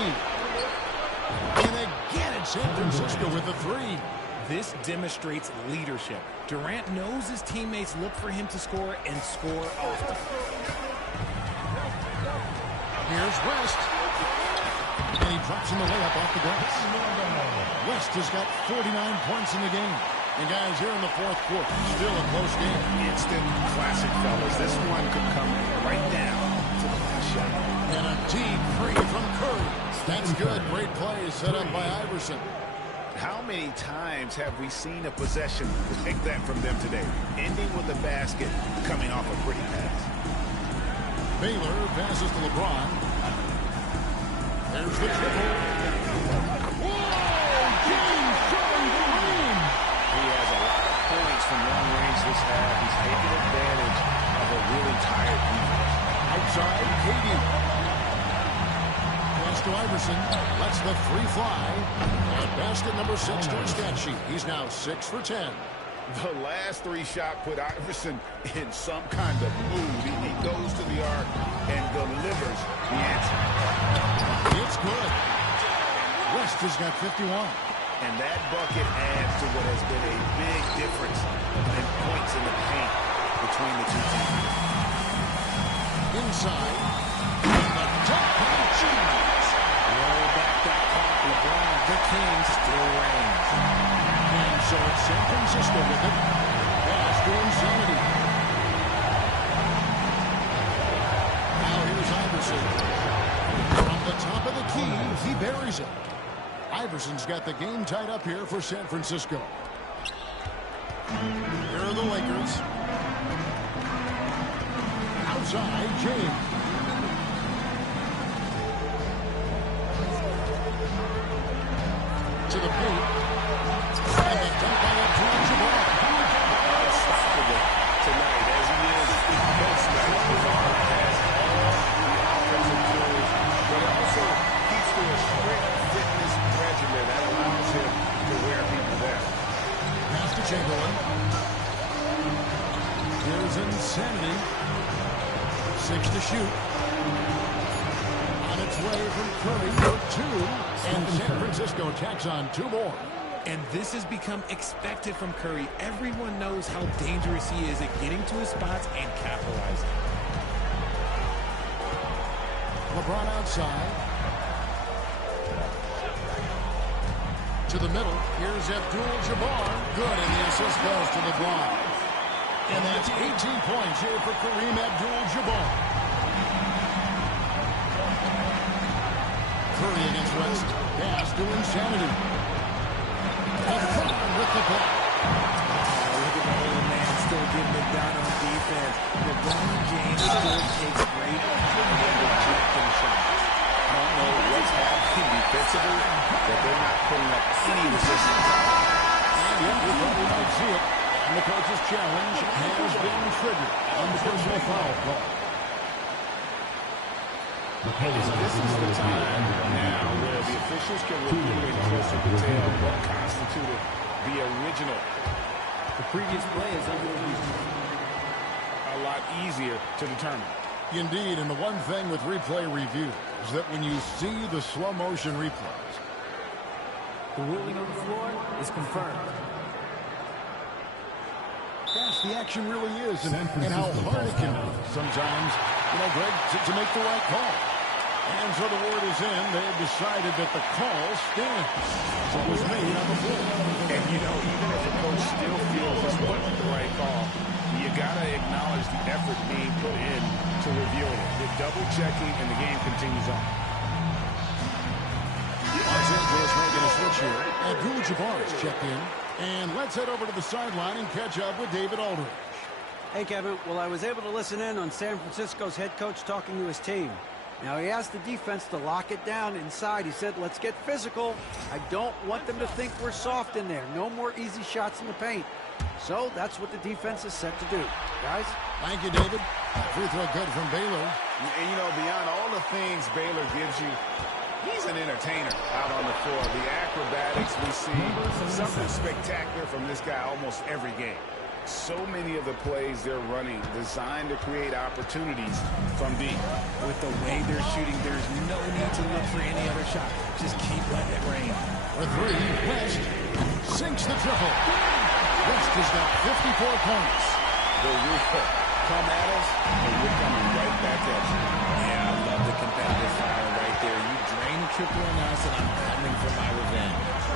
And again it's San Francisco with the 3. This demonstrates leadership. Durant knows his teammates look for him to score and score often. Here's West. And he drops in the layup off the glass. West has got 49 points in the game. And guys, here in the 4th quarter, still a close game. Instant classic, fellas. This one could come right down to the last shot. And a deep 3 from Curry. That's good. Great play set up by Iverson. How many times have we seen a possession like that from them today? Ending with a basket, coming off a pretty pass. Baylor passes to LeBron. There's the triple. Whoa! James showing the lead. He has a lot of points from long range this half. He's taking advantage of a really tired defense. Outside, KD. Pass to Iverson. Lets the 3 fly. And basket number 6 to his stat sheet. He's now 6 for 10. The last three-shot put Iverson in some kind of mood. He goes to the arc and delivers the answer. It's good. West has got 51. And that bucket adds to what has been a big difference in points in the paint between the two teams. Inside. The top of James. Roll back that clock. LeBron, the king, still reigns. And so it's San Francisco with it. Pass to Insanity. Now here's Iverson. From the top of the key, he buries it. Iverson's got the game tied up here for San Francisco. Here are the Lakers. Outside, James. To the paint. And the dunk by Lebron. Unstoppable tonight, as he is most nights. LeBron has all the offensive tools, but it also keeps to a strict fitness regimen that allows him to wear people down. Pass to Chamberlain. Here's Insanity. 6 to shoot. On its way from Curry for 2. And San Francisco tacks on 2 more. And this has become expected from Curry. Everyone knows how dangerous he is at getting to his spots and capitalizing. LeBron outside. To the middle. Here's Abdul-Jabbar. Good, and the assist goes to LeBron. And that's 18 points here for Kareem Abdul-Jabbar. Curry against West. Pass to Insanity. LeBron with the block. Look at the old man still getting it done on defense. LeBron James still takes great pride in rejecting shots. I don't know what's happening defensively, but they're not putting up any resistance. And yet we thought we might see it. And the coach's challenge has been triggered on the personal foul call. This is the time now where the officials can review in closer detail what constituted the original. The previous play is under review. A lot easier to determine. Indeed, and the one thing with replay review is that when you see the slow motion replays, the ruling on the floor is confirmed. Yes, the action really is, and how hard it can be sometimes, Greg, to make the right call. And so the word is in. They have decided that the call stands. So it was made on the floor. And, even if a coach still feels this wasn't the right call, you got to acknowledge the effort being put in to reviewing it. They're double-checking, and the game continues on. Los Angeles making a switch here. Abdul-Jabbar is checked in. And let's head over to the sideline and catch up with David Aldridge. Hey, Kevin. Well, I was able to listen in on San Francisco's head coach talking to his team. Now, he asked the defense to lock it down inside. He said, let's get physical. I don't want them to think we're soft in there. No more easy shots in the paint. So that's what the defense is set to do. Guys? Thank you, David. Free throw good from Baylor. And, beyond all the things Baylor gives you, he's an entertainer out on the floor. The acrobatics we see, something spectacular from this guy almost every game. So many of the plays they're running designed to create opportunities from deep. With the way they're shooting, there's no need to look for any other shot. Just keep letting it rain. For 3, West sinks the triple. West has got 54 points. The roof come at us, and we're coming right back at you. Yeah, I love the competitive fire right there. You drain triple on us, and I'm coming for my revenge.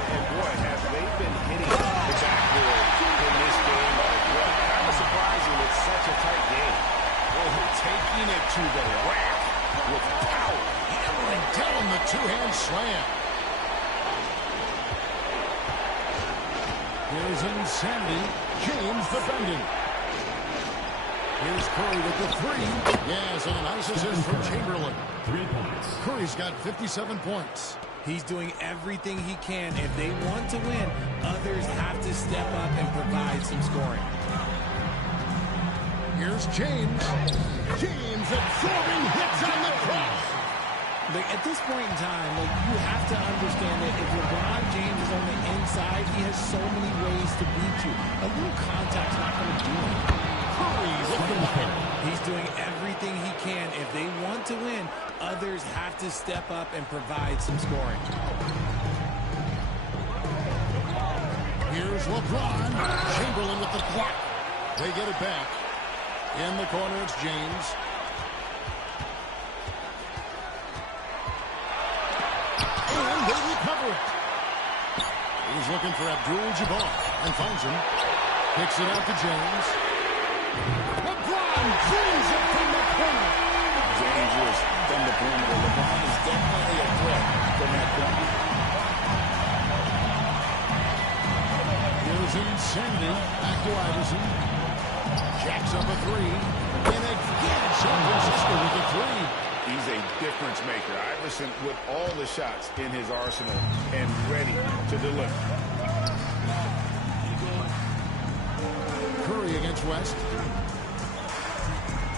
And boy, have they been hitting the backboard in this game. What kind of surprising with such a tight game. Well, taking it to the rack with power. Hammering down the two-hand slam. Here's Insanity. James defending. Here's Curry with the 3. Yes, and a nice assist from Chamberlain. 3 points. Curry's got 57 points. He's doing everything he can. If they want to win, others have to step up and provide some scoring. Here's James. James absorbing hits on the cross. At this point in time, you have to understand that if LeBron James is on the inside, he has so many ways to beat you. A little contact's not going to do it. Curry with the bucket. He's doing everything he can. If they want to win, others have to step up and provide some scoring. Here's LeBron. Chamberlain with the block. They get it back. In the corner, it's James. And they recover it. He's looking for Abdul-Jabbar and finds him. Kicks it out to James. LeBron cleans it from the corner. Dangerous from the perimeter. LeBron is definitely a threat from that corner. Here's Insanity. Back to Iverson. Jacks up a three. And again, San Francisco with a three. He's a difference maker. Iverson with all the shots in his arsenal and ready to deliver. Curry against West.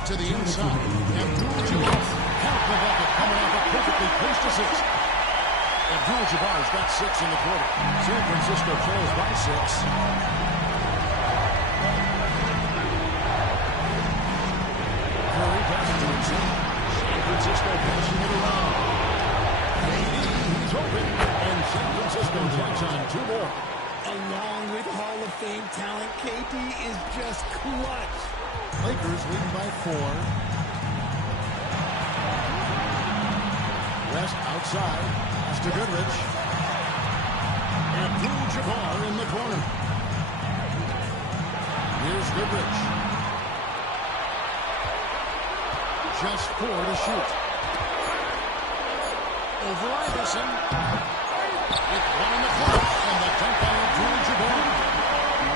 To the inside. Abdul-Jabbar. Count the bucket. Coming off a perfectly placed assist. Abdul-Jabbar's got 6 in the quarter. San Francisco trails by 6. Curry passes to himself. San Francisco passing it around. He's open. And San Francisco jacks on 2 more. Along with Hall of Fame talent, KD is just clutch. Lakers leading by 4. West outside. Pass to Goodrich. Abdul-Jabbar in the corner. Here's Goodrich. Just 4 to shoot. Over Iverson. With 1 in the clock. And the dunk by Abdul-Jabbar.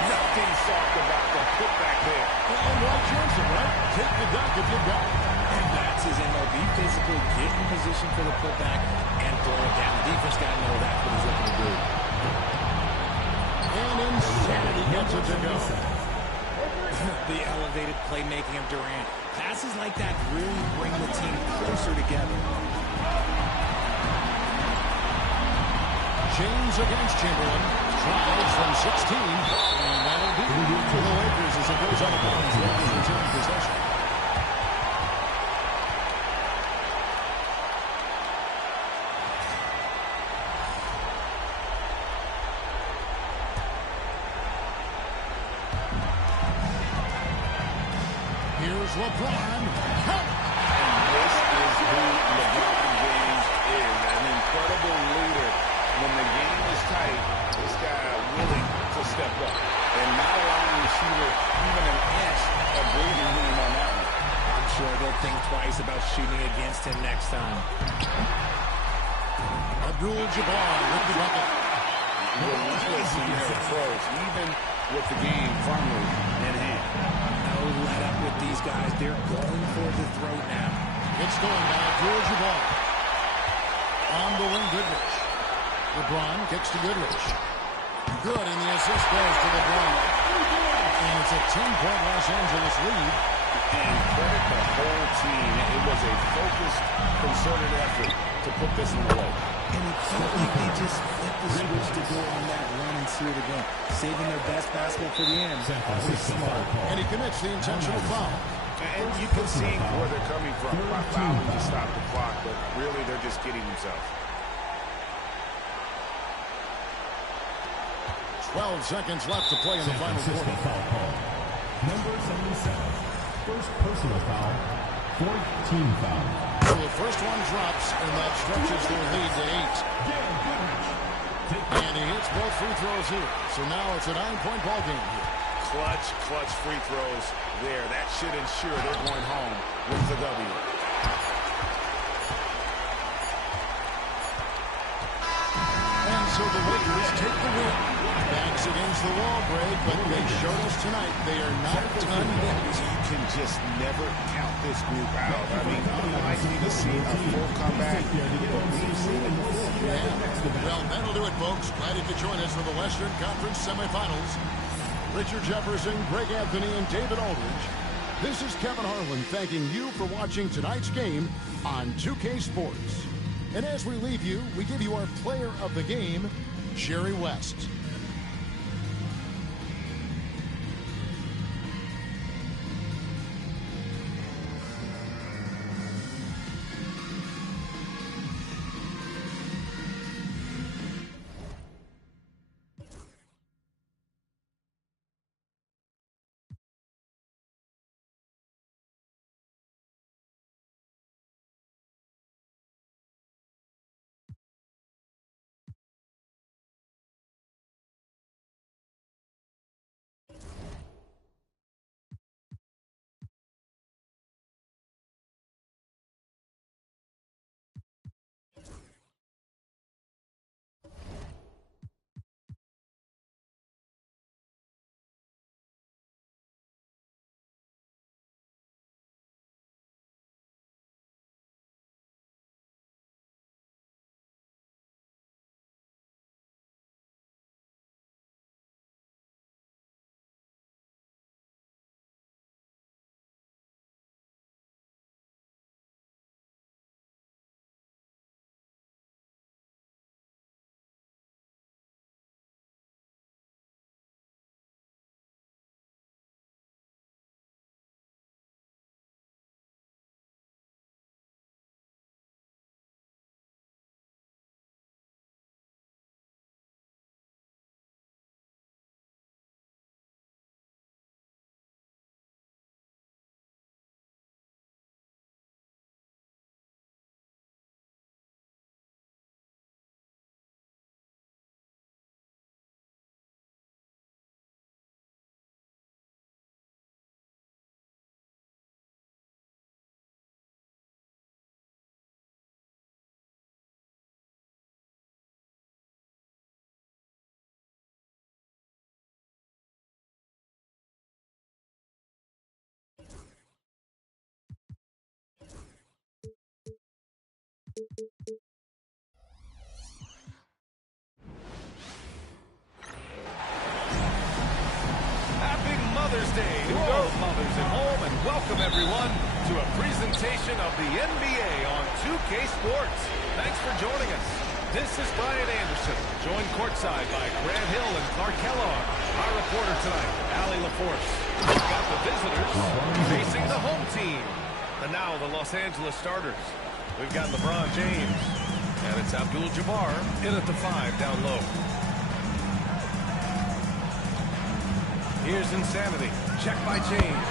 Nothing soft about the putback there. And Dwight Johnson, right? Take the dunk if you got it. And that's his MLB. Physically get in position for the putback and throw it down. The defense got to know that's what he's looking to do. And Insanity gets it to go. The elevated playmaking of Durant. Passes like that really bring the team closer together. James against Chamberlain. Tries from 16. And that'll be to the Lakers as it goes out of bounds. The Lakers retain possession. Here's LeBron. Help! And this is who LeBron James is. An incredible leader. When the game is tight, this guy willing to step up and not allowing the shooter even an inch of breathing room on that one. I'm sure they'll think twice about shooting against him next time. Abdul-Jabbar with the bucket. Relentless in their approach, even with the game firmly in hand. No let up with these guys. They're going for the throat now. It's going by Abdul-Jabbar. On the wing, Goodrich. LeBron kicks to Goodrich. Good, and the assist goes to LeBron. And it's a 10-point Los Angeles lead. And credit the whole team. It was a focused, concerted effort to put this in the way. And it felt like they just flipped the switch to go on that run and seal the game. Saving their best basketball for the end. That was smart. And he commits the intentional foul. And you can see where they're coming from by fouling to stop the clock, but really they're just kidding themselves. 12 seconds left to play in the final quarter. Number 77, first personal foul, 4th team foul. So the first one drops, and that stretches their lead to 8. And he hits both free throws here. So now it's a 9-point ball game here. Clutch free throws there. That should ensure they're going home with the W. And so the Lakers take the win. Backs against the wall, Greg, but they showed us tonight they are not done yet. You can just never count this group out. I mean, unlikely to see a full comeback, but we've seen it before. Yeah. Well, that'll do it, folks. Glad you could join us for the Western Conference semifinals. Richard Jefferson, Greg Anthony, and David Aldridge. This is Kevin Harlan thanking you for watching tonight's game on 2K Sports. And as we leave you, we give you our player of the game, Jerry West. Happy Mother's Day to all mothers at home, and welcome everyone to a presentation of the NBA on 2K Sports. Thanks for joining us. This is Brian Anderson, joined courtside by Grant Hill and Clark Kellogg. Our reporter tonight, Allie LaForce. We've got the visitors facing the home team. And now the Los Angeles starters. We've got LeBron James, and it's Abdul-Jabbar in at the 5 down low. Here's Insanity. Check by James.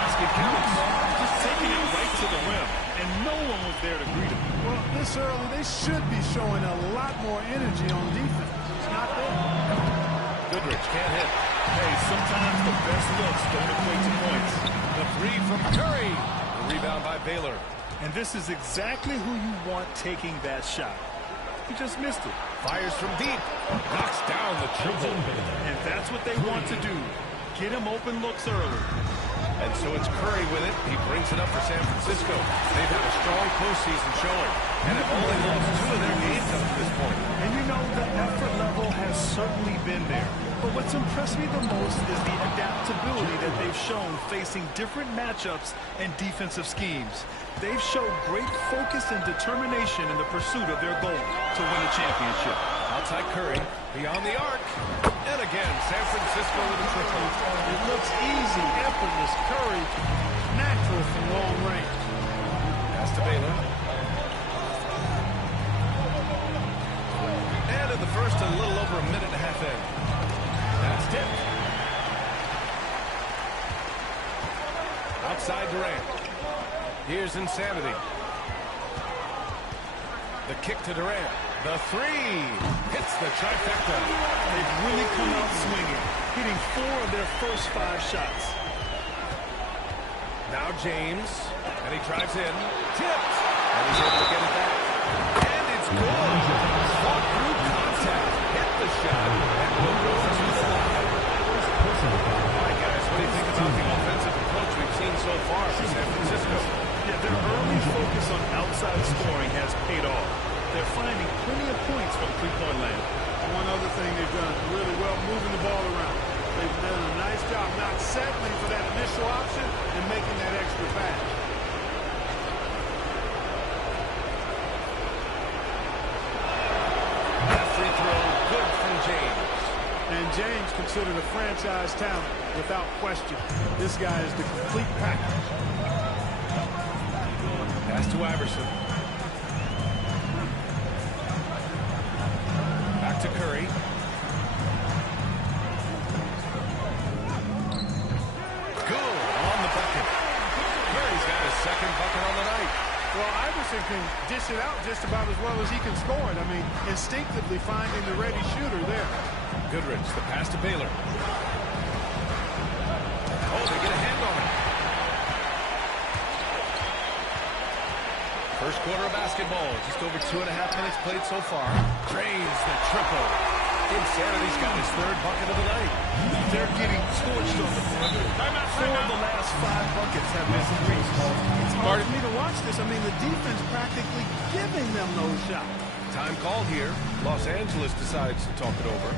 Basket counts. Just taking it right to the rim, and no one was there to greet him. Well, this early, they should be showing a lot more energy on defense. It's not there. Goodrich can't hit. Hey, sometimes the best looks don't equate to points. The 3 from Curry. The rebound by Baylor. And this is exactly who you want taking that shot. He just missed it. Fires from deep. Knocks down the triple. And that's what they want to do. Get him open looks early. And so it's Curry with it. He brings it up for San Francisco. They've had a strong postseason showing and have only lost 2 of their games up to this point. And you know, the effort level has certainly been there. But what's impressed me the most is the adaptability that they've shown facing different matchups and defensive schemes. They've showed great focus and determination in the pursuit of their goal to win a championship. Outside Curry, beyond the arc. And again, San Francisco with a triple. It looks easy, effortless. Curry, natural from long range. Pass to Baylor. And in the first, a little over a minute and a half in. That's tipped. Outside Durant. Here's Insanity. The kick to Durant. The 3 hits the trifecta. They've really come out swinging, hitting 4 of their first 5 shots. Now James, and he drives in. Tipped. And he's able to get it back. And it's good. Fought through contact. Hit the shot. And will go to the line. All right, guys, what do you think about the offensive approach we've seen so far for San Francisco? Yeah, their early focus on outside scoring has paid off. They're finding plenty of points from three-point land. One other thing they've done really well, moving the ball around. They've done a nice job not settling for that initial option and making that extra pass. James considered a franchise talent without question. This guy is the complete package. Pass to Iverson. Back to Curry. Good on the bucket. Curry's got his second bucket on the night. Well, Iverson can dish it out just about as well as he can score it. I mean, instinctively finding the ready shooter there. Goodrich, the pass to Baylor. Oh, they get a hand on it. First quarter of basketball, just over 2.5 minutes played so far. Drains the triple. Insanity's got his third bucket of the night. They're getting torched on the perimeter. 4 of the last 5 buckets have been threes. It's hard for me to watch this. I mean, the defense practically giving them those shots. Time called here. Los Angeles decides to talk it over.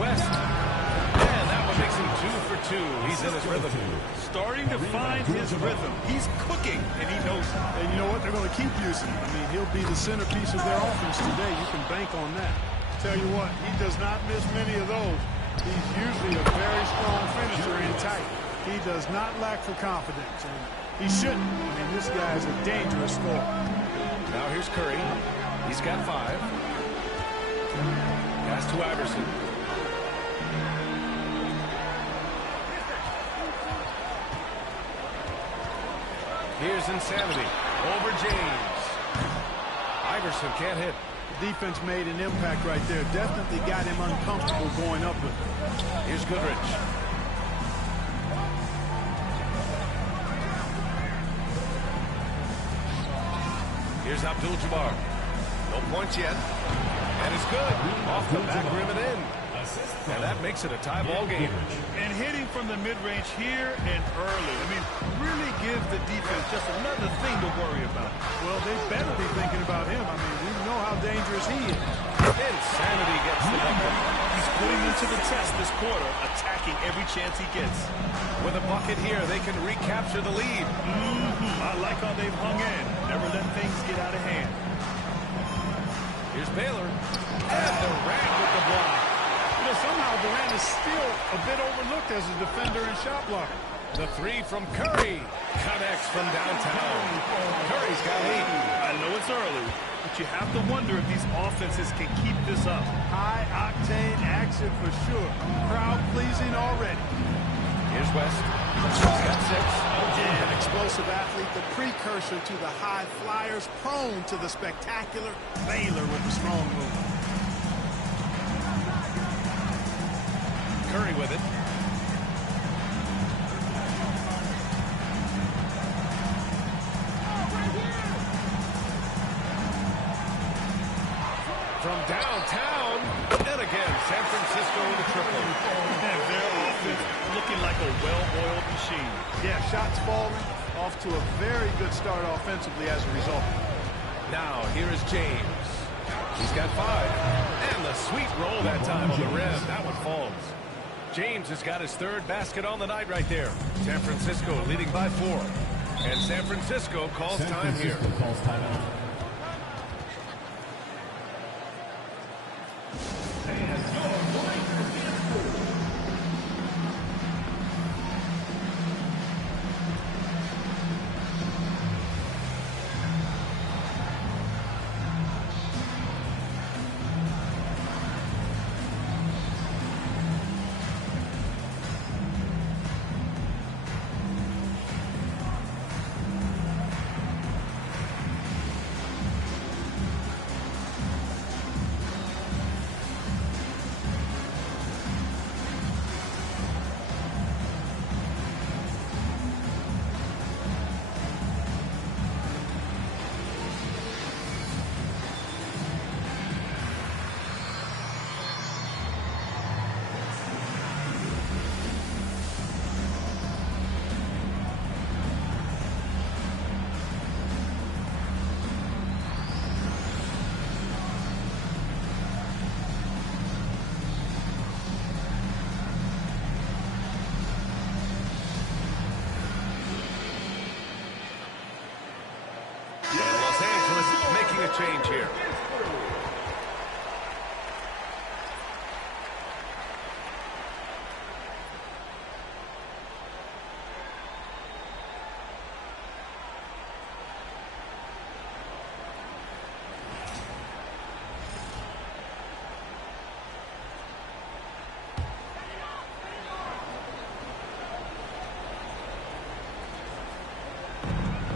West. And that one makes him 2 for 2. He's in his rhythm. Starting to find his rhythm. He's cooking, and he knows it. And you know what? They're going to keep using him. I mean, he'll be the centerpiece of their offense today. You can bank on that. Tell you what, he does not miss many of those. He's usually a very strong finisher in tight. He does not lack for confidence, and he shouldn't. I mean, this guy is a dangerous scorer. Now here's Curry. He's got 5. Pass to Iverson. Here's Insanity. Over James. Iverson can't hit. The defense made an impact right there. Definitely got him uncomfortable going up with it. Here's Goodrich. Here's Abdul-Jabbar. No points yet. And it's good. Off the back rim and in. And that makes it a tie ball game. And hitting from the mid-range here and early. I mean, really give the defense just another thing to worry about. Well, they better be thinking about him. I mean, we know how dangerous he is. Insanity gets the bucket. He's putting him to the test this quarter, attacking every chance he gets. With a bucket here, they can recapture the lead. I like how they've hung in. Never let things get out of hand. Here's Baylor. And Durant with the block. You know, somehow Durant is still a bit overlooked as a defender and shot blocker. The 3 from Curry connects from downtown. Curry's got 8. I know it's early, but you have to wonder if these offenses can keep this up. High-octane action for sure. Crowd-pleasing already. Here's West. He's got 6. An explosive athlete, the precursor to the high flyers, prone to the spectacular. Baylor with the strong move. Curry with it. From downtown, and again, San Francisco with a triple. And their offense looking like a well-oiled machine. Yeah, shots falling, off to a very good start offensively as a result. Now, here is James. He's got 5. And the sweet roll that time on the rim. That one falls. James has got his 3rd basket on the night right there. San Francisco leading by 4. And San Francisco calls time here. Calls timeout. Making a change here.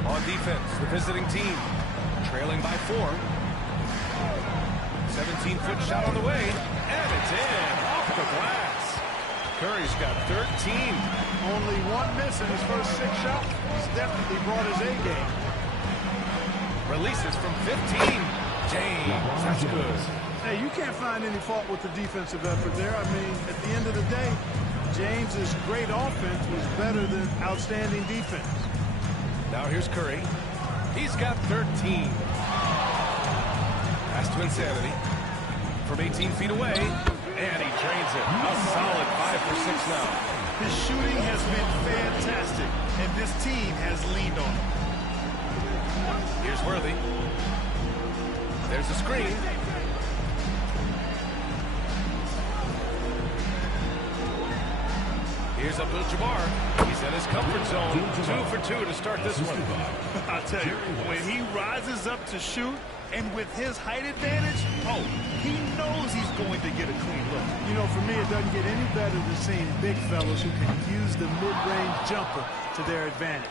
On defense, the visiting team. Trailing by 4. 17-foot shot on the way. And it's in. Off the glass. Curry's got 13. Only 1 miss in his first 6 shots. He's definitely brought his A game. Releases from 15. James, that's good. Hey, you can't find any fault with the defensive effort there. I mean, at the end of the day, James's great offense was better than outstanding defense. Now here's Curry. He's got 13. Pass to Insanity. From 18 feet away. And he drains it. A solid 5 for 6 now. His shooting has been fantastic, and this team has leaned on him. Here's Worthy. There's a screen. Here's Abdul-Jabbar. He's in his comfort zone. 2 for 2 to start this one. I'll tell you, when he rises up to shoot, and with his height advantage, oh, he knows he's going to get a clean look. You know, for me, it doesn't get any better than seeing big fellas who can use the mid-range jumper to their advantage.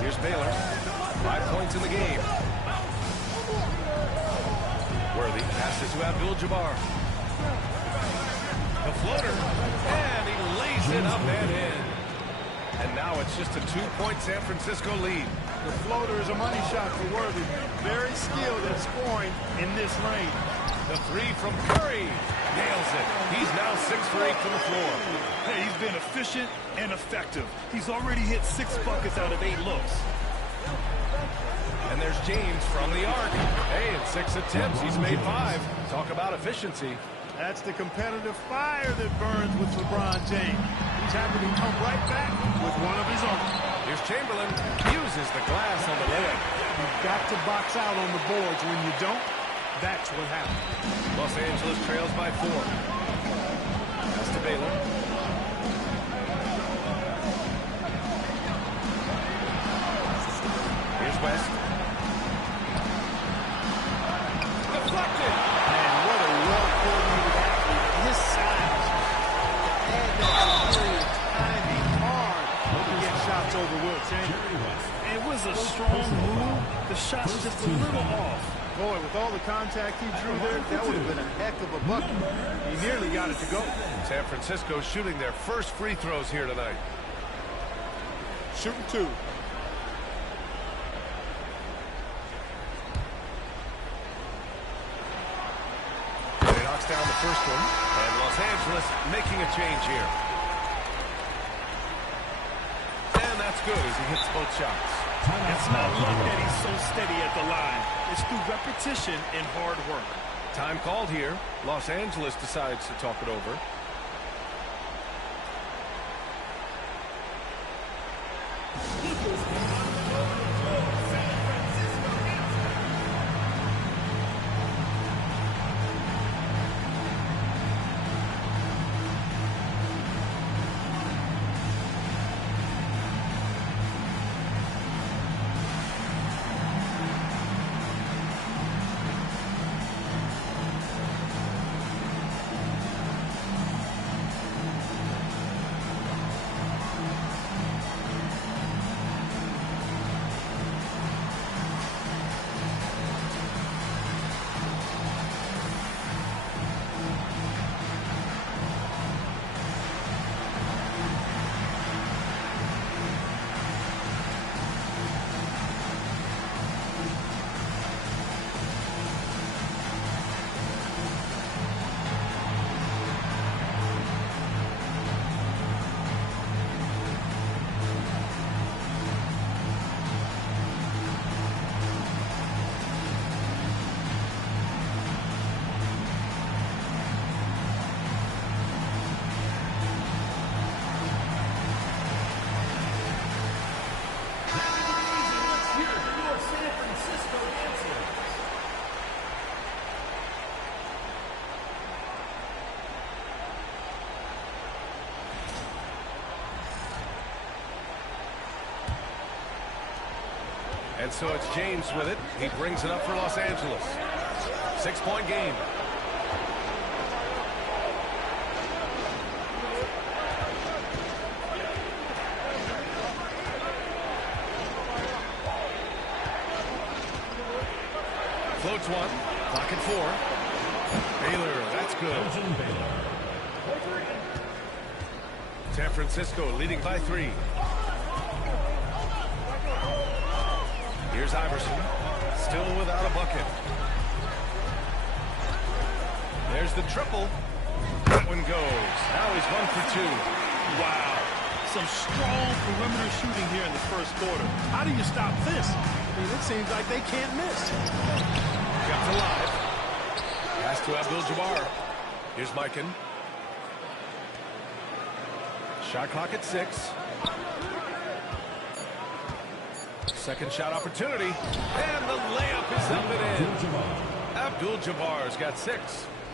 Here's Baylor. 5 points in the game. Worthy passes to Abdul-Jabbar. The floater, and he lays it up and in. And now it's just a 2-point San Francisco lead. The floater is a money shot for Worthy. Very skilled at scoring in this range. The 3 from Curry. Nails it. He's now 6 for 8 from the floor. Hey, he's been efficient and effective. He's already hit 6 buckets out of 8 looks. And there's James from the arc. Hey, in 6 attempts, he's made 5. Talk about efficiency. That's the competitive fire that burns with LeBron James. He's happy to come right back with one of his own. Here's Chamberlain. Uses the glass on the layup. You've got to box out on the boards. When you don't, that's what happens. Los Angeles trails by 4. Pass to Baylor. Here's West. Deflected. And what a well-coordinated athlete. His size. To add that superior timing hard to get shots over Will Chamberlain. It was a strong move. The shot's just a little off. Boy, with all the contact he drew there, that would have been a heck of a bucket. He nearly got it to go. San Francisco shooting their first free throws here tonight. Shooting 2. He knocks down the first one, and Los Angeles making a change here. And that's That's good as he hits both shots. It's not luck that he's so steady at the line. It's through repetition and hard work. Time called here. Los Angeles decides to talk it over. And so it's James with it. He brings it up for Los Angeles. 6-point game. Floats one. Clock at 4. Baylor, that's good. San Francisco leading by 3. Here's Iverson, still without a bucket. There's the triple. That one goes. Now he's 1 for 2. Wow. Some strong perimeter shooting here in the first quarter. How do you stop this? I mean, it seems like they can't miss. Kept alive. Pass to Abdul-Jabbar. Here's Mikan. Shot clock at 6. Second shot opportunity, and the layup is up and in. Abdul-Jabbar's got 6.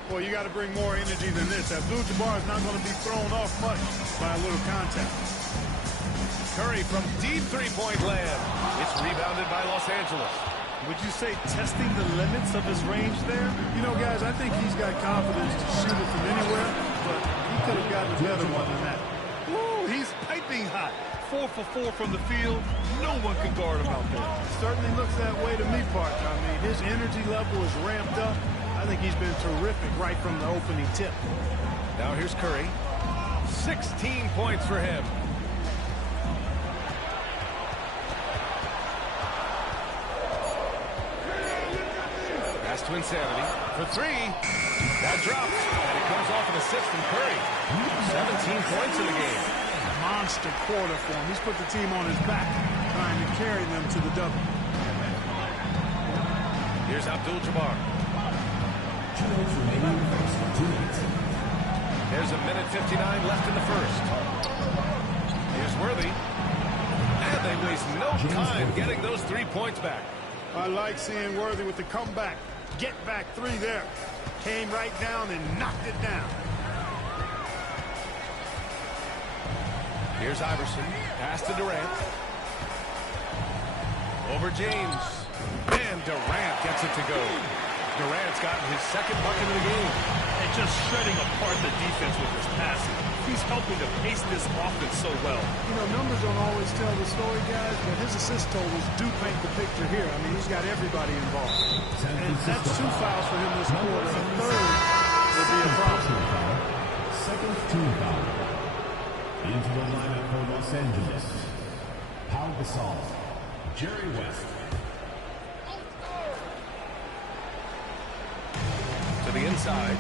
Well, you got to bring more energy than this. Abdul-Jabbar is not going to be thrown off much by a little contact. Curry from deep three-point land. It's rebounded by Los Angeles. Would you say testing the limits of his range there? You know, guys, I think he's got confidence to shoot it from anywhere, but he could have gotten a better one than that. Woo, he's piping hot. 4 for 4 from the field. No one can guard him out there. Certainly looks that way to me, partner. I mean, his energy level is ramped up. I think he's been terrific right from the opening tip. Now here's Curry. 16 points for him. Pass to Insanity for 3. That drops, and it comes off an assist from Curry. 17 points in the game. Monster quarter for him. He's put the team on his back, trying to carry them to the double. Here's Abdul-Jabbar. There's a minute 59 left in the first. Here's Worthy. And they waste no time getting those 3 points back. I like seeing Worthy with the comeback. Get back 3 there. Came right down and knocked it down. Here's Iverson. Pass to Durant. Over James. And Durant gets it to go. Durant's gotten his second bucket of the game. And just shredding apart the defense with his passing. He's helping to pace this offense so well. You know, numbers don't always tell the story, guys, but his assist totals do paint the picture here. I mean, he's got everybody involved. And that's 2 fouls for him this quarter. A third would be a problem. Second team foul. Into the lineup for Los Angeles. Pau Gasol, Jerry West. To the inside.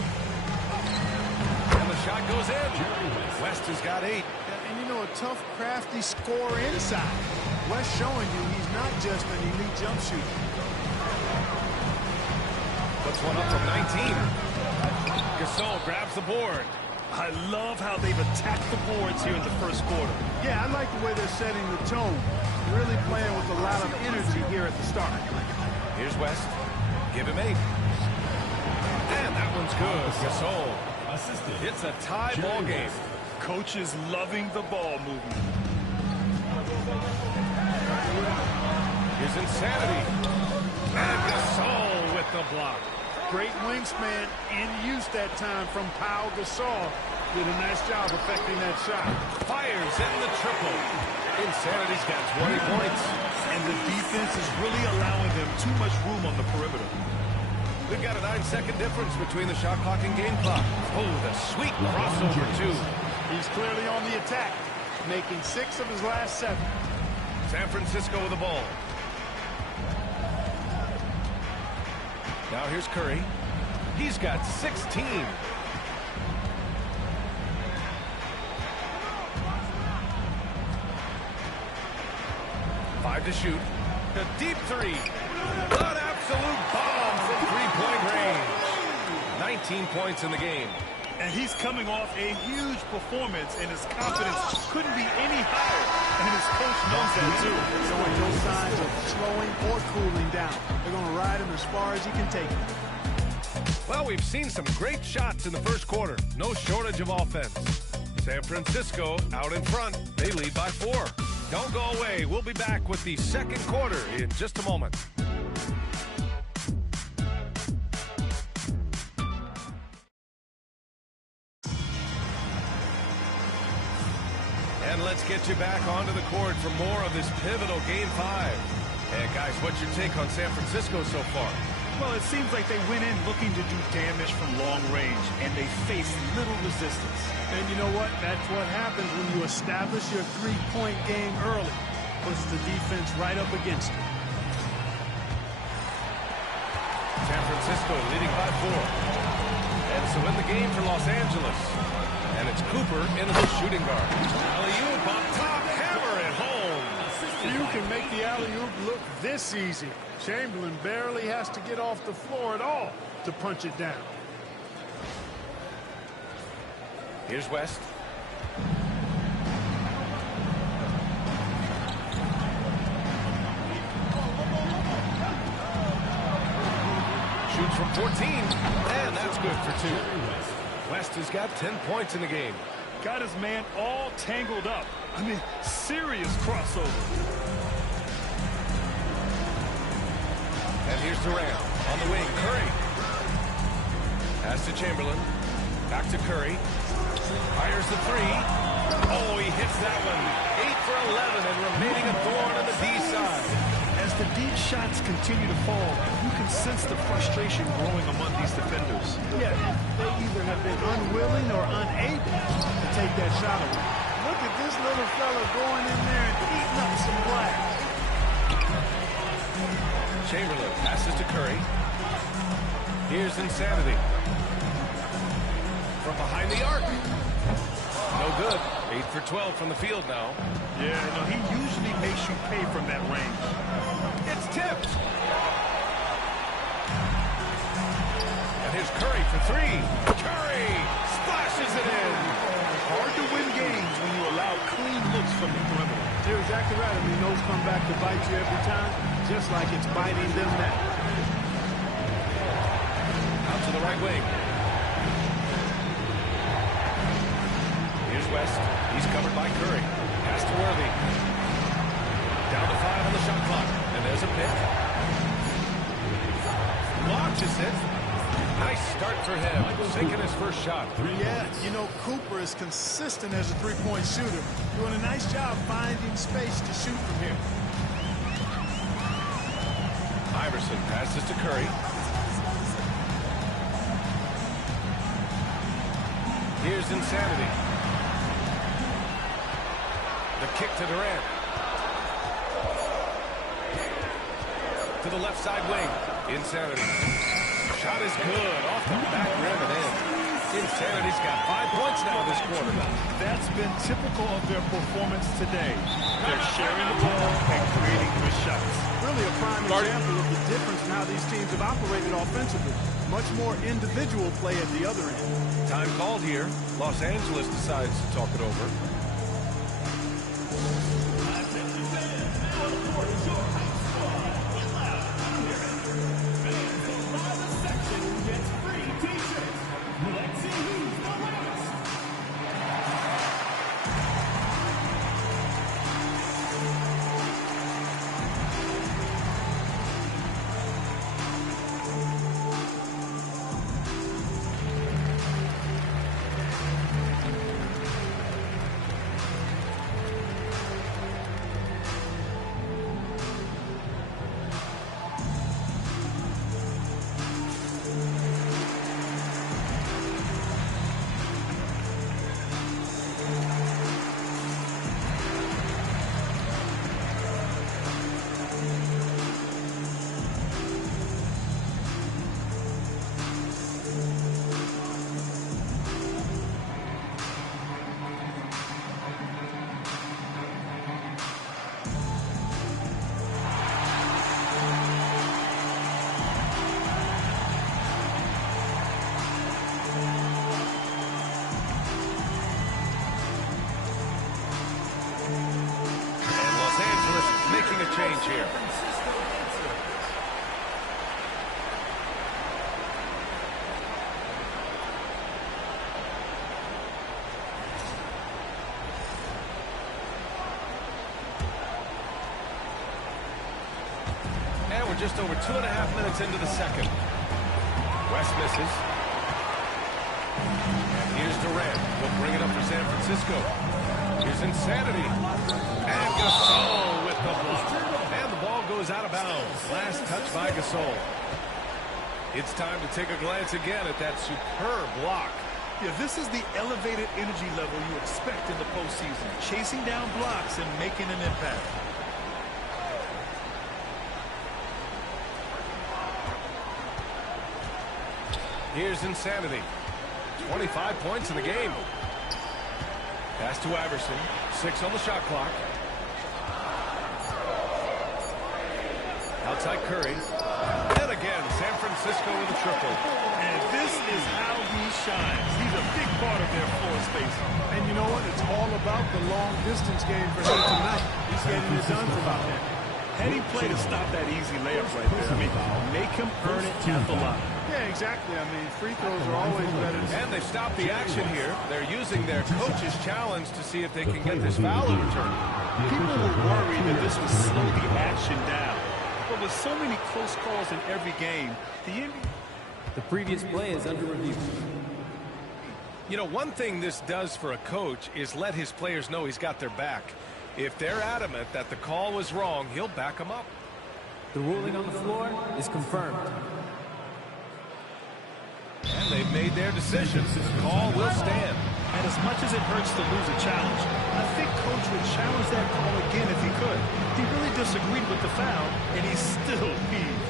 And the shot goes in. West has got 8. And you know, a tough, crafty scorer inside. West showing you he's not just an elite jump shooter. Puts one up from 19. Gasol grabs the board. I love how they've attacked the boards here in the first quarter. Yeah, I like the way they're setting the tone. Really playing with a lot of energy here at the start. Here's West. Give him 8. And that one's good. Gasol. It's a tie ball game. Coach is loving the ball movement. Here's Insanity. And Gasol with the block. Great wingspan in use that time from Pau Gasol. Did a nice job affecting that shot. Fires in the triple. Insanity's got 20 points. And the defense is really allowing them too much room on the perimeter. We've got a 9-second difference between the shot clock and game clock. Oh, the sweet crossover, too. He's clearly on the attack, making 6 of his last 7. San Francisco with the ball. Now here's Curry. He's got 16. Five to shoot. A deep 3. An absolute bomb from three-point range. 19 points in the game. And he's coming off a huge performance, and his confidence couldn't be any higher. And his coach knows that, too. Showing no signs of slowing or cooling down. They're going to ride him as far as he can take him. Well, we've seen some great shots in the first quarter. No shortage of offense. San Francisco out in front. They lead by 4. Don't go away. We'll be back with the second quarter in just a moment. And let's get you back onto the court for more of this pivotal Game 5. And guys, what's your take on San Francisco so far? Well, it seems like they went in looking to do damage from long range, and they faced little resistance. And you know what? That's what happens when you establish your three-point game early. Puts the defense right up against it. San Francisco leading by 4. And so in the game for Los Angeles. And it's Cooper into the shooting guard. Alley-oop on top, hammer it home. You can make the alley-oop look this easy. Chamberlain barely has to get off the floor at all to punch it down. Here's West. Shoots from 14, and that's good for 2. West has got 10 points in the game. Got his man all tangled up. I mean, serious crossover. And here's Durant on the wing. Curry. Pass to Chamberlain. Back to Curry. Fires the 3. Oh, he hits that one. 8 for 11 and remaining a thorn on the D side. As the deep shots continue to fall, you can sense the frustration growing among these defenders. Yeah, they either have been unwilling or unable to take that shot away. Look at this little fella going in there and eating up some glass. Chamberlain passes to Curry. Here's Insanity. From behind the arc. No good. 8 for 12 from the field now. Yeah, no, he usually makes you pay from that range. It's tipped. And here's Curry for 3. Curry splashes it in. Hard to win games when you allow clean looks from the perimeter. You're exactly right. I mean, those come back to bite you every time, just like it's biting them now. Out to the right wing. Here's West. He's covered by Curry. Pass to Worthy. Down to 5 on the shot clock. And there's a pick. Launches it. Nice start for him. Sinking his first shot. Yeah, you know, Cooper is consistent as a three-point shooter. Doing a nice job finding space to shoot from here. Iverson passes to Curry. Here's Insanity. The kick to Durant. To the left side wing. Insanity. Shot is good. Off the back rim and in. Insanity's got 5 points now this quarter. That's been typical of their performance today. They're sharing the ball and creating good shots. Really a prime example of the difference in how these teams have operated offensively. Much more individual play at the other end. Time called here. Los Angeles decides to talk it over. Making a change here. And we're just over 2.5 minutes into the second. West misses. And here's Durant. He'll bring it up for San Francisco. Here's Insanity. And Gasol with the block. And the ball goes out of bounds. Last touch by Gasol. It's time to take a glance again at that superb block. Yeah, this is the elevated energy level you expect in the postseason. Chasing down blocks and making an impact. Here's Insanity. 25 points in the game. Pass to Iverson. 6 on the shot clock. Outside Curry. And again, San Francisco with a triple. And this is how he shines. He's a big part of their floor space. And you know what? It's all about the long distance game for him tonight. He's getting it done from out there. Heady play to stop that easy layup right there. I mean, make him earn it at the line. Yeah, exactly. I mean, free throws are always better. And they've stopped the action here. They're using their coach's challenge to see if they can get this foul overturned. People were worried that this would slow the action down. But with so many close calls in every game, the previous play is under review. You know, one thing this does for a coach is let his players know he's got their back. If they're adamant that the call was wrong, he'll back them up. The ruling on the floor is confirmed. And they've made their decision. The call will stand. And as much as it hurts to lose a challenge, I think Coach would challenge that call again if he could. He really disagreed with the foul, and he's still peeved.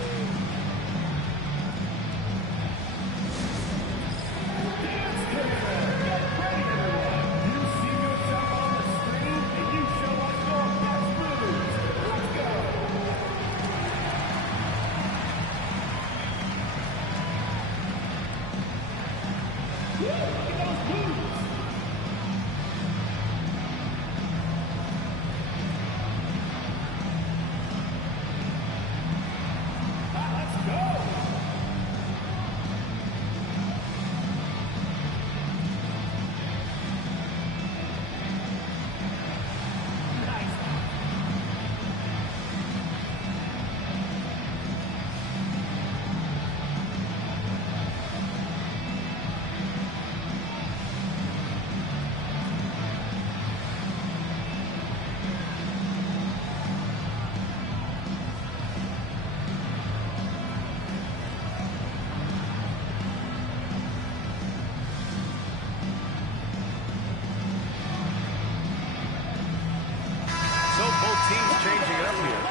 Teams changing it up here.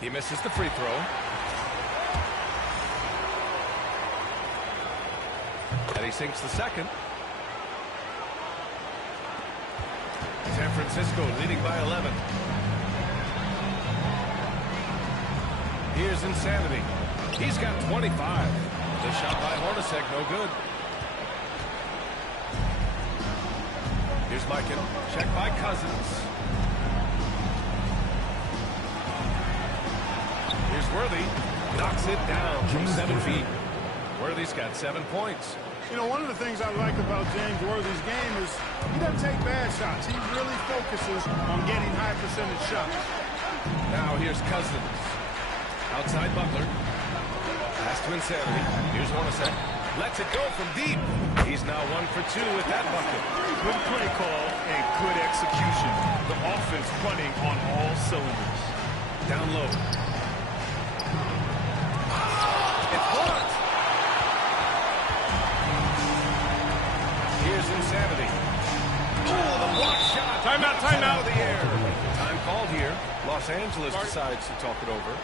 He misses the free throw. And he sinks the second. San Francisco leading by 11. Here's Insanity. He's got 25. The shot by Hornacek, no good. Here's Mikan. Check by Cousins. Here's Worthy. Knocks it down from 7 feet. Worthy's got 7 points. You know, one of the things I like about James Worthy's game is he doesn't take bad shots. He really focuses on getting high percentage shots. Now here's Cousins. Outside Butler. Pass to Insanity. Here's Hornacek. Lets it go from deep. He's now 1 for 2 with that bucket. Good play call and good execution. The offense running on all cylinders. Down low. It's blocked. Here's Insanity. Oh, the block shot. Timeout, timeout. Out of the air. Time called here. Los Angeles decides to talk it over.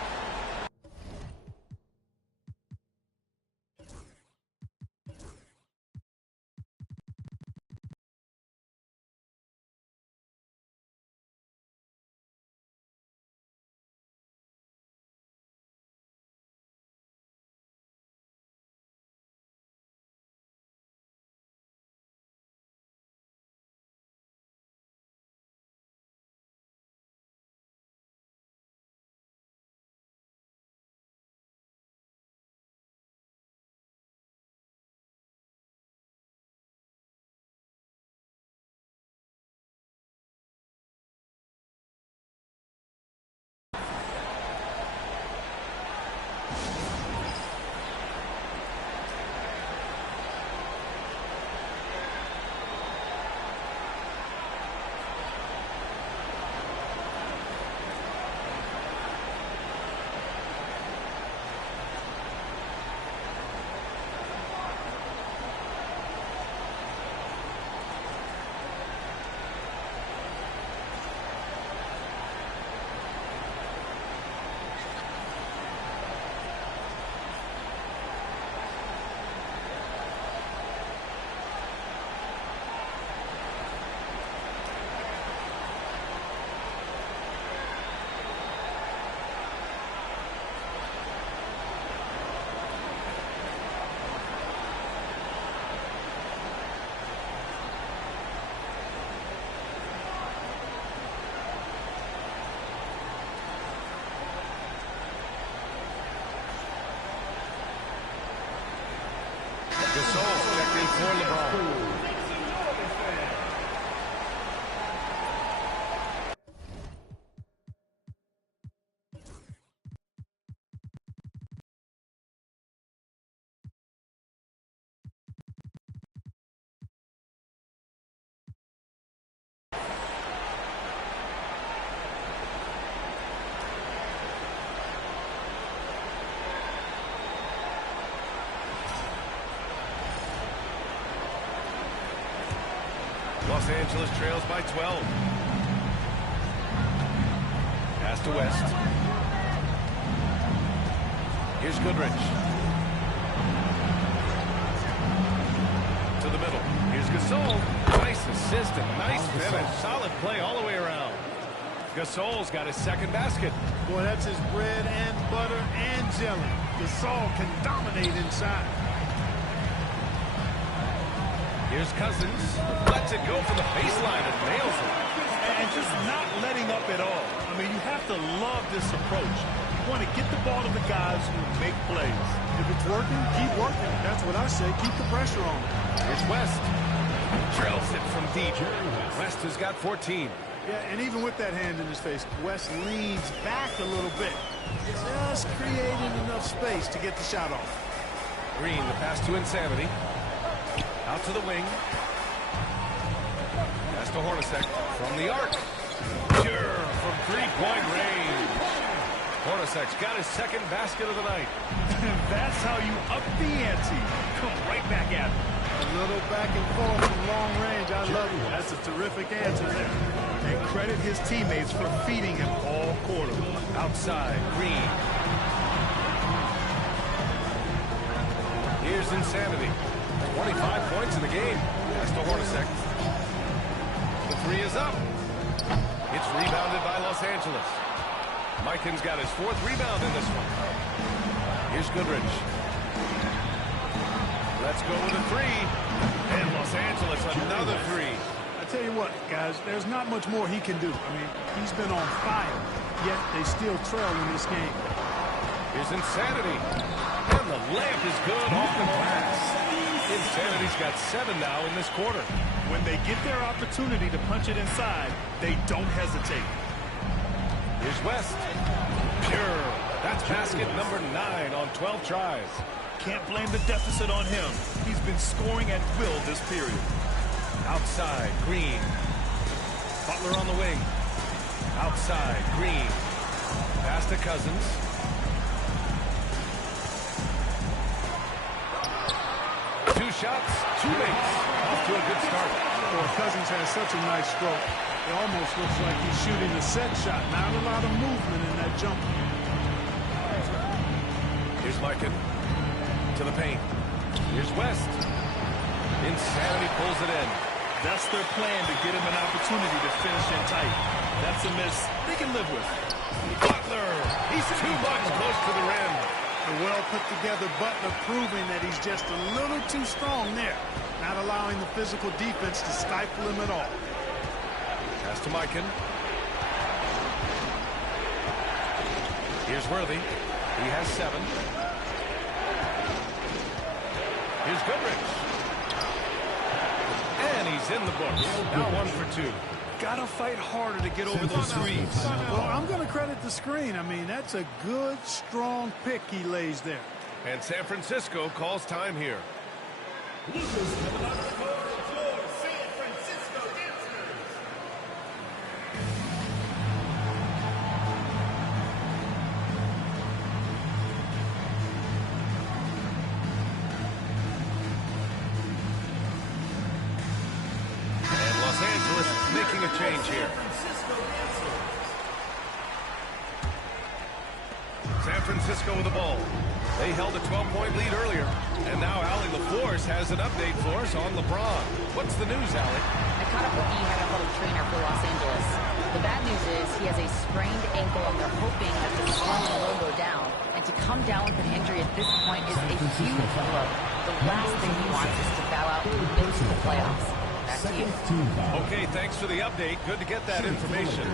Gasol checked in for LeBron. Los Angeles trails by 12. Pass to West. Here's Goodrich. To the middle. Here's Gasol. Nice assist and nice finish. Solid play all the way around. Gasol's got his second basket. Boy, that's his bread and butter and jelly. Gasol can dominate inside. Here's Cousins. Lets it go from the baseline and nails it. And just not letting up at all. I mean, you have to love this approach. You want to get the ball to the guys who make plays. If it's working, keep working. That's what I say. Keep the pressure on. Here's West. Drills it from deep. West has got 14. Yeah, and even with that hand in his face, West leans back a little bit. Just creating enough space to get the shot off. Green, the pass to Insanity. Out to the wing. Pass to Hornacek from the arc. Sure, from three-point range. Hornacek's got his second basket of the night. That's how you up the ante. Come right back at him. A little back and forth from long range. I love it. That's a terrific answer there. And credit his teammates for feeding him all quarter. Outside, Green. Here's Insanity. 25 points in the game. That's to Hornacek. The three is up. It's rebounded by Los Angeles. Mikan's got his 4th rebound in this one. Here's Goodrich. Let's go with a three. And Los Angeles, another three. I tell you what, guys, there's not much more he can do. I mean, he's been on fire, yet they still trail in this game. Here's Insanity. And the layup is good off the glass. Insanity's got 7 now in this quarter. When they get their opportunity to punch it inside, they don't hesitate. Here's West. Pure. That's basket number 9 on 12 tries. Can't blame the deficit on him. He's been scoring at will this period. Outside, Green. Butler on the wing. Outside, Green. Pass to Cousins. Two shots, 2 makes. Off to a good start. Boy, Cousins has such a nice stroke. It almost looks like he's shooting a set shot. Not a lot of movement in that jumper. Here's Mikan. To the paint. Here's West. Insanity pulls it in. That's their plan, to get him an opportunity to finish in tight. That's a miss they can live with. Butler. He's too much close to the rim. A well-put-together Butler proving that he's just a little too strong there. Not allowing the physical defense to stifle him at all. Pass to Mikan. Here's Worthy. He has 7. Here's Goodrich. And he's in the books. Now 1 for 2. Gotta fight harder to get over those screens. Well, I'm going to credit the screen. I mean, that's a good, strong pick he lays there. And San Francisco calls time here. Making a change here. San Francisco with the ball. They held a 12-point lead earlier. And now Allie LaForce has an update for us on LeBron. What's the news, Allie? I caught up with the NFL trainer for Los Angeles. The bad news is he has a sprained ankle, and they're hoping that the swelling will go down. And to come down with an injury at this point is a huge blow. The last thing he wants is to bow out into the playoffs. Okay, thanks for the update. Good to get that information.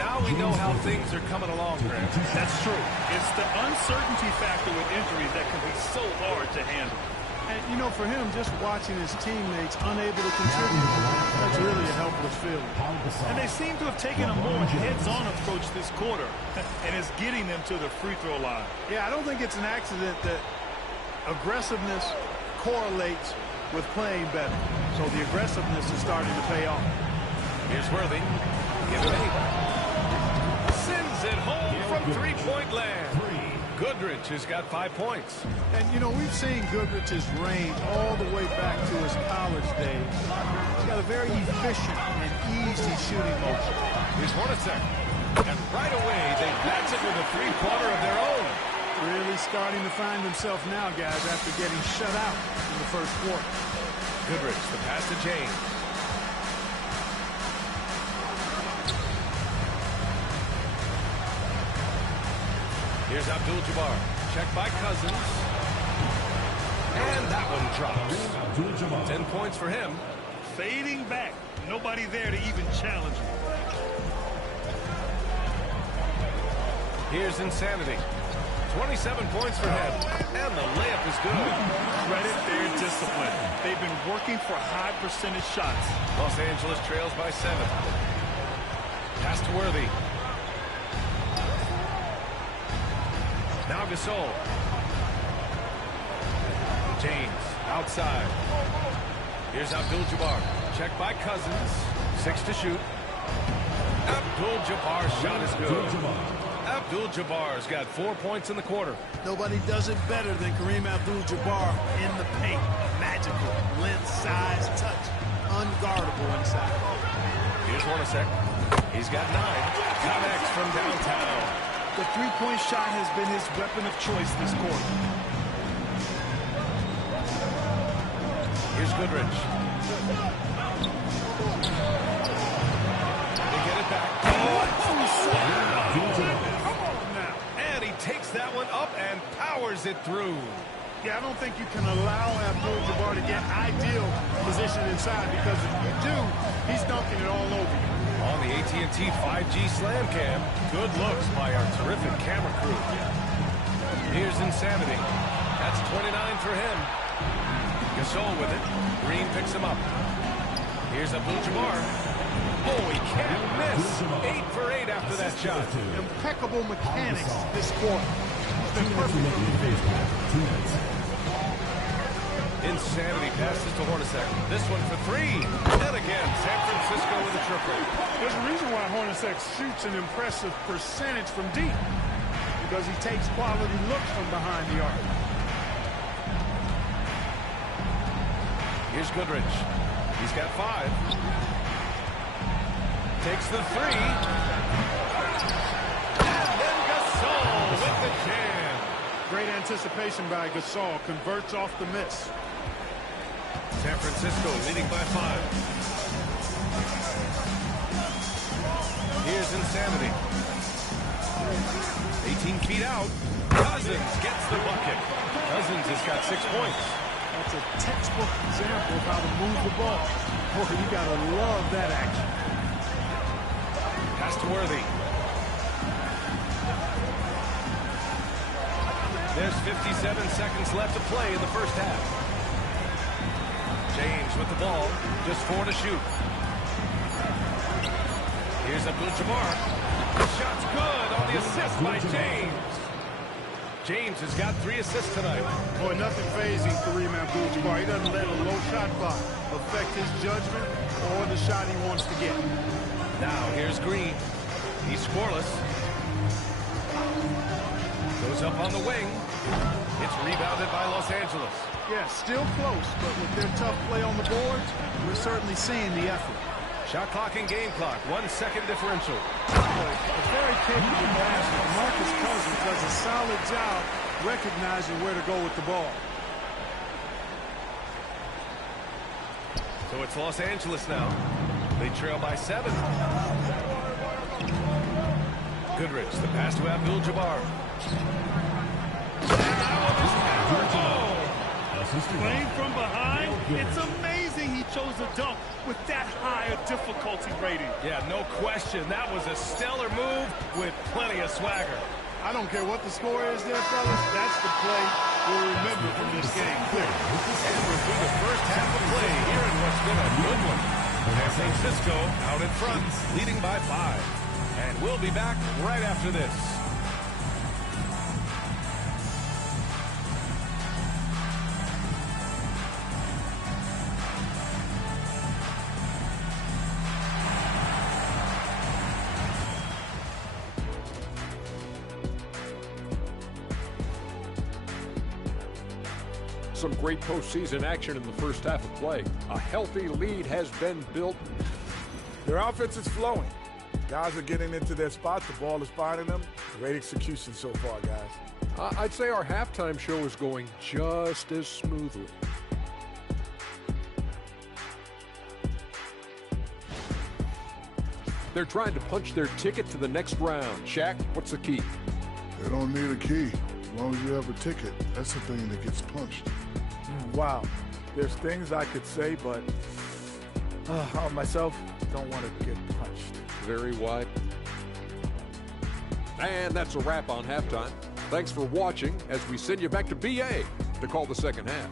Now we know how things are coming along, Grant. That's true. It's the uncertainty factor with injuries that can be so hard to handle. And, you know, for him, just watching his teammates unable to contribute, that's really a helpless feeling. And they seem to have taken a more heads-on approach this quarter, and it's getting them to the free throw line. Yeah, I don't think it's an accident that aggressiveness correlates with playing better. So the aggressiveness is starting to pay off. Here's Worthy. Give it 8. Sends it home from three-point land. Goodrich has got 5 points. And, you know, we've seen Goodrich's range all the way back to his college days. He's got a very efficient and easy shooting motion. Here's Hornacek. And right away, they match it with a three-pointer of their own. Really starting to find himself now, guys, after getting shut out in the first quarter. Goodrich, the pass to James. Here's Abdul-Jabbar. Checked by Cousins. And that one drops. 10 points for him. Fading back. Nobody there to even challenge him. Here's Insanity. 27 points for him. And the layup is good. Credit their discipline. They've been working for high percentage shots. Los Angeles trails by 7. Pass to Worthy. Now Gasol. James outside. Here's Abdul-Jabbar. Checked by Cousins. 6 to shoot. Abdul-Jabbar's shot is good. Abdul-Jabbar's got 4 points in the quarter. Nobody does it better than Kareem Abdul-Jabbar in the paint. Magical. Length, size, touch. Unguardable inside. Here's Hornacek. He's got 9. Connects from downtown. The three-point shot has been his weapon of choice this quarter. Here's Goodrich. They get it back. And he takes that one up and powers it through. Yeah, I don't think you can allow Abdul-Jabbar to get ideal position inside, because if you do, he's dunking it all over you. On the AT&T 5G Slam Cam, good looks by our terrific camera crew. Here's Insanity. That's 29 for him. Gasol with it. Green picks him up. Here's Abdul-Jabbar. Oh, he can't miss. 8 for 8 after that shot. Impeccable mechanics this quarter. He's been perfect from the field. Insanity passes to Hornacek. This one for 3. And again, San Francisco with a triple. There's a reason why Hornacek shoots an impressive percentage from deep, because he takes quality looks from behind the arc. Here's Goodrich. He's got 5. Takes the 3. And then Gasol with the jam. Great anticipation by Gasol. Converts off the miss. San Francisco leading by 5. Here's Insanity. 18 feet out. Cousins gets the bucket. Cousins has got 6 points. That's a textbook example of how to move the ball. Boy, you gotta love that action. Pass to Worthy. There's 57 seconds left to play in the first half. James with the ball, just 4 to shoot. Here's Abdul-Jabbar. The shot's good on the assist by James. James has got 3 assists tonight. Boy, nothing phasing Kareem Abdul-Jabbar. He doesn't let a low shot clock affect his judgment or the shot he wants to get. Now here's Green. He's scoreless. Goes up on the wing. It's rebounded by Los Angeles. Yeah, still close, but with their tough play on the boards, we're certainly seeing the effort. Shot clock and game clock, 1 second differential. A very capable basket. Marcus Cousins does a solid job recognizing where to go with the ball. So it's Los Angeles now. They trail by 7. Goodrich, the pass to Abdul-Jabbar. Playing from behind, it's amazing he chose a dunk with that high a difficulty rating. Yeah, no question. That was a stellar move with plenty of swagger. I don't care what the score is there, fellas. That's the play we'll remember from this game. Clear. And we're through the first half of play here in what's been a good one. San Francisco out in front, leading by 5. And we'll be back right after this. Some great postseason action in the first half of play. A healthy lead has been built. Their offense is flowing. Guys are getting into their spots. The ball is finding them. Great execution so far, guys. I'd say our halftime show is going just as smoothly. They're trying to punch their ticket to the next round. Shaq, what's the key? They don't need a key. As long as you have a ticket, that's the thing that gets punched. Wow. There's things I could say, but I myself don't want to get punched. Very wide. And that's a wrap on halftime. Thanks for watching as we send you back to BA to call the second half.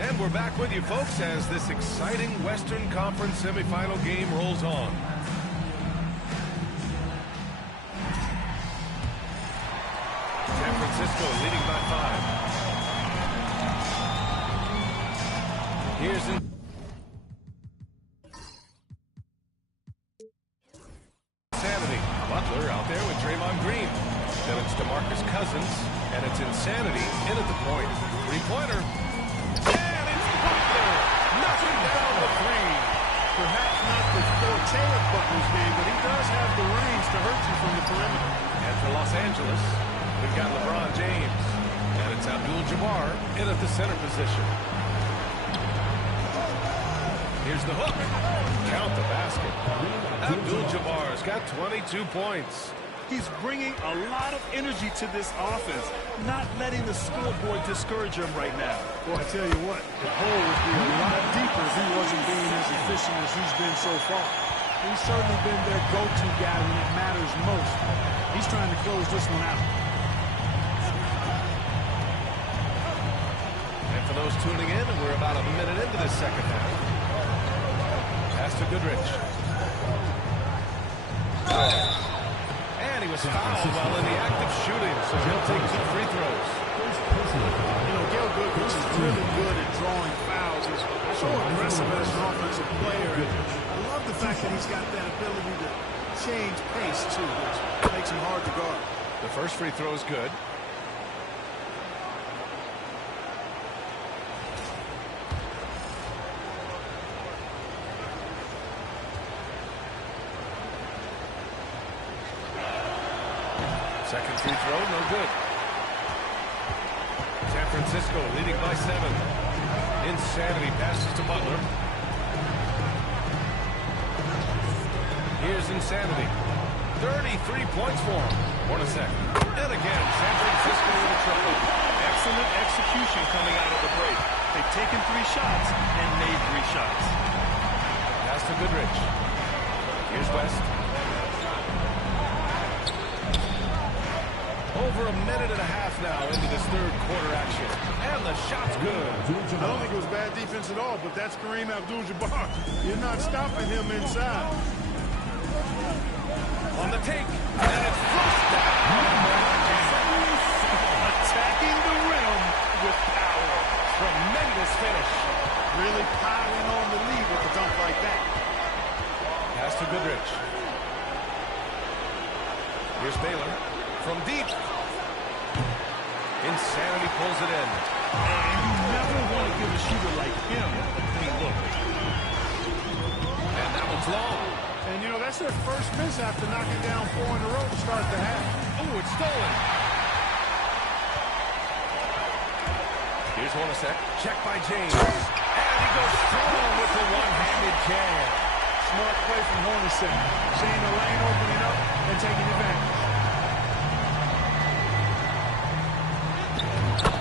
And we're back with you, folks, as this exciting Western Conference semifinal game rolls on. San Francisco leading by 5. Here's Insanity. Butler out there with Draymond Green. Then it's DeMarcus Cousins, and it's Insanity in at the point. Three-pointer. And it's Butler. at the center position. Here's the hook. Count the basket. Abdul-Jabbar's got 22 points. He's bringing a lot of energy to this offense, not letting the scoreboard discourage him right now. Well, I tell you what, the hole would be a lot deeper if he wasn't being as efficient as he's been so far. He's certainly been their go-to guy when it matters most. He's trying to close this one out. And for those tuning in, we're about a minute into this second half. Pass to Goodrich. And he was fouled while in the act of shooting, so he'll take 2 free throws. You know, Gail Goodrich is really good at drawing fouls. He's so aggressive as an offensive player. And I love the fact that he's got that ability to change pace, too, which makes him hard to guard. The first free throw is good. Second free throw, no good. San Francisco leading by 7. Insanity passes to Butler. Here's Insanity. 33 points for him. Hornacek. And again, San Francisco in trouble. Excellent execution coming out of the break. They've taken 3 shots and made 3 shots. Pass to Goodrich. Here's West. Over a minute and a half now into this third quarter action. And the shot's good. I don't think it was bad defense at all, but that's Kareem Abdul-Jabbar. You're not stopping him inside. On the take. And it's flushed down. Attacking the rim with power. Tremendous finish. Really piling on the lead with a dunk like that. Pass to Goodrich. Here's Baylor. From deep. Insanity pulls it in. And you never want to give a shooter like him a clean look. And that one's long. And, you know, that's their first miss after knocking down 4 in a row to start the half. Oh, it's stolen. Here's Hornacek. Check by James. And he goes strong with the one-handed jam. Smart play from Hornacek. Seeing the lane opening up and taking advantage.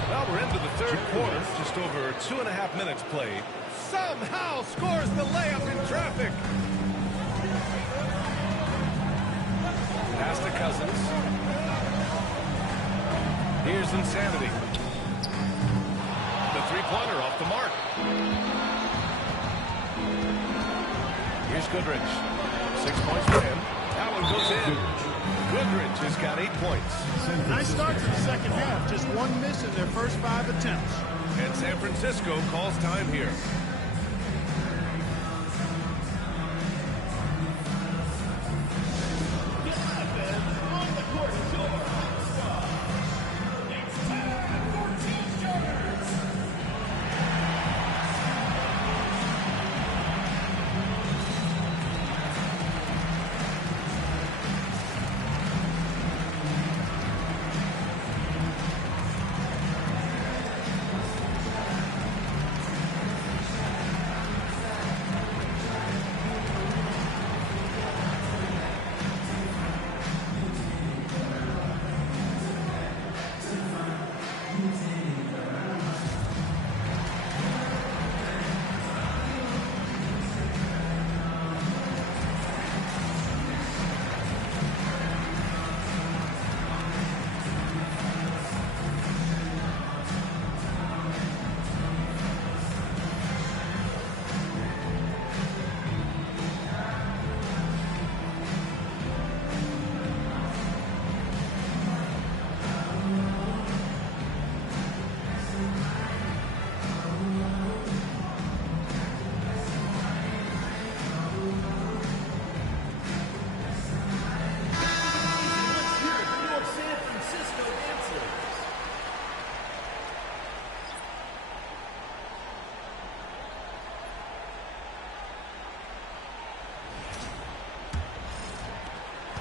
Well, we're into the third quarter. Just over 2.5 minutes played. Somehow scores the layup in traffic. Pass to Cousins. Here's Insanity. The three-pointer off the mark. Here's Goodrich. 6 points for him. That one goes in. Goodrich has got 8 points. Nice start to the second half. Just 1 miss in their first 5 attempts. And San Francisco calls time here.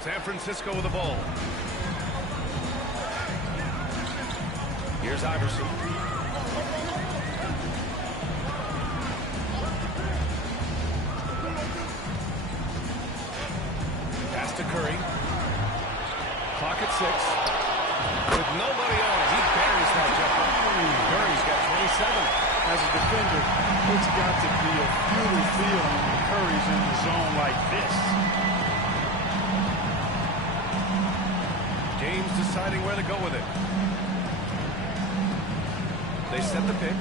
San Francisco with the ball. Here's Iverson. Pass to Curry. Clock at 6. With nobody on, he buries that jumper. Curry's got 27. As a defender, it's got to be a futile feeling when Curry's in the zone like this. James deciding where to go with it. They set the pick.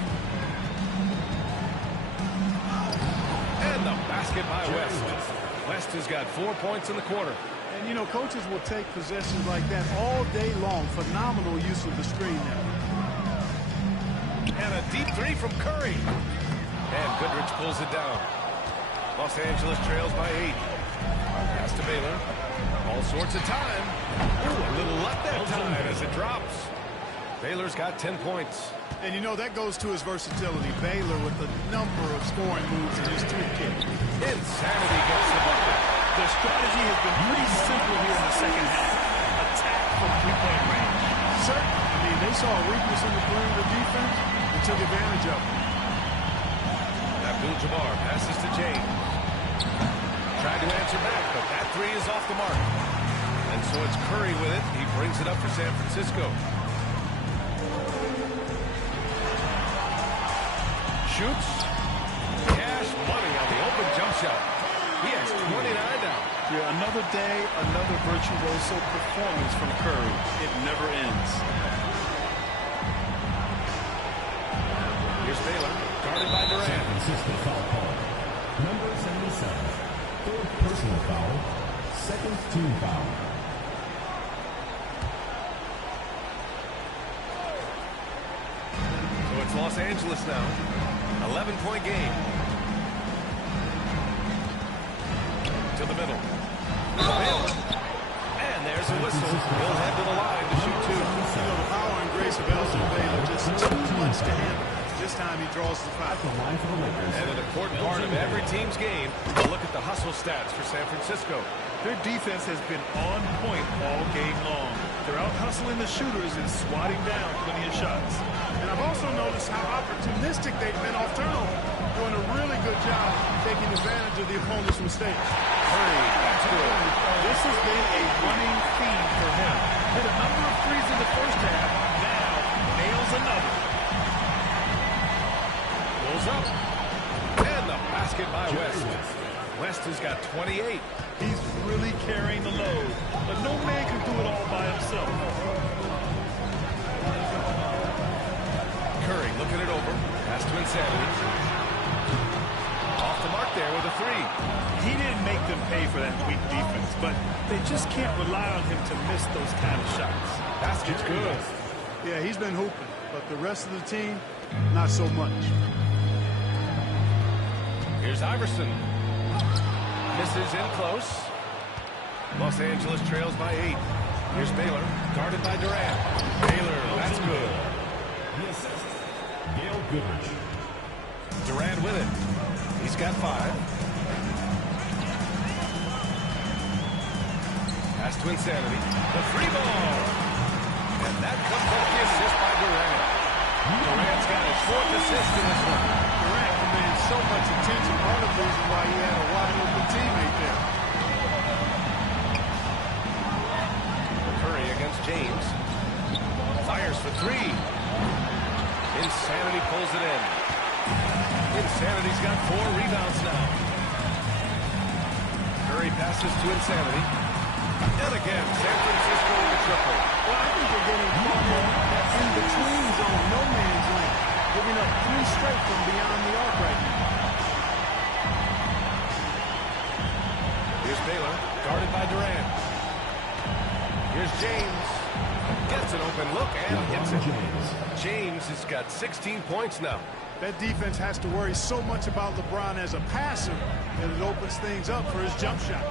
And the basket by West. West has got 4 points in the quarter. And, you know, coaches will take possessions like that all day long. Phenomenal use of the screen there. And a deep three from Curry. And Goodrich pulls it down. Los Angeles trails by 8. Pass to Baylor. All sorts of time. Ooh, a little luck that time as it drops. Baylor's got 10 points. And you know, that goes to his versatility. Baylor with a number of scoring moves in his toolkit. Insanity gets the bucket. Their strategy has been pretty simple here in the second half. Attack from three-point range. Certainly. I mean, they saw a weakness in the perimeter defense and took advantage of it. Abdul-Jabbar passes to James. Tried to answer back, but that three is off the mark. And so it's Curry with it. He brings it up for San Francisco. Shoots. Cash money on the open jump shot. He has 29 now. Yeah, another day, another virtuoso performance from Curry. It never ends. Here's Baylor, guarded by Durant. San Francisco foul call. Number 77. Third personal foul. Second team foul. So it's Los Angeles now. 11-point game. To the middle. Baylor. And there's a whistle. He'll head to the line to shoot 2. You know, the power and grace of Elton Baylor just too much to handle. This time he draws the foul. And an important part of every team's game is to look at the hustle stats for San Francisco. Their defense has been on point all game long. They're out hustling the shooters and swatting down plenty of shots. And I've also noticed how opportunistic they've been off turnover, doing a really good job taking advantage of the opponent's mistakes. Curry, that's good. This has been a running theme for him. Hit a number of threes in the first half. Now nails another. Goes up. And the basket by West. West has got 28. He's really carrying the load, but no man can do it all by himself. Curry looking it over. Pass to Insanity. Off the mark there with a 3. He didn't make them pay for that weak defense, but they just can't rely on him to miss those kind of shots. Basket's good. Yeah, he's been hooping, but the rest of the team, not so much. Here's Iverson. Misses in close. Los Angeles trails by 8. Here's Baylor, guarded by Durant. Baylor, that's good. The assist, Gail Goodrich. Durant with it. He's got 5. Pass to Insanity. The 3 ball. And that comes off the assist by Durant. Durant's got his 4th assist in this one. Durant commands so much attention. Part of the reason why he had a wide open teammate there. Curry against James. Fires for 3. Insanity pulls it in. Insanity's got 4 rebounds now. Curry passes to Insanity. And again, San Francisco with a triple. Well, I think they're getting far more in between zone, no man's land. Giving up 3 straight from beyond the arc right now. Here's Baylor, guarded by Durant. Here's James. Gets an open look and hits it. James has got 16 points now. That defense has to worry so much about LeBron as a passer that it opens things up for his jump shot.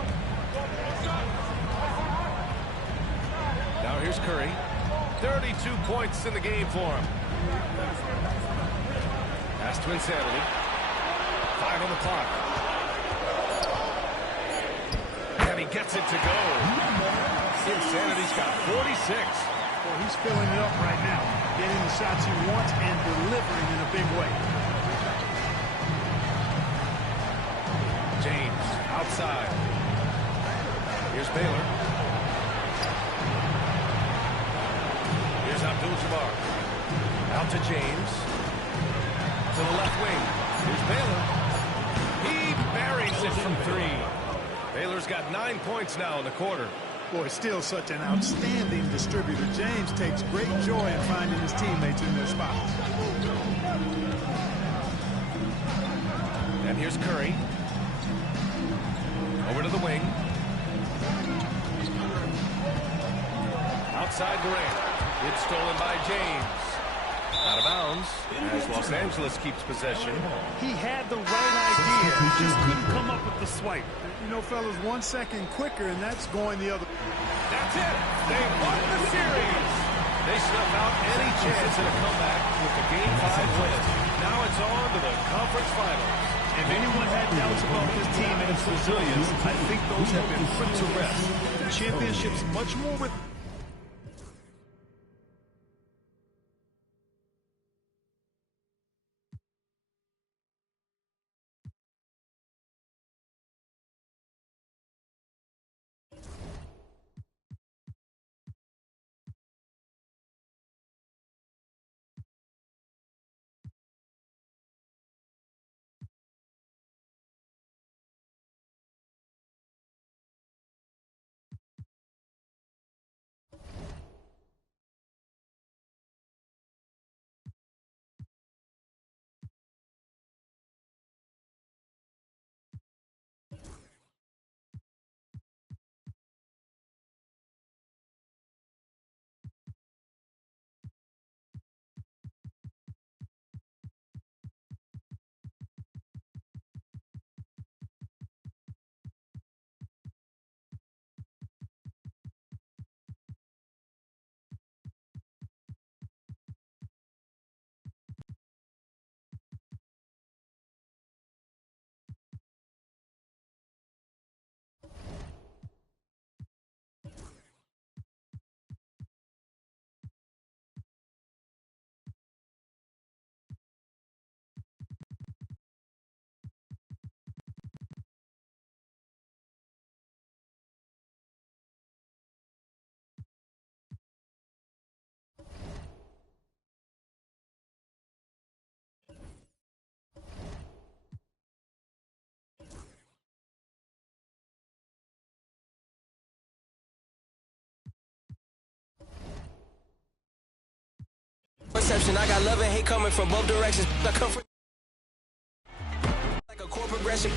Now here's Curry. 32 points in the game for him. Pass to Insanity. 5 on the clock. And he gets it to go. Insanity's got 46. Well, he's filling it up right now. getting the shots he wants and delivering in a big way. James outside. Here's Baylor. Here's Abdul-Jabbar. Out to James. To the left wing. Here's Baylor. He buries it from three. Baylor's got 9 points now in the quarter. Boy, still such an outstanding distributor. James takes great joy in finding his teammates in their spots. And here's Curry. Over to the wing. Outside Durant. It's stolen by James. Out of bounds as Los Angeles keeps possession. He had the right idea, just couldn't come up with the swipe. You know, fellas, 1 second quicker, and that's going the other. That's it. They won the series. They snuff out any chance at a comeback with the Game 5 win. Now it's on to the conference finals. If anyone had doubts about this team and its resilience, I think those have been put to rest. The championship's much more with... Perception, I got love and hate coming from both directions. I come from like a core progression.